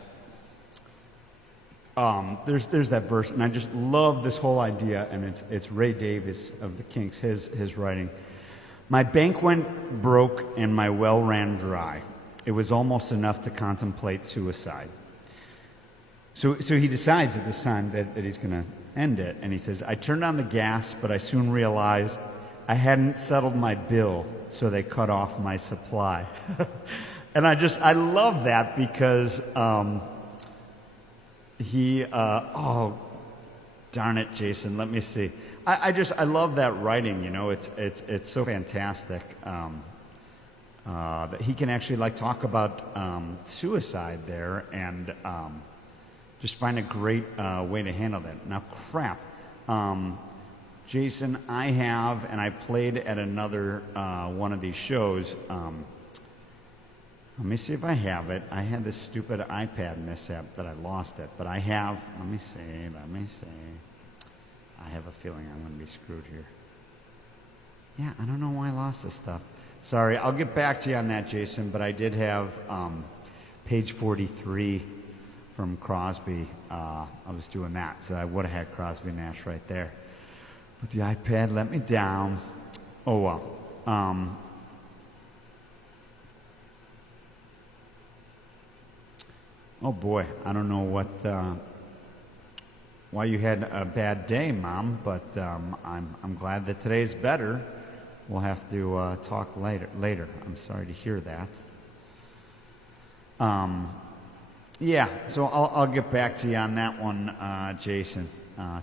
there's that verse, and I just love this whole idea. And it's Ray Davies of the Kinks, his writing. My bank went broke and my well ran dry. It was almost enough to contemplate suicide. So he decides at this time that he's going to end it. And he says, I turned on the gas, but I soon realized I hadn't settled my bill, so they cut off my supply. And I love that because oh, darn it, Jason, let me see. I love that writing, you know, it's so fantastic. That he can actually talk about suicide there and just find a great way to handle that. Now, crap, Jason, I have, and I played at another one of these shows. Let me see if I have it. I had this stupid iPad mishap that I lost it, but I have. Let me see. I have a feeling I'm going to be screwed here. Yeah, I don't know why I lost this stuff. Sorry, I'll get back to you on that, Jason, but I did have page 43 from Crosby. I was doing that, so I would have had Crosby Nash right there. But the iPad let me down. Oh, well. Oh, boy, I don't know why you had a bad day, Mom, but I'm glad that today's better. We'll have to talk later. I'm sorry to hear that. Yeah, so I'll get back to you on that one, Jason.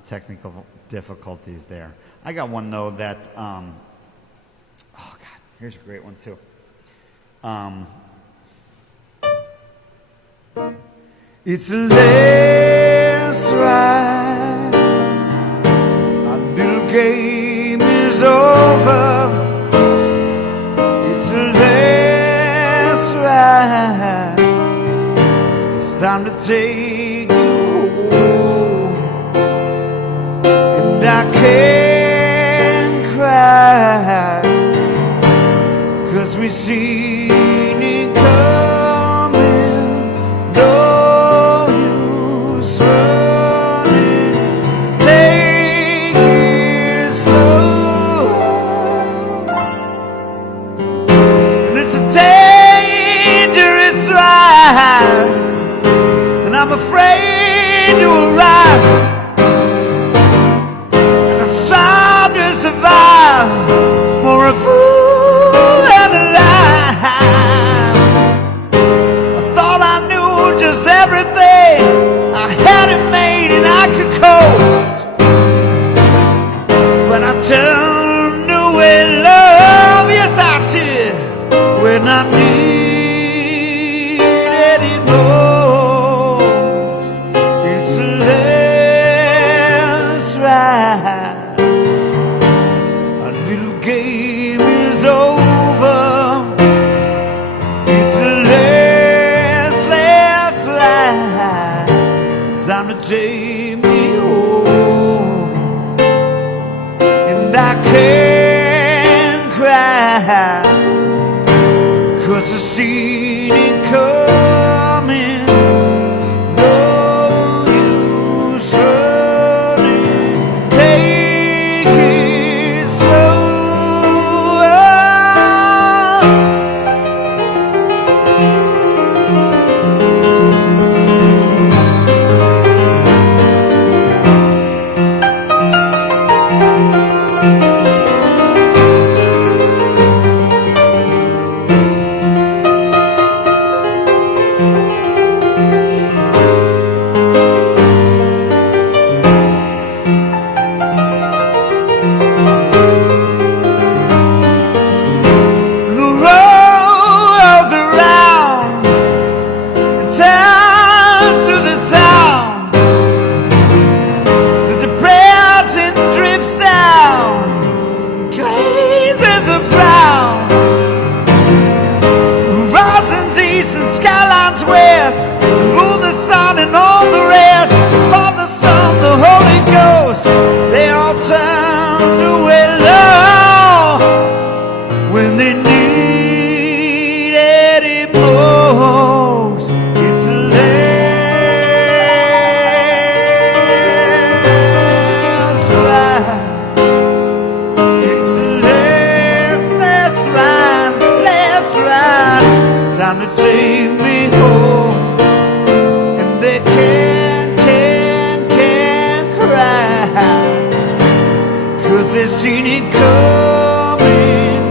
Technical difficulties there. I got one, though, that... oh, God, here's a great one, too. It's a last ride. Our little game is over. It's a last ride. It's time to take you home. And I can't cry, 'cause we seen it coming. No use running. Take it slow. And it's a dangerous ride, and I'm afraid to arrive. And I strive to survive, more a fool than a lie. I thought I knew just everything. I had it made and I could coast. When I turned away, love, yes I did. When I needed it most. It's a last ride. Our little game is over. It's the last ride. It's time to take me home. And I can't cry, 'cause I seen it coming. No use running. Take it slow. away love when they need it most. It's the last ride. It's the last ride. Time to take me home. And they can't cry, 'cause they've seen it coming.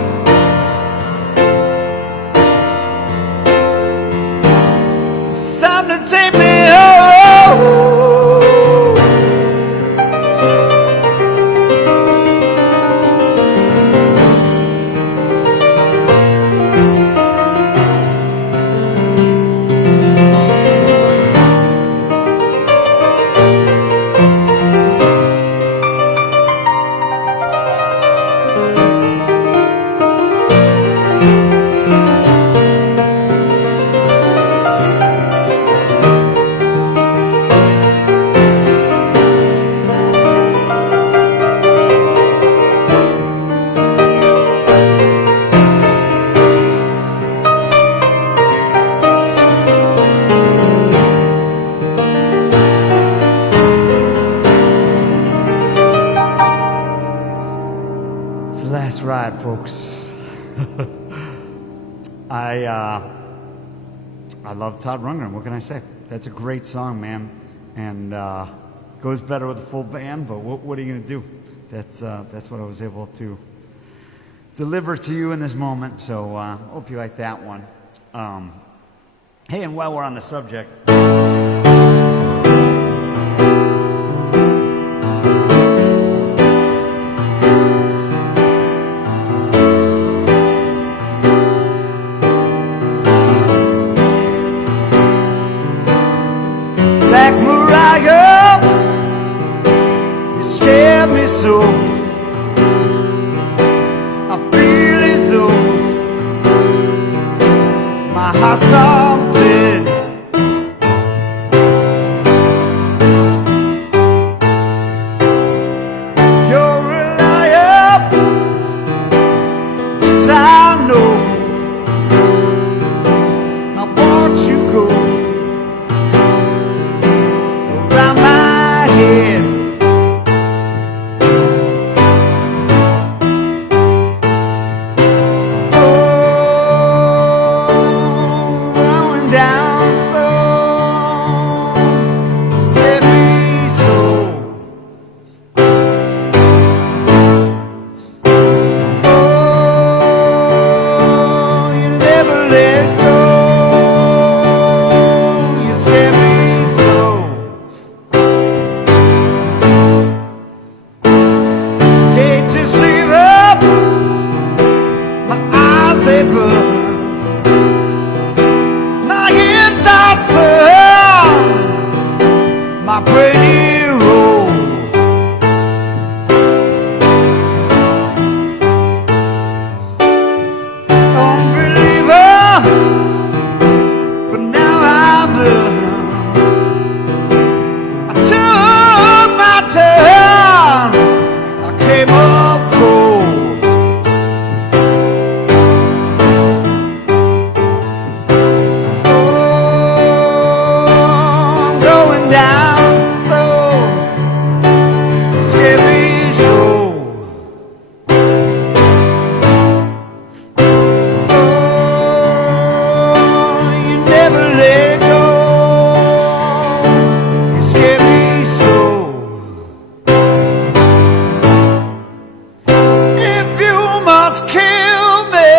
It's time to take me home. It's the last ride, folks. I love Todd Rundgren. What can I say? That's a great song, man, and goes better with a full band. But what are you gonna do? That's what I was able to deliver to you in this moment. So hope you like that one. Hey, and while we're on the subject. Like Mariah, you scared me so. I feel as though my heart's something. You're a liar, 'cause I know I want you go around my head. Oh, going down slow, set me so. Oh, you never let go. You scare me so. Hate to see up, my eyes they burn, my inside turn, my brain roll. Unbeliever, but now I've learned. I took my turn. I came up cold. Oh, I'm going down slow. Scare me so. Oh, you never let go. You scare me so. If you must kill me,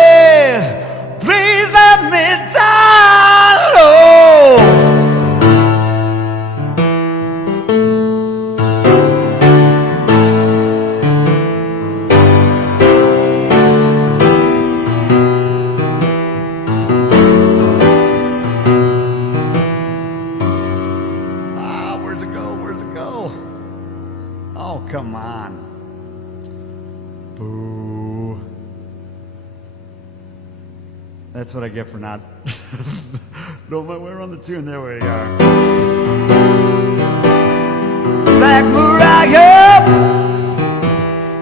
please let me die alone. Where's it go? Where's it go? Oh, come on. Boo. That's what I get for not knowing my way around the tune. There we are. Like Mariah,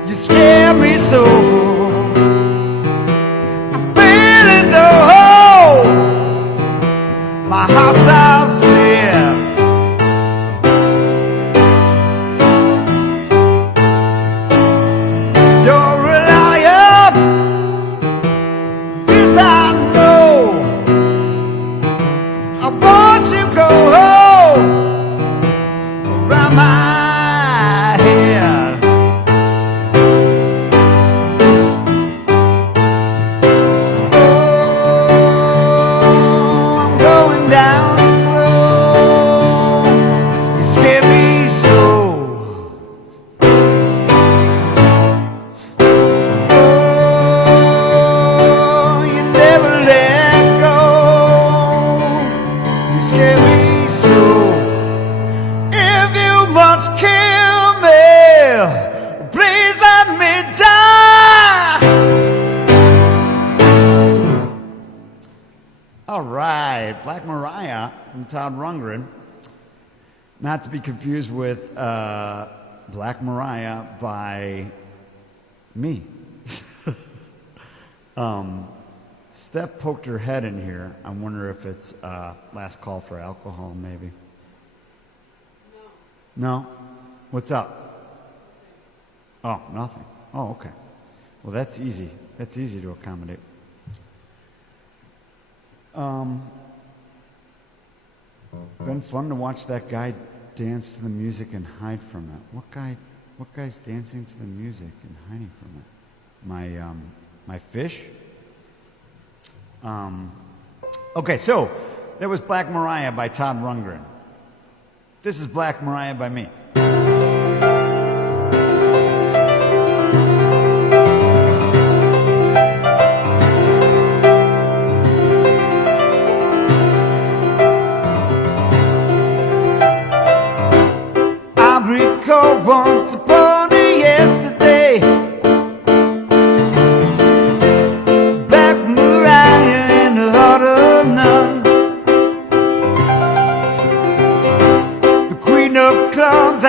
you scare me so. I feel as though my heart's upstairs. You're a liar, this I know. I want you to go home around my head. Oh, I'm going down slow. You scare me so. Oh, you never let go. You scare me so. If you must kill me, please let me die. All right, Black Mariah from Todd Rundgren. Not to be confused with Black Mariah by me. Steph poked her head in here. I wonder if it's last call for alcohol, maybe. No? What's up? Oh, nothing. Oh, okay. Well, that's easy. That's easy to accommodate. Been fun to watch that guy dance to the music and hide from it. What guy's dancing to the music and hiding from it? My fish? Okay, so that was Black Mariah by Todd Rundgren. This is Black Mariah by me. I recall once upon a yesterday, Black Mariah in the heart of none, the queen of clubs.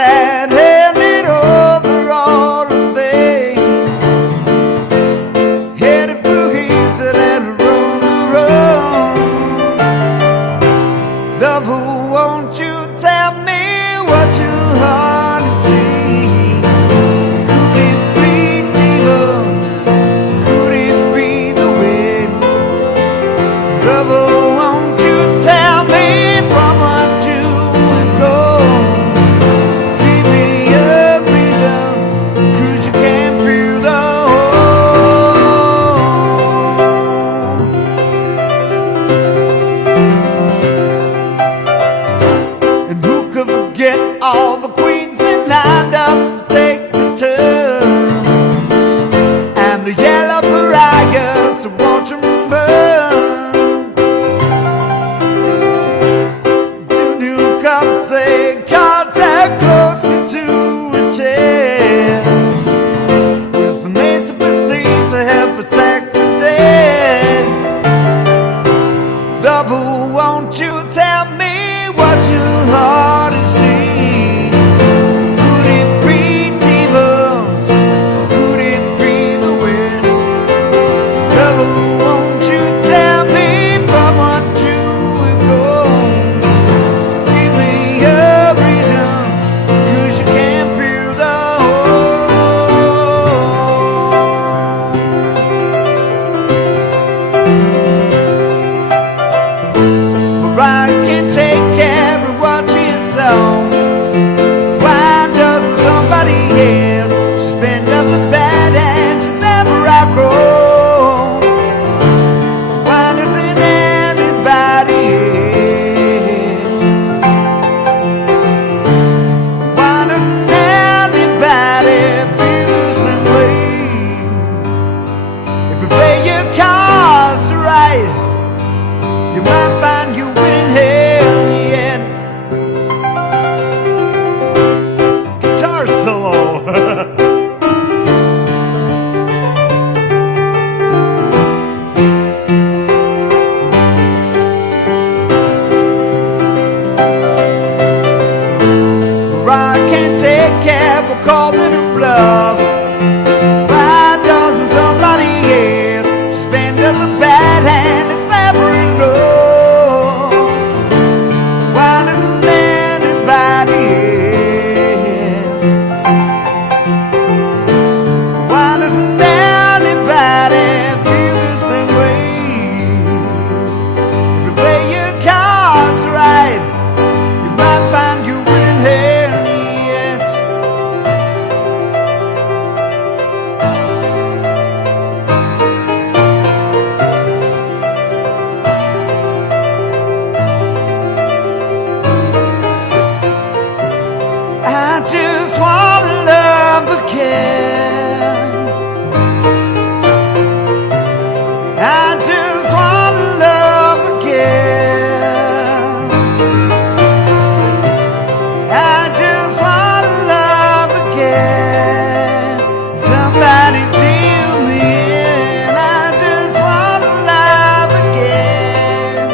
Somebody deal me in. I just wanna love again.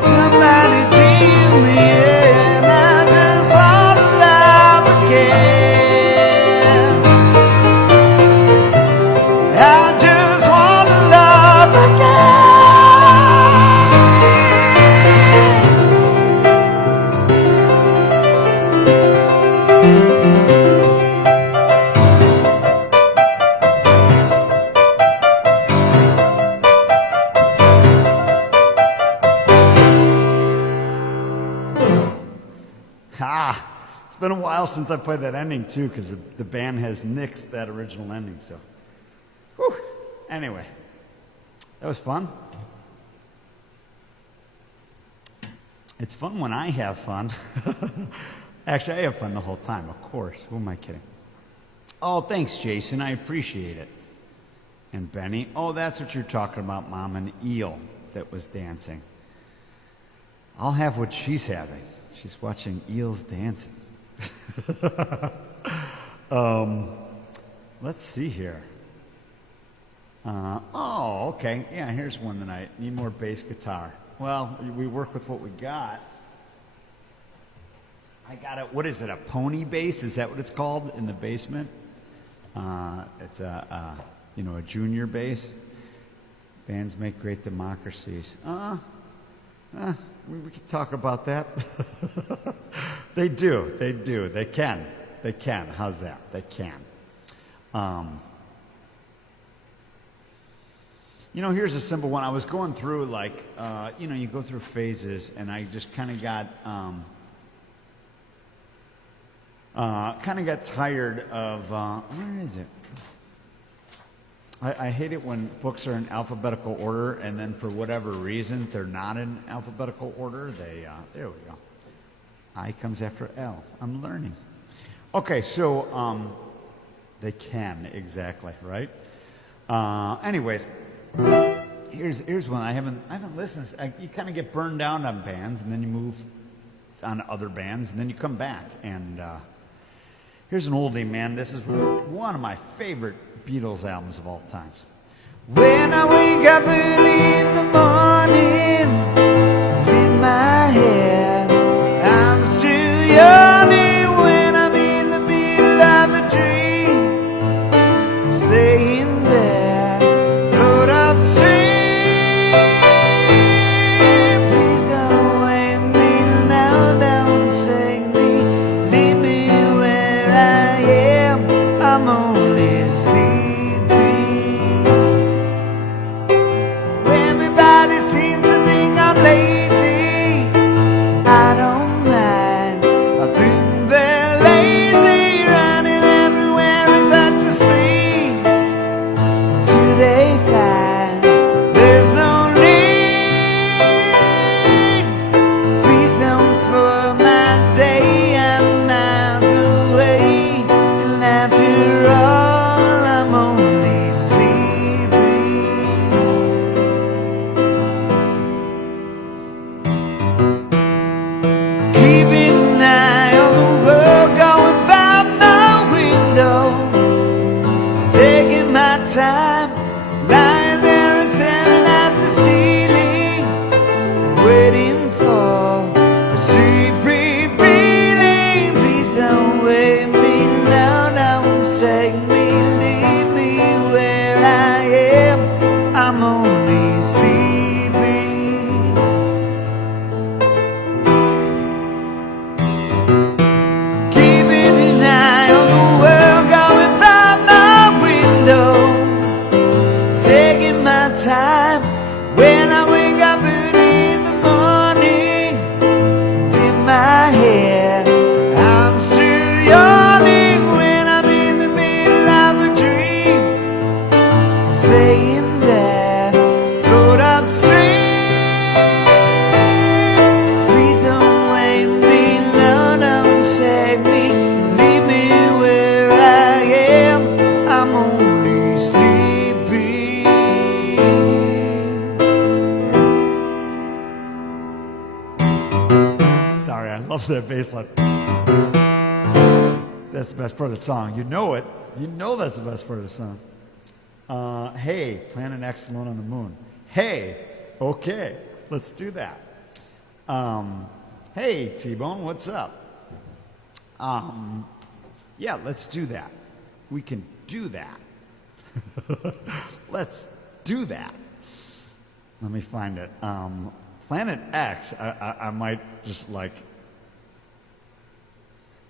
Somebody deal me in. I just wanna love again. I just wanna love again. Ah, it's been a while since I played that ending too, because the band has nixed that original ending. So, whew. Anyway, that was fun. It's fun when I have fun. Actually, I have fun the whole time, of course. Who am I kidding? Oh, thanks, Jason. I appreciate it. And Benny, oh, that's what you're talking about, Mom, an eel that was dancing. I'll have what she's having. She's watching eels dancing. Let's see here. Oh, okay. Yeah, here's one tonight. Need more bass guitar. Well, we work with what we got. I got it. What is it? A pony bass? Is that what it's called in the basement? It's a junior bass. Bands make great democracies. We could talk about that. They do. They can. How's that? They can. Here's a simple one. I was going through, you go through phases, and I just kind of got tired of, where is it? I hate it when books are in alphabetical order, and then for whatever reason, they're not in alphabetical order. There we go. I comes after L. I'm learning. Okay, so they can, exactly, right? Anyways, here's one. I haven't listened. You kind of get burned down on bands, and then you move on to other bands, and then you come back. And here's an oldie, man. This is one of my favorite Beatles albums of all times. When I wake up early in the morning, in my head, I'm still yawning when I'm in the middle of a dream, staying there, float upstream. Please don't wake me now, don't take me, leave me where I am. I'm only sleeping. Everybody seems to think I'm lazy. I don't mind. I think they're lazy, running everywhere at such a speed. Till they find there's no need. Please don't spoil my day. I'm miles away, and after all, I'm only sleeping. Keeping an eye on the world going by my window, taking my time, lying there and staring at the ceiling, waiting for a sleepy feeling. Please don't wake me now, don't take me, leave me where I am. I'm only sleeping. Keeping an eye on the world going by my window, taking my time when I wake up early in the morning. In my head, I'm still yawning when I'm in the middle of a dream, saying that float upstream. Please don't wake me, no, don't take me, leave me where I am. I'm only sleeping. Sorry, I love that bass line. That's the best part of the song. You know it. You know that's the best part of the song. Hey, Planet X alone on the moon. Hey, okay, let's do that. Hey, T-Bone, what's up? Yeah, let's do that. We can do that. Let's do that. Let me find it. Planet X, I might just like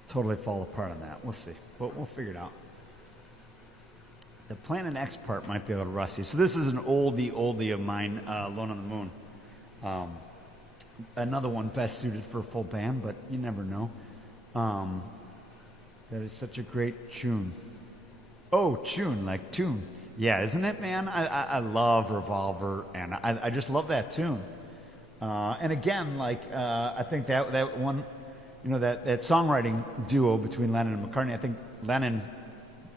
totally fall apart on that. We'll see. We'll figure it out. The Planet X part might be a little rusty. So this is an oldie of mine, Alone on the Moon. Another one best suited for a full band, but you never know. That is such a great tune. Oh, tune, like tune. Yeah, isn't it, man? I love Revolver, and I just love that tune. And again, like I think that one, you know, that songwriting duo between Lennon and McCartney. I think Lennon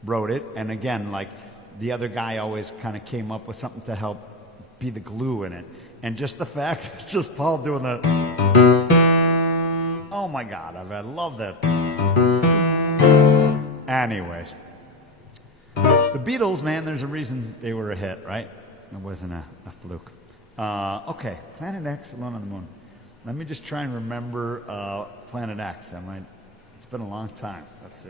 wrote it, and again, like the other guy always kind of came up with something to help be the glue in it. And just the fact that it's just Paul doing the, oh my God, I love that. Anyways, the Beatles, man, there's a reason they were a hit, right? It wasn't a fluke. Okay, Planet X, Alone on the Moon. Let me just try and remember Planet X. It's been a long time. Let's see.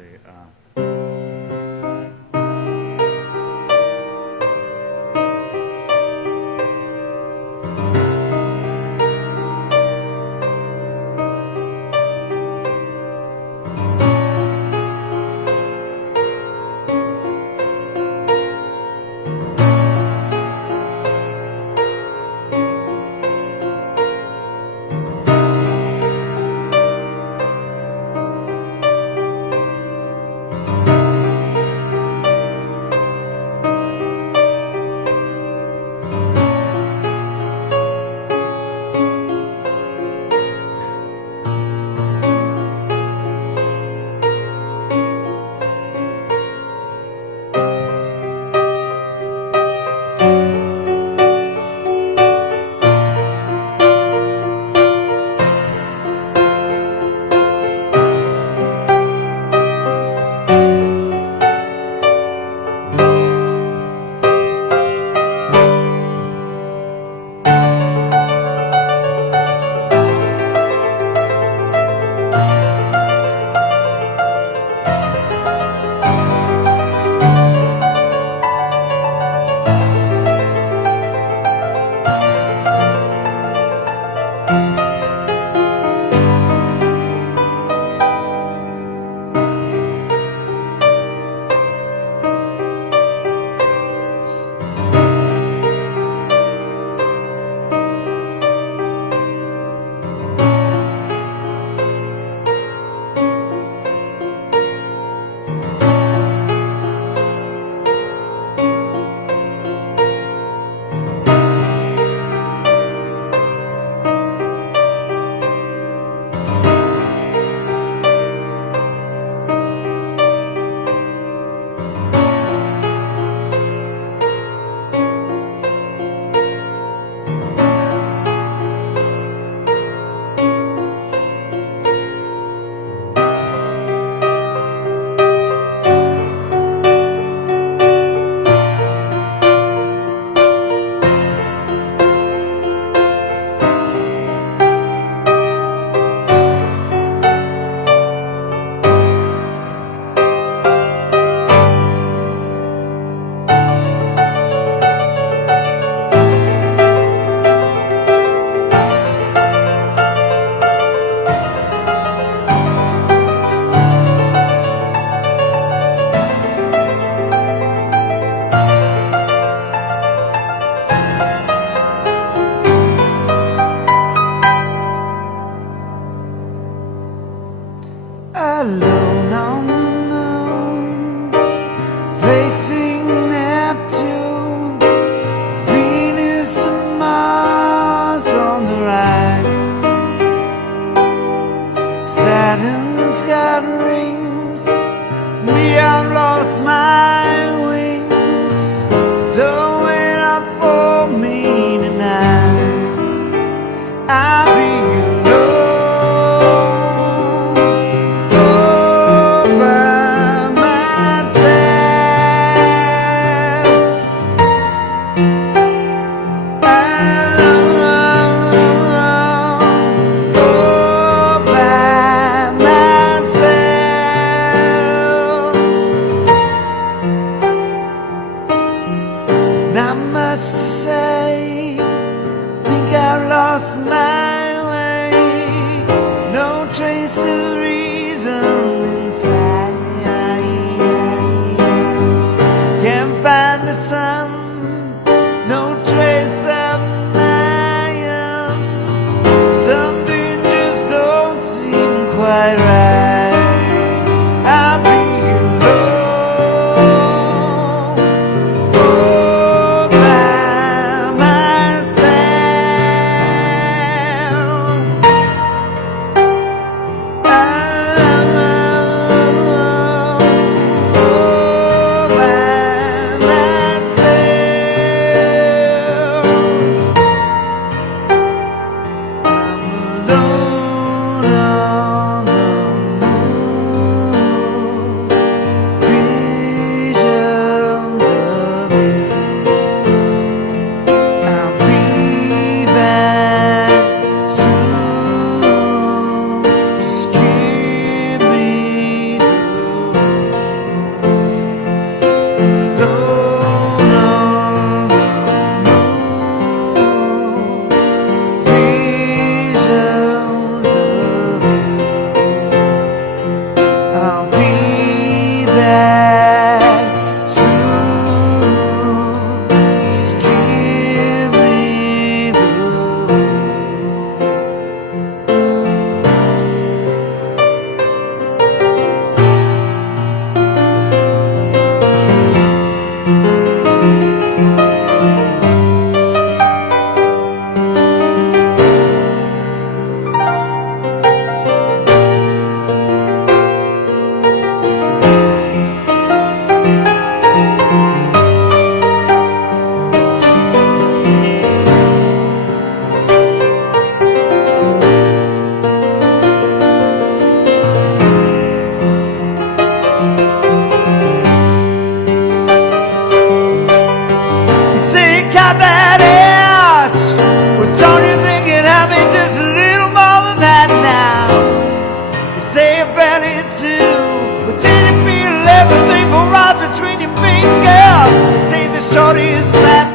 much to say. Think I've lost my way. No trace of reason inside. Can't find the sun. No trace of my own. Something just don't seem quite right. I'll be alone, all by myself. All by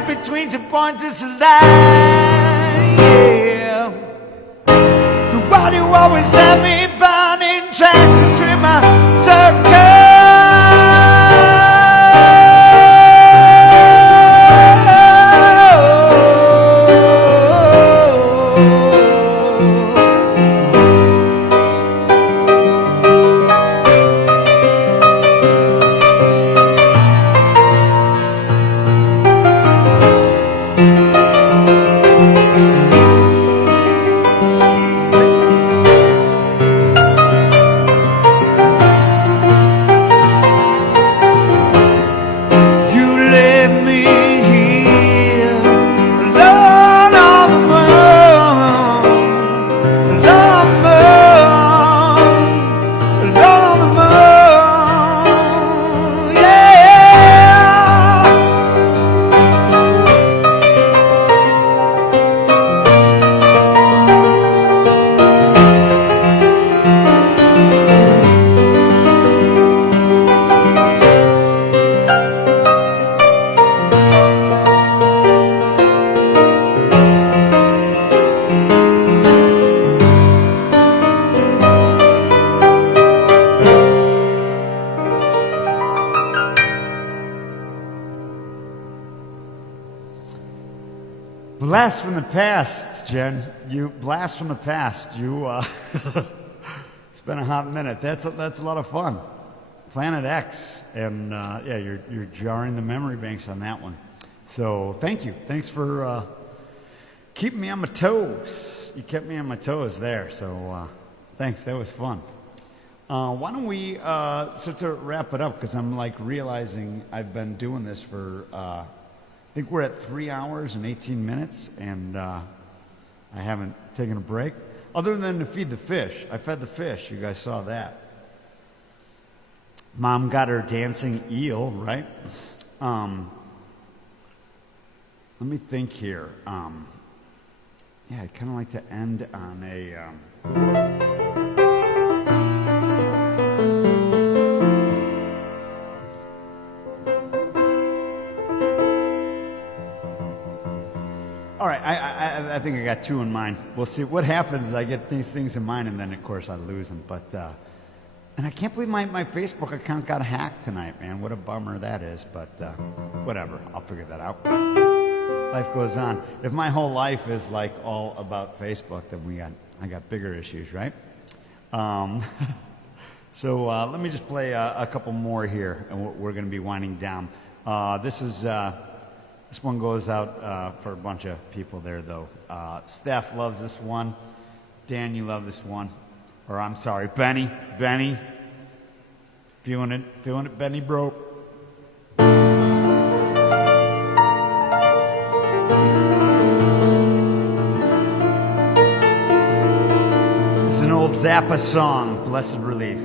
between 2 points is a lie, yeah. Why do you always have me bound in trash between my Blast from the past, Jen. You blast from the past. It's been a hot minute. That's a lot of fun. Planet X, and yeah, you're jarring the memory banks on that one. So thank you. Thanks for keeping me on my toes. You kept me on my toes there. So thanks. That was fun. Why don't we start to wrap it up? Because I'm like realizing I've been doing this for. I think we're at 3 hours and 18 minutes, and I haven't taken a break. Other than to feed the fish. I fed the fish. You guys saw that. Mom got her dancing eel, right? Let me think here. Yeah, I'd kind of like to end on a... All right, I think I got two in mind. We'll see what happens. I get these things in mind, and then of course I lose them. But and I can't believe my Facebook account got hacked tonight, man. What a bummer that is. But whatever, I'll figure that out. Life goes on. If my whole life is like all about Facebook, then I got bigger issues, right? So let me just play a couple more here, and we're going to be winding down. This one goes out for a bunch of people there, though. Steph loves this one. Dan, you love this one. Or I'm sorry, Benny. Feeling it, Benny, bro. It's an old Zappa song, Blessed Relief.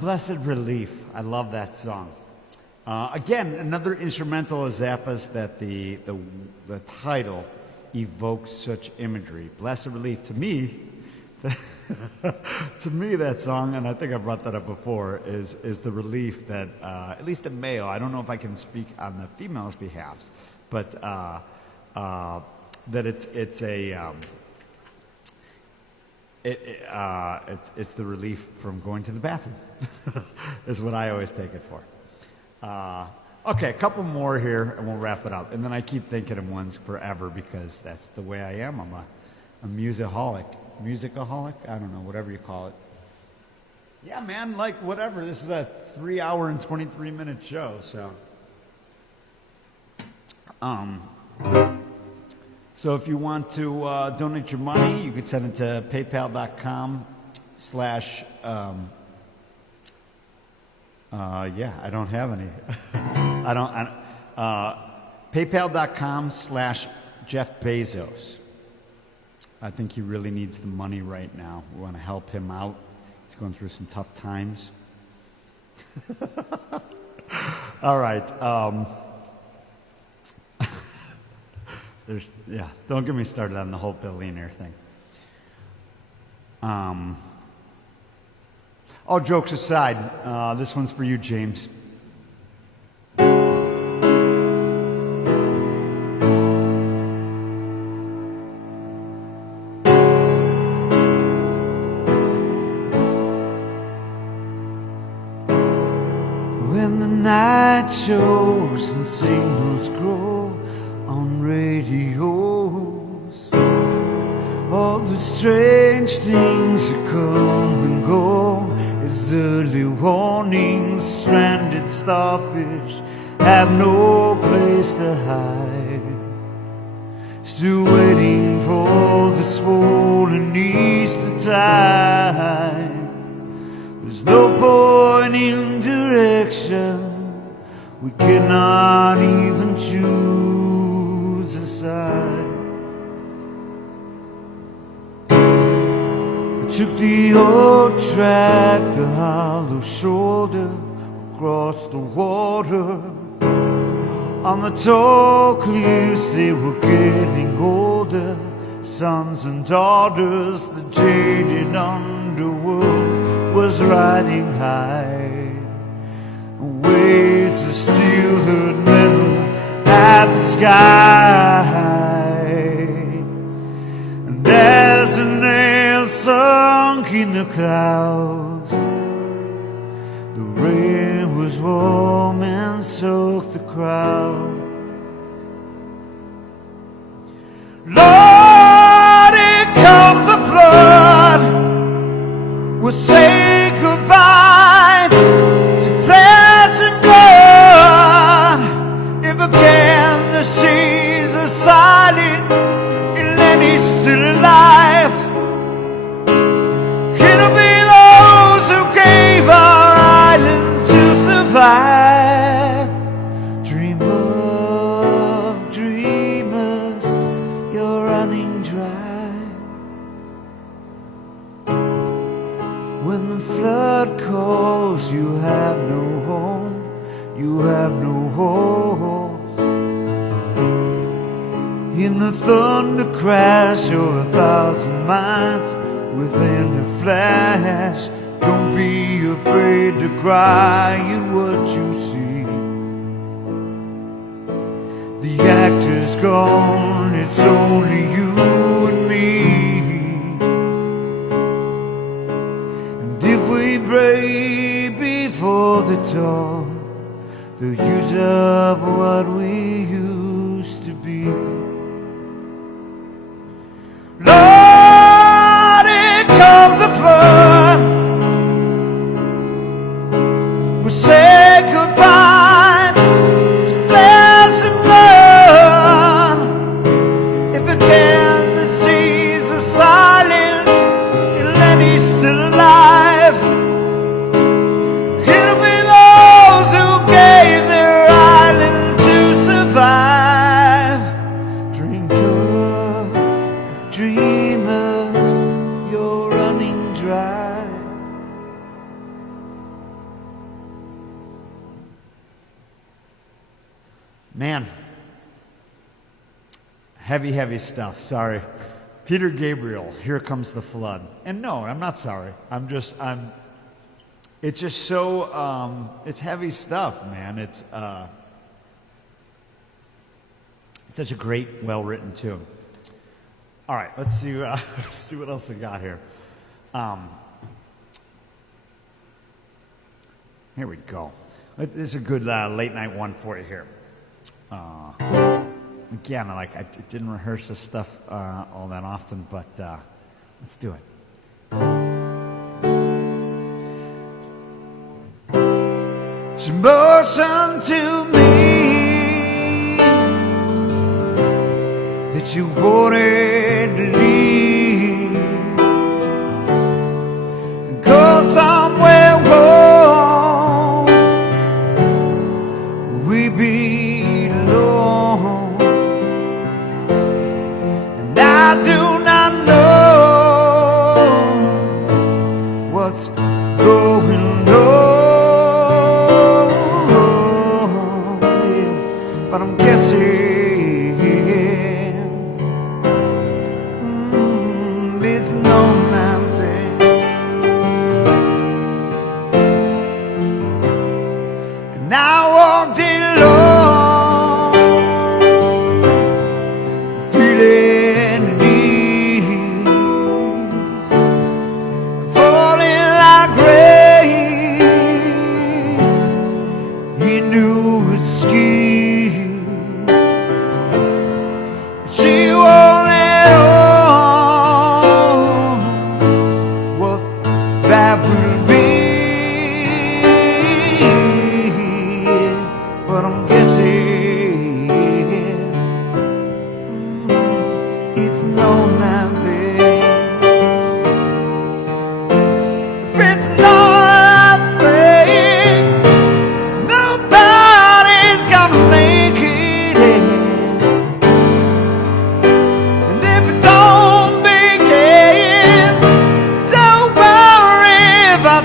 Blessed Relief. I love that song. Again, another instrumental of Zappa's that the title evokes such imagery. Blessed Relief, to me, to me that song, and I think I brought that up before, is the relief that, at least a male, I don't know if I can speak on the female's behalf, but that it's the relief from going to the bathroom, is what I always take it for. Okay, a couple more here, and we'll wrap it up. And then I keep thinking of ones forever because that's the way I am. I'm a musicaholic. Musicaholic? I don't know, whatever you call it. Yeah, man, like whatever. This is a 3-hour and 23-minute show, so. So if you want to donate your money, you can send it to paypal.com/ yeah, I don't have any. PayPal.com/ Jeff Bezos. I think he really needs the money right now. We want to help him out. He's going through some tough times. All right. Don't get me started on the whole billionaire thing. All jokes aside, this one's for you, James. When the night shows and signals grow on radios, all the strange things that come and go as early warnings. Stranded starfish have no place to hide, still waiting for the swollen Easter tide. There's no point in direction, we cannot even choose a side. I took the old track, the hollow shoulder, across the water. On the tall cliffs they were getting older, sons and daughters, the jaded underworld was riding high. Waves of steel hurt metal at the sky, and as the nails sunk in the clouds, the rain was warm and soaked the crowd. Lord, here comes a flood. We'll say goodbye to flesh and blood. If again the seas are silent and Lenny's still alive, it'll be those who gave our island to survive. Dream of dreamers, you're running dry. When the flood calls, you have no home, you have no hope. In the thunder crash, you're 1,000 miles within a flash. Don't be afraid to cry at what you see. The actor's gone, it's only you and me. If we break before the dawn, they'll use up what we used to be. Lord, here comes a flood. We'll say goodbye to flesh and blood. If again the seas are silent and Lenny's still alive, it'll be those who gave their island to survive. Drink up, dreamers, you're running dry. Man, heavy stuff. Sorry. Peter Gabriel, Here Comes the Flood. And no, I'm not sorry. It's just so, it's heavy stuff, man. It's such a great, well-written tune. All right, let's see what else we got here. Here we go. This is a good late night one for you here. Again, I didn't rehearse this stuff all that often, but let's do it. She motioned to me that you wanted to leave and go somewhere warm where we belong. And I do not know what's going on, but I'm guessing it's no nothing. And I walked alone, feeling at ease, falling like rain. He knew his ski. She wanted all what that will be, but I'm guessing it's no nothing. If it's not nothing, nobody's gonna make it.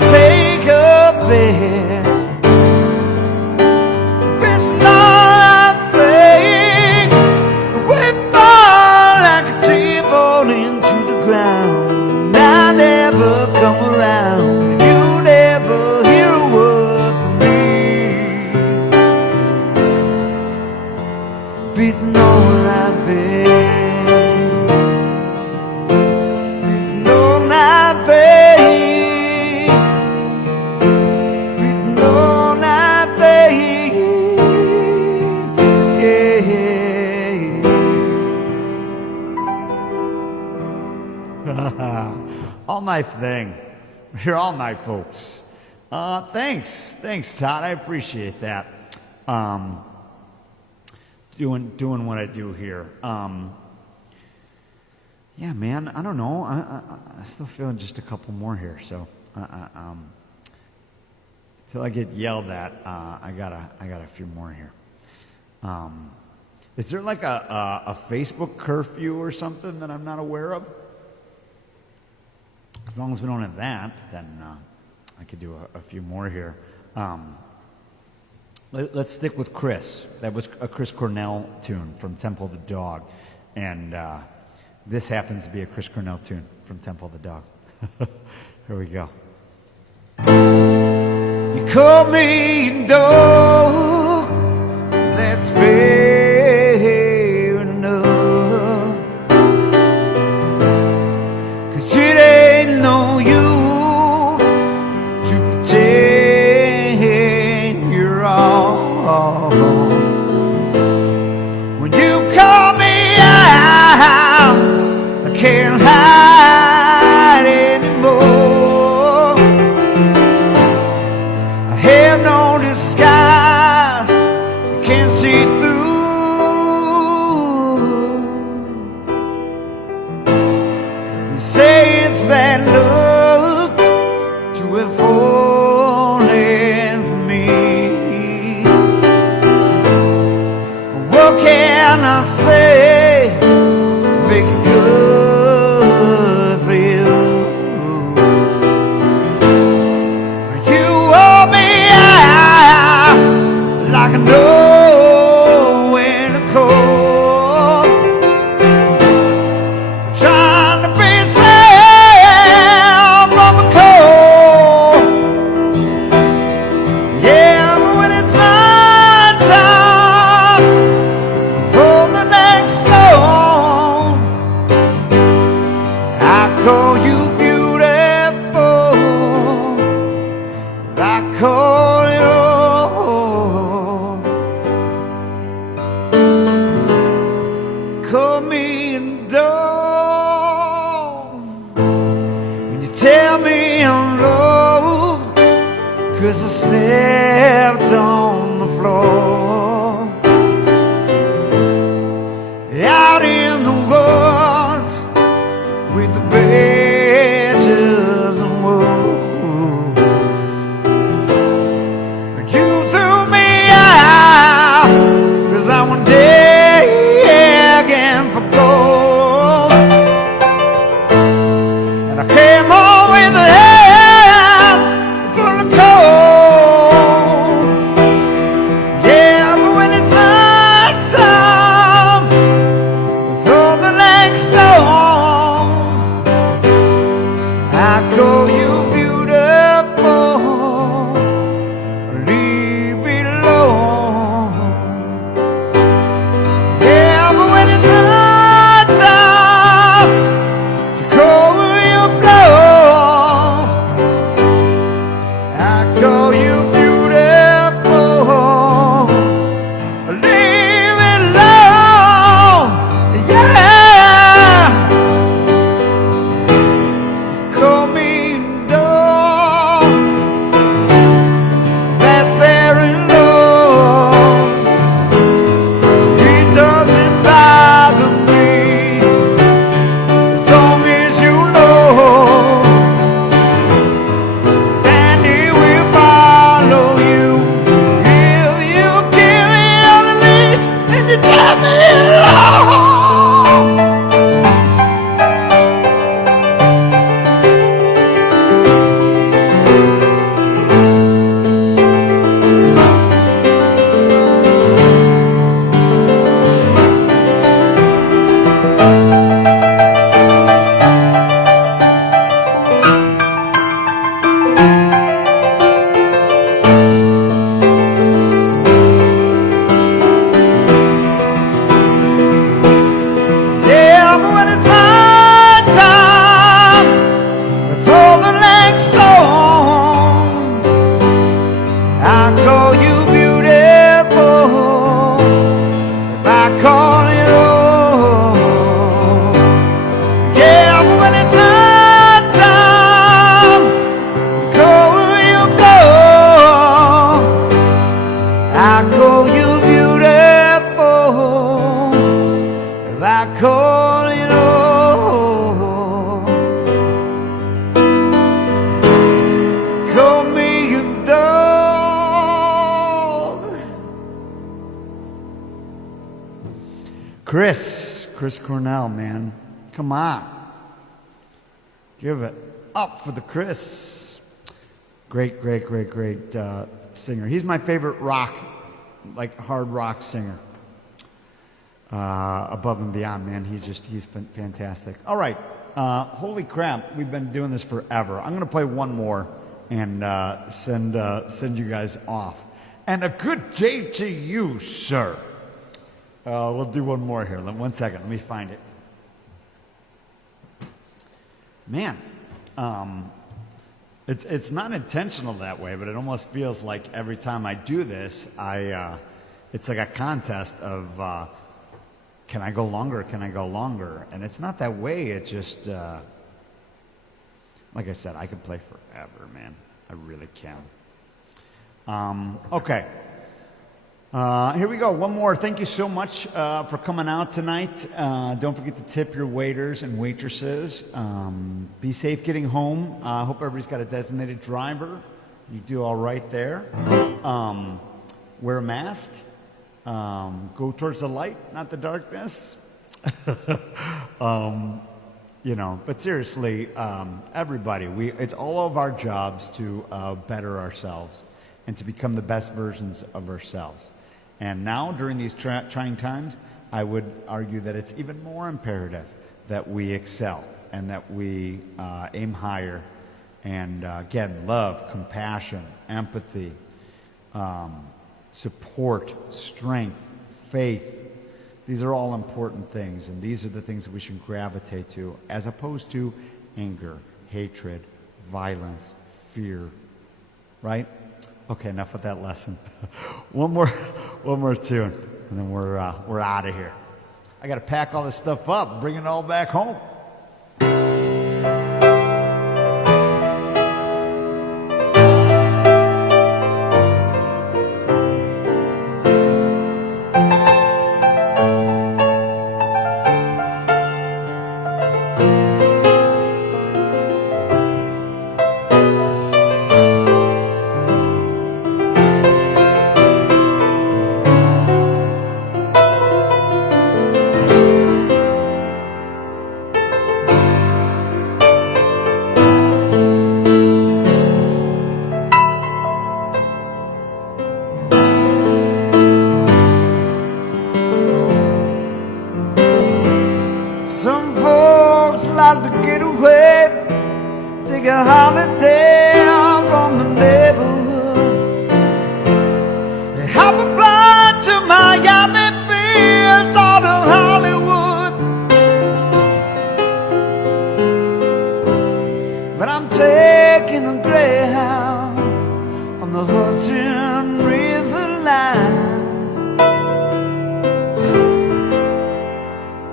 Take a best. It's not a thing. We fall like a t-ball into the ground. I never come around. You never hear a word from me. If it's not like that, it's not like that. All night thing. We're here all night, folks. Thanks, Todd. I appreciate that. Doing what I do here. Yeah, man. I don't know. I still feel just a couple more here. So, till I get yelled at, I got a few more here. Is there like a Facebook curfew or something that I'm not aware of? As long as we don't have that, then I could do a few more here. Let's stick with Chris. That was a Chris Cornell tune from Temple of the Dog. And this happens to be a Chris Cornell tune from Temple of the Dog. Here we go. You call me dog, that's fair enough, 'cause it ain't no use to pretend you're all. When you call me out, I can't hide anymore. I have no disguise, you can't see through. You say it's bad luck to have fallen for me. What can I say? Make it good for you. You wore me out like a know in the cold, trying to be safe from the cold. Yeah, but when it's my time for the next storm, I call you beautiful. I call it all. 'cause I stepped on the floor. Out in the woods with the badgers and wolves, you threw me out 'cause I went digging for gold, and I came home with a hand full of coal. Yeah, but when it's night time, throw the next stone, I call you beautiful, leave it alone. Yeah, but when it's night time, to call you blow, I call you beautiful, leave it alone. Yeah, call me dog, that's very low. It doesn't bother me as long as you know, and it will follow you if you give me on the leash and you tell me alone. Yeah, but when it's high time, throw the next stone, I call you beautiful if I call it all. Yeah, but when it's high time, call you blow, I call you beautiful if I call it all. Call me a dog. Chris Cornell, man. Come on. Give it up for the Chris. Great singer. He's my favorite rock, like hard rock singer. Above and beyond, man. He's been fantastic. All right. Holy crap. We've been doing this forever. I'm going to play one more and send you guys off. And a good day to you, sir. We'll do one more here. 1 second. Let me find it. Man, it's not intentional that way, but it almost feels like every time I do this, it's like a contest of can I go longer? Can I go longer? And it's not that way. It just, like I said, I could play forever, man. I really can. Okay. Here we go. One more. Thank you so much for coming out tonight. Don't forget to tip your waiters and waitresses. Be safe getting home. I hope everybody's got a designated driver. You do all right there. Wear a mask. Go towards the light, not the darkness. But seriously, everybody, it's all of our jobs to better ourselves and to become the best versions of ourselves. And now, during these trying times, I would argue that it's even more imperative that we excel and that we aim higher. And again, love, compassion, empathy, support, strength, faith. These are all important things, and these are the things that we should gravitate to, as opposed to anger, hatred, violence, fear. Right? Okay, enough of that lesson. one more tune, and then we're out of here. I got to pack all this stuff up, bring it all back home. away, take a holiday from the neighborhood. Have a flight to Miami Beach or to Hollywood. But I'm taking a Greyhound on the Hudson River line.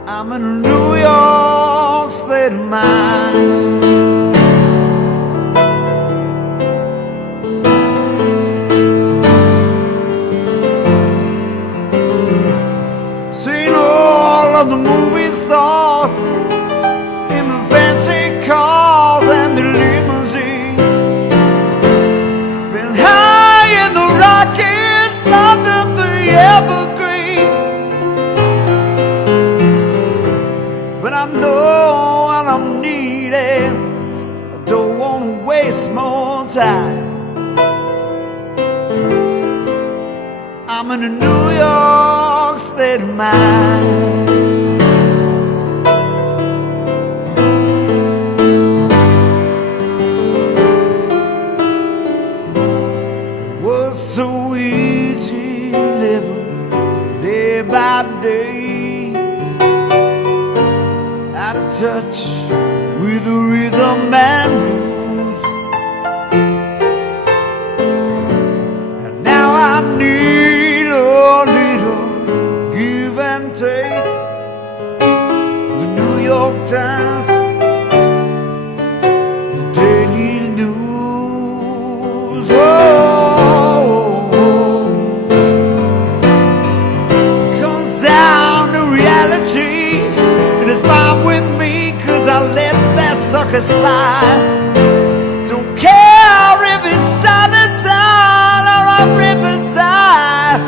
I'm in New York state of mind. Seen all of the movie stars in the fancy cars and the limousines. Been high in the Rockies under the evergreens. But I know what I'm needing. I don't want to waste more time. I'm in a New York state of mind. It was so easy living day by day, out of touch with the rhythm and blues. And now I need a little give and take. The New York Times, the Daily News. Oh, comes down to reality. It is fine with me, 'cause I let that sucker slide. Don't care if it's Chinatown or a riverside.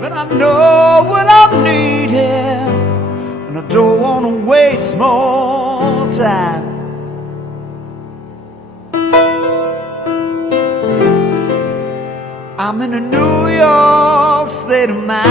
But I know what I'm needing, and I don't want to waste more time. I'm in a New York state of mind.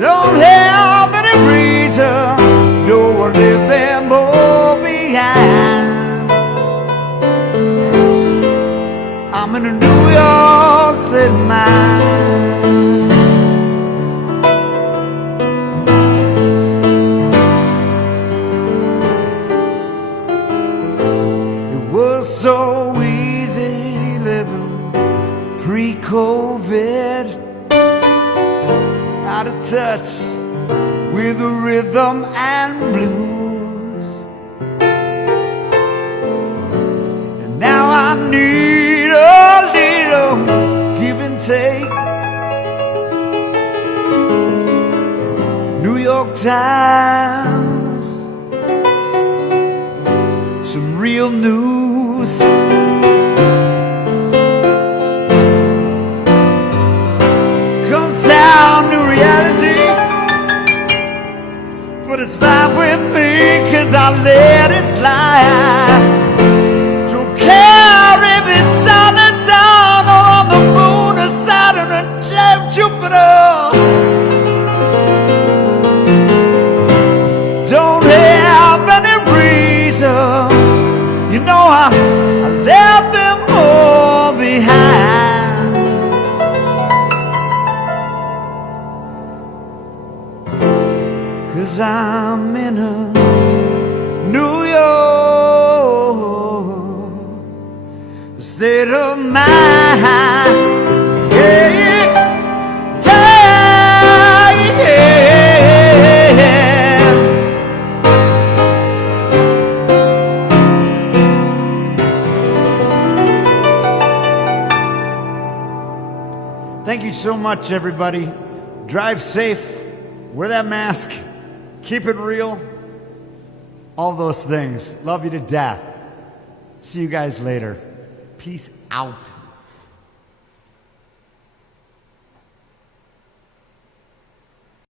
Don't have any reasons, no one leave them all behind. I'm in a New York state of mind. It was so easy living pre-COVID, out of touch with the rhythm and blues. And now I need a little give and take. New York Times, some real news. Comes down to reality, but it's fine with me, 'cause I let it slide. Don't care if it's Chinatown or on the moon or Saturn or Jupiter. Don't have any reasons, you know I left them all behind. 'Cause I'm in a New York state of mind. Yeah, yeah, yeah. Thank you so much, everybody. Drive safe, wear that mask, keep it real, all those things. Love you to death. See you guys later. Peace out.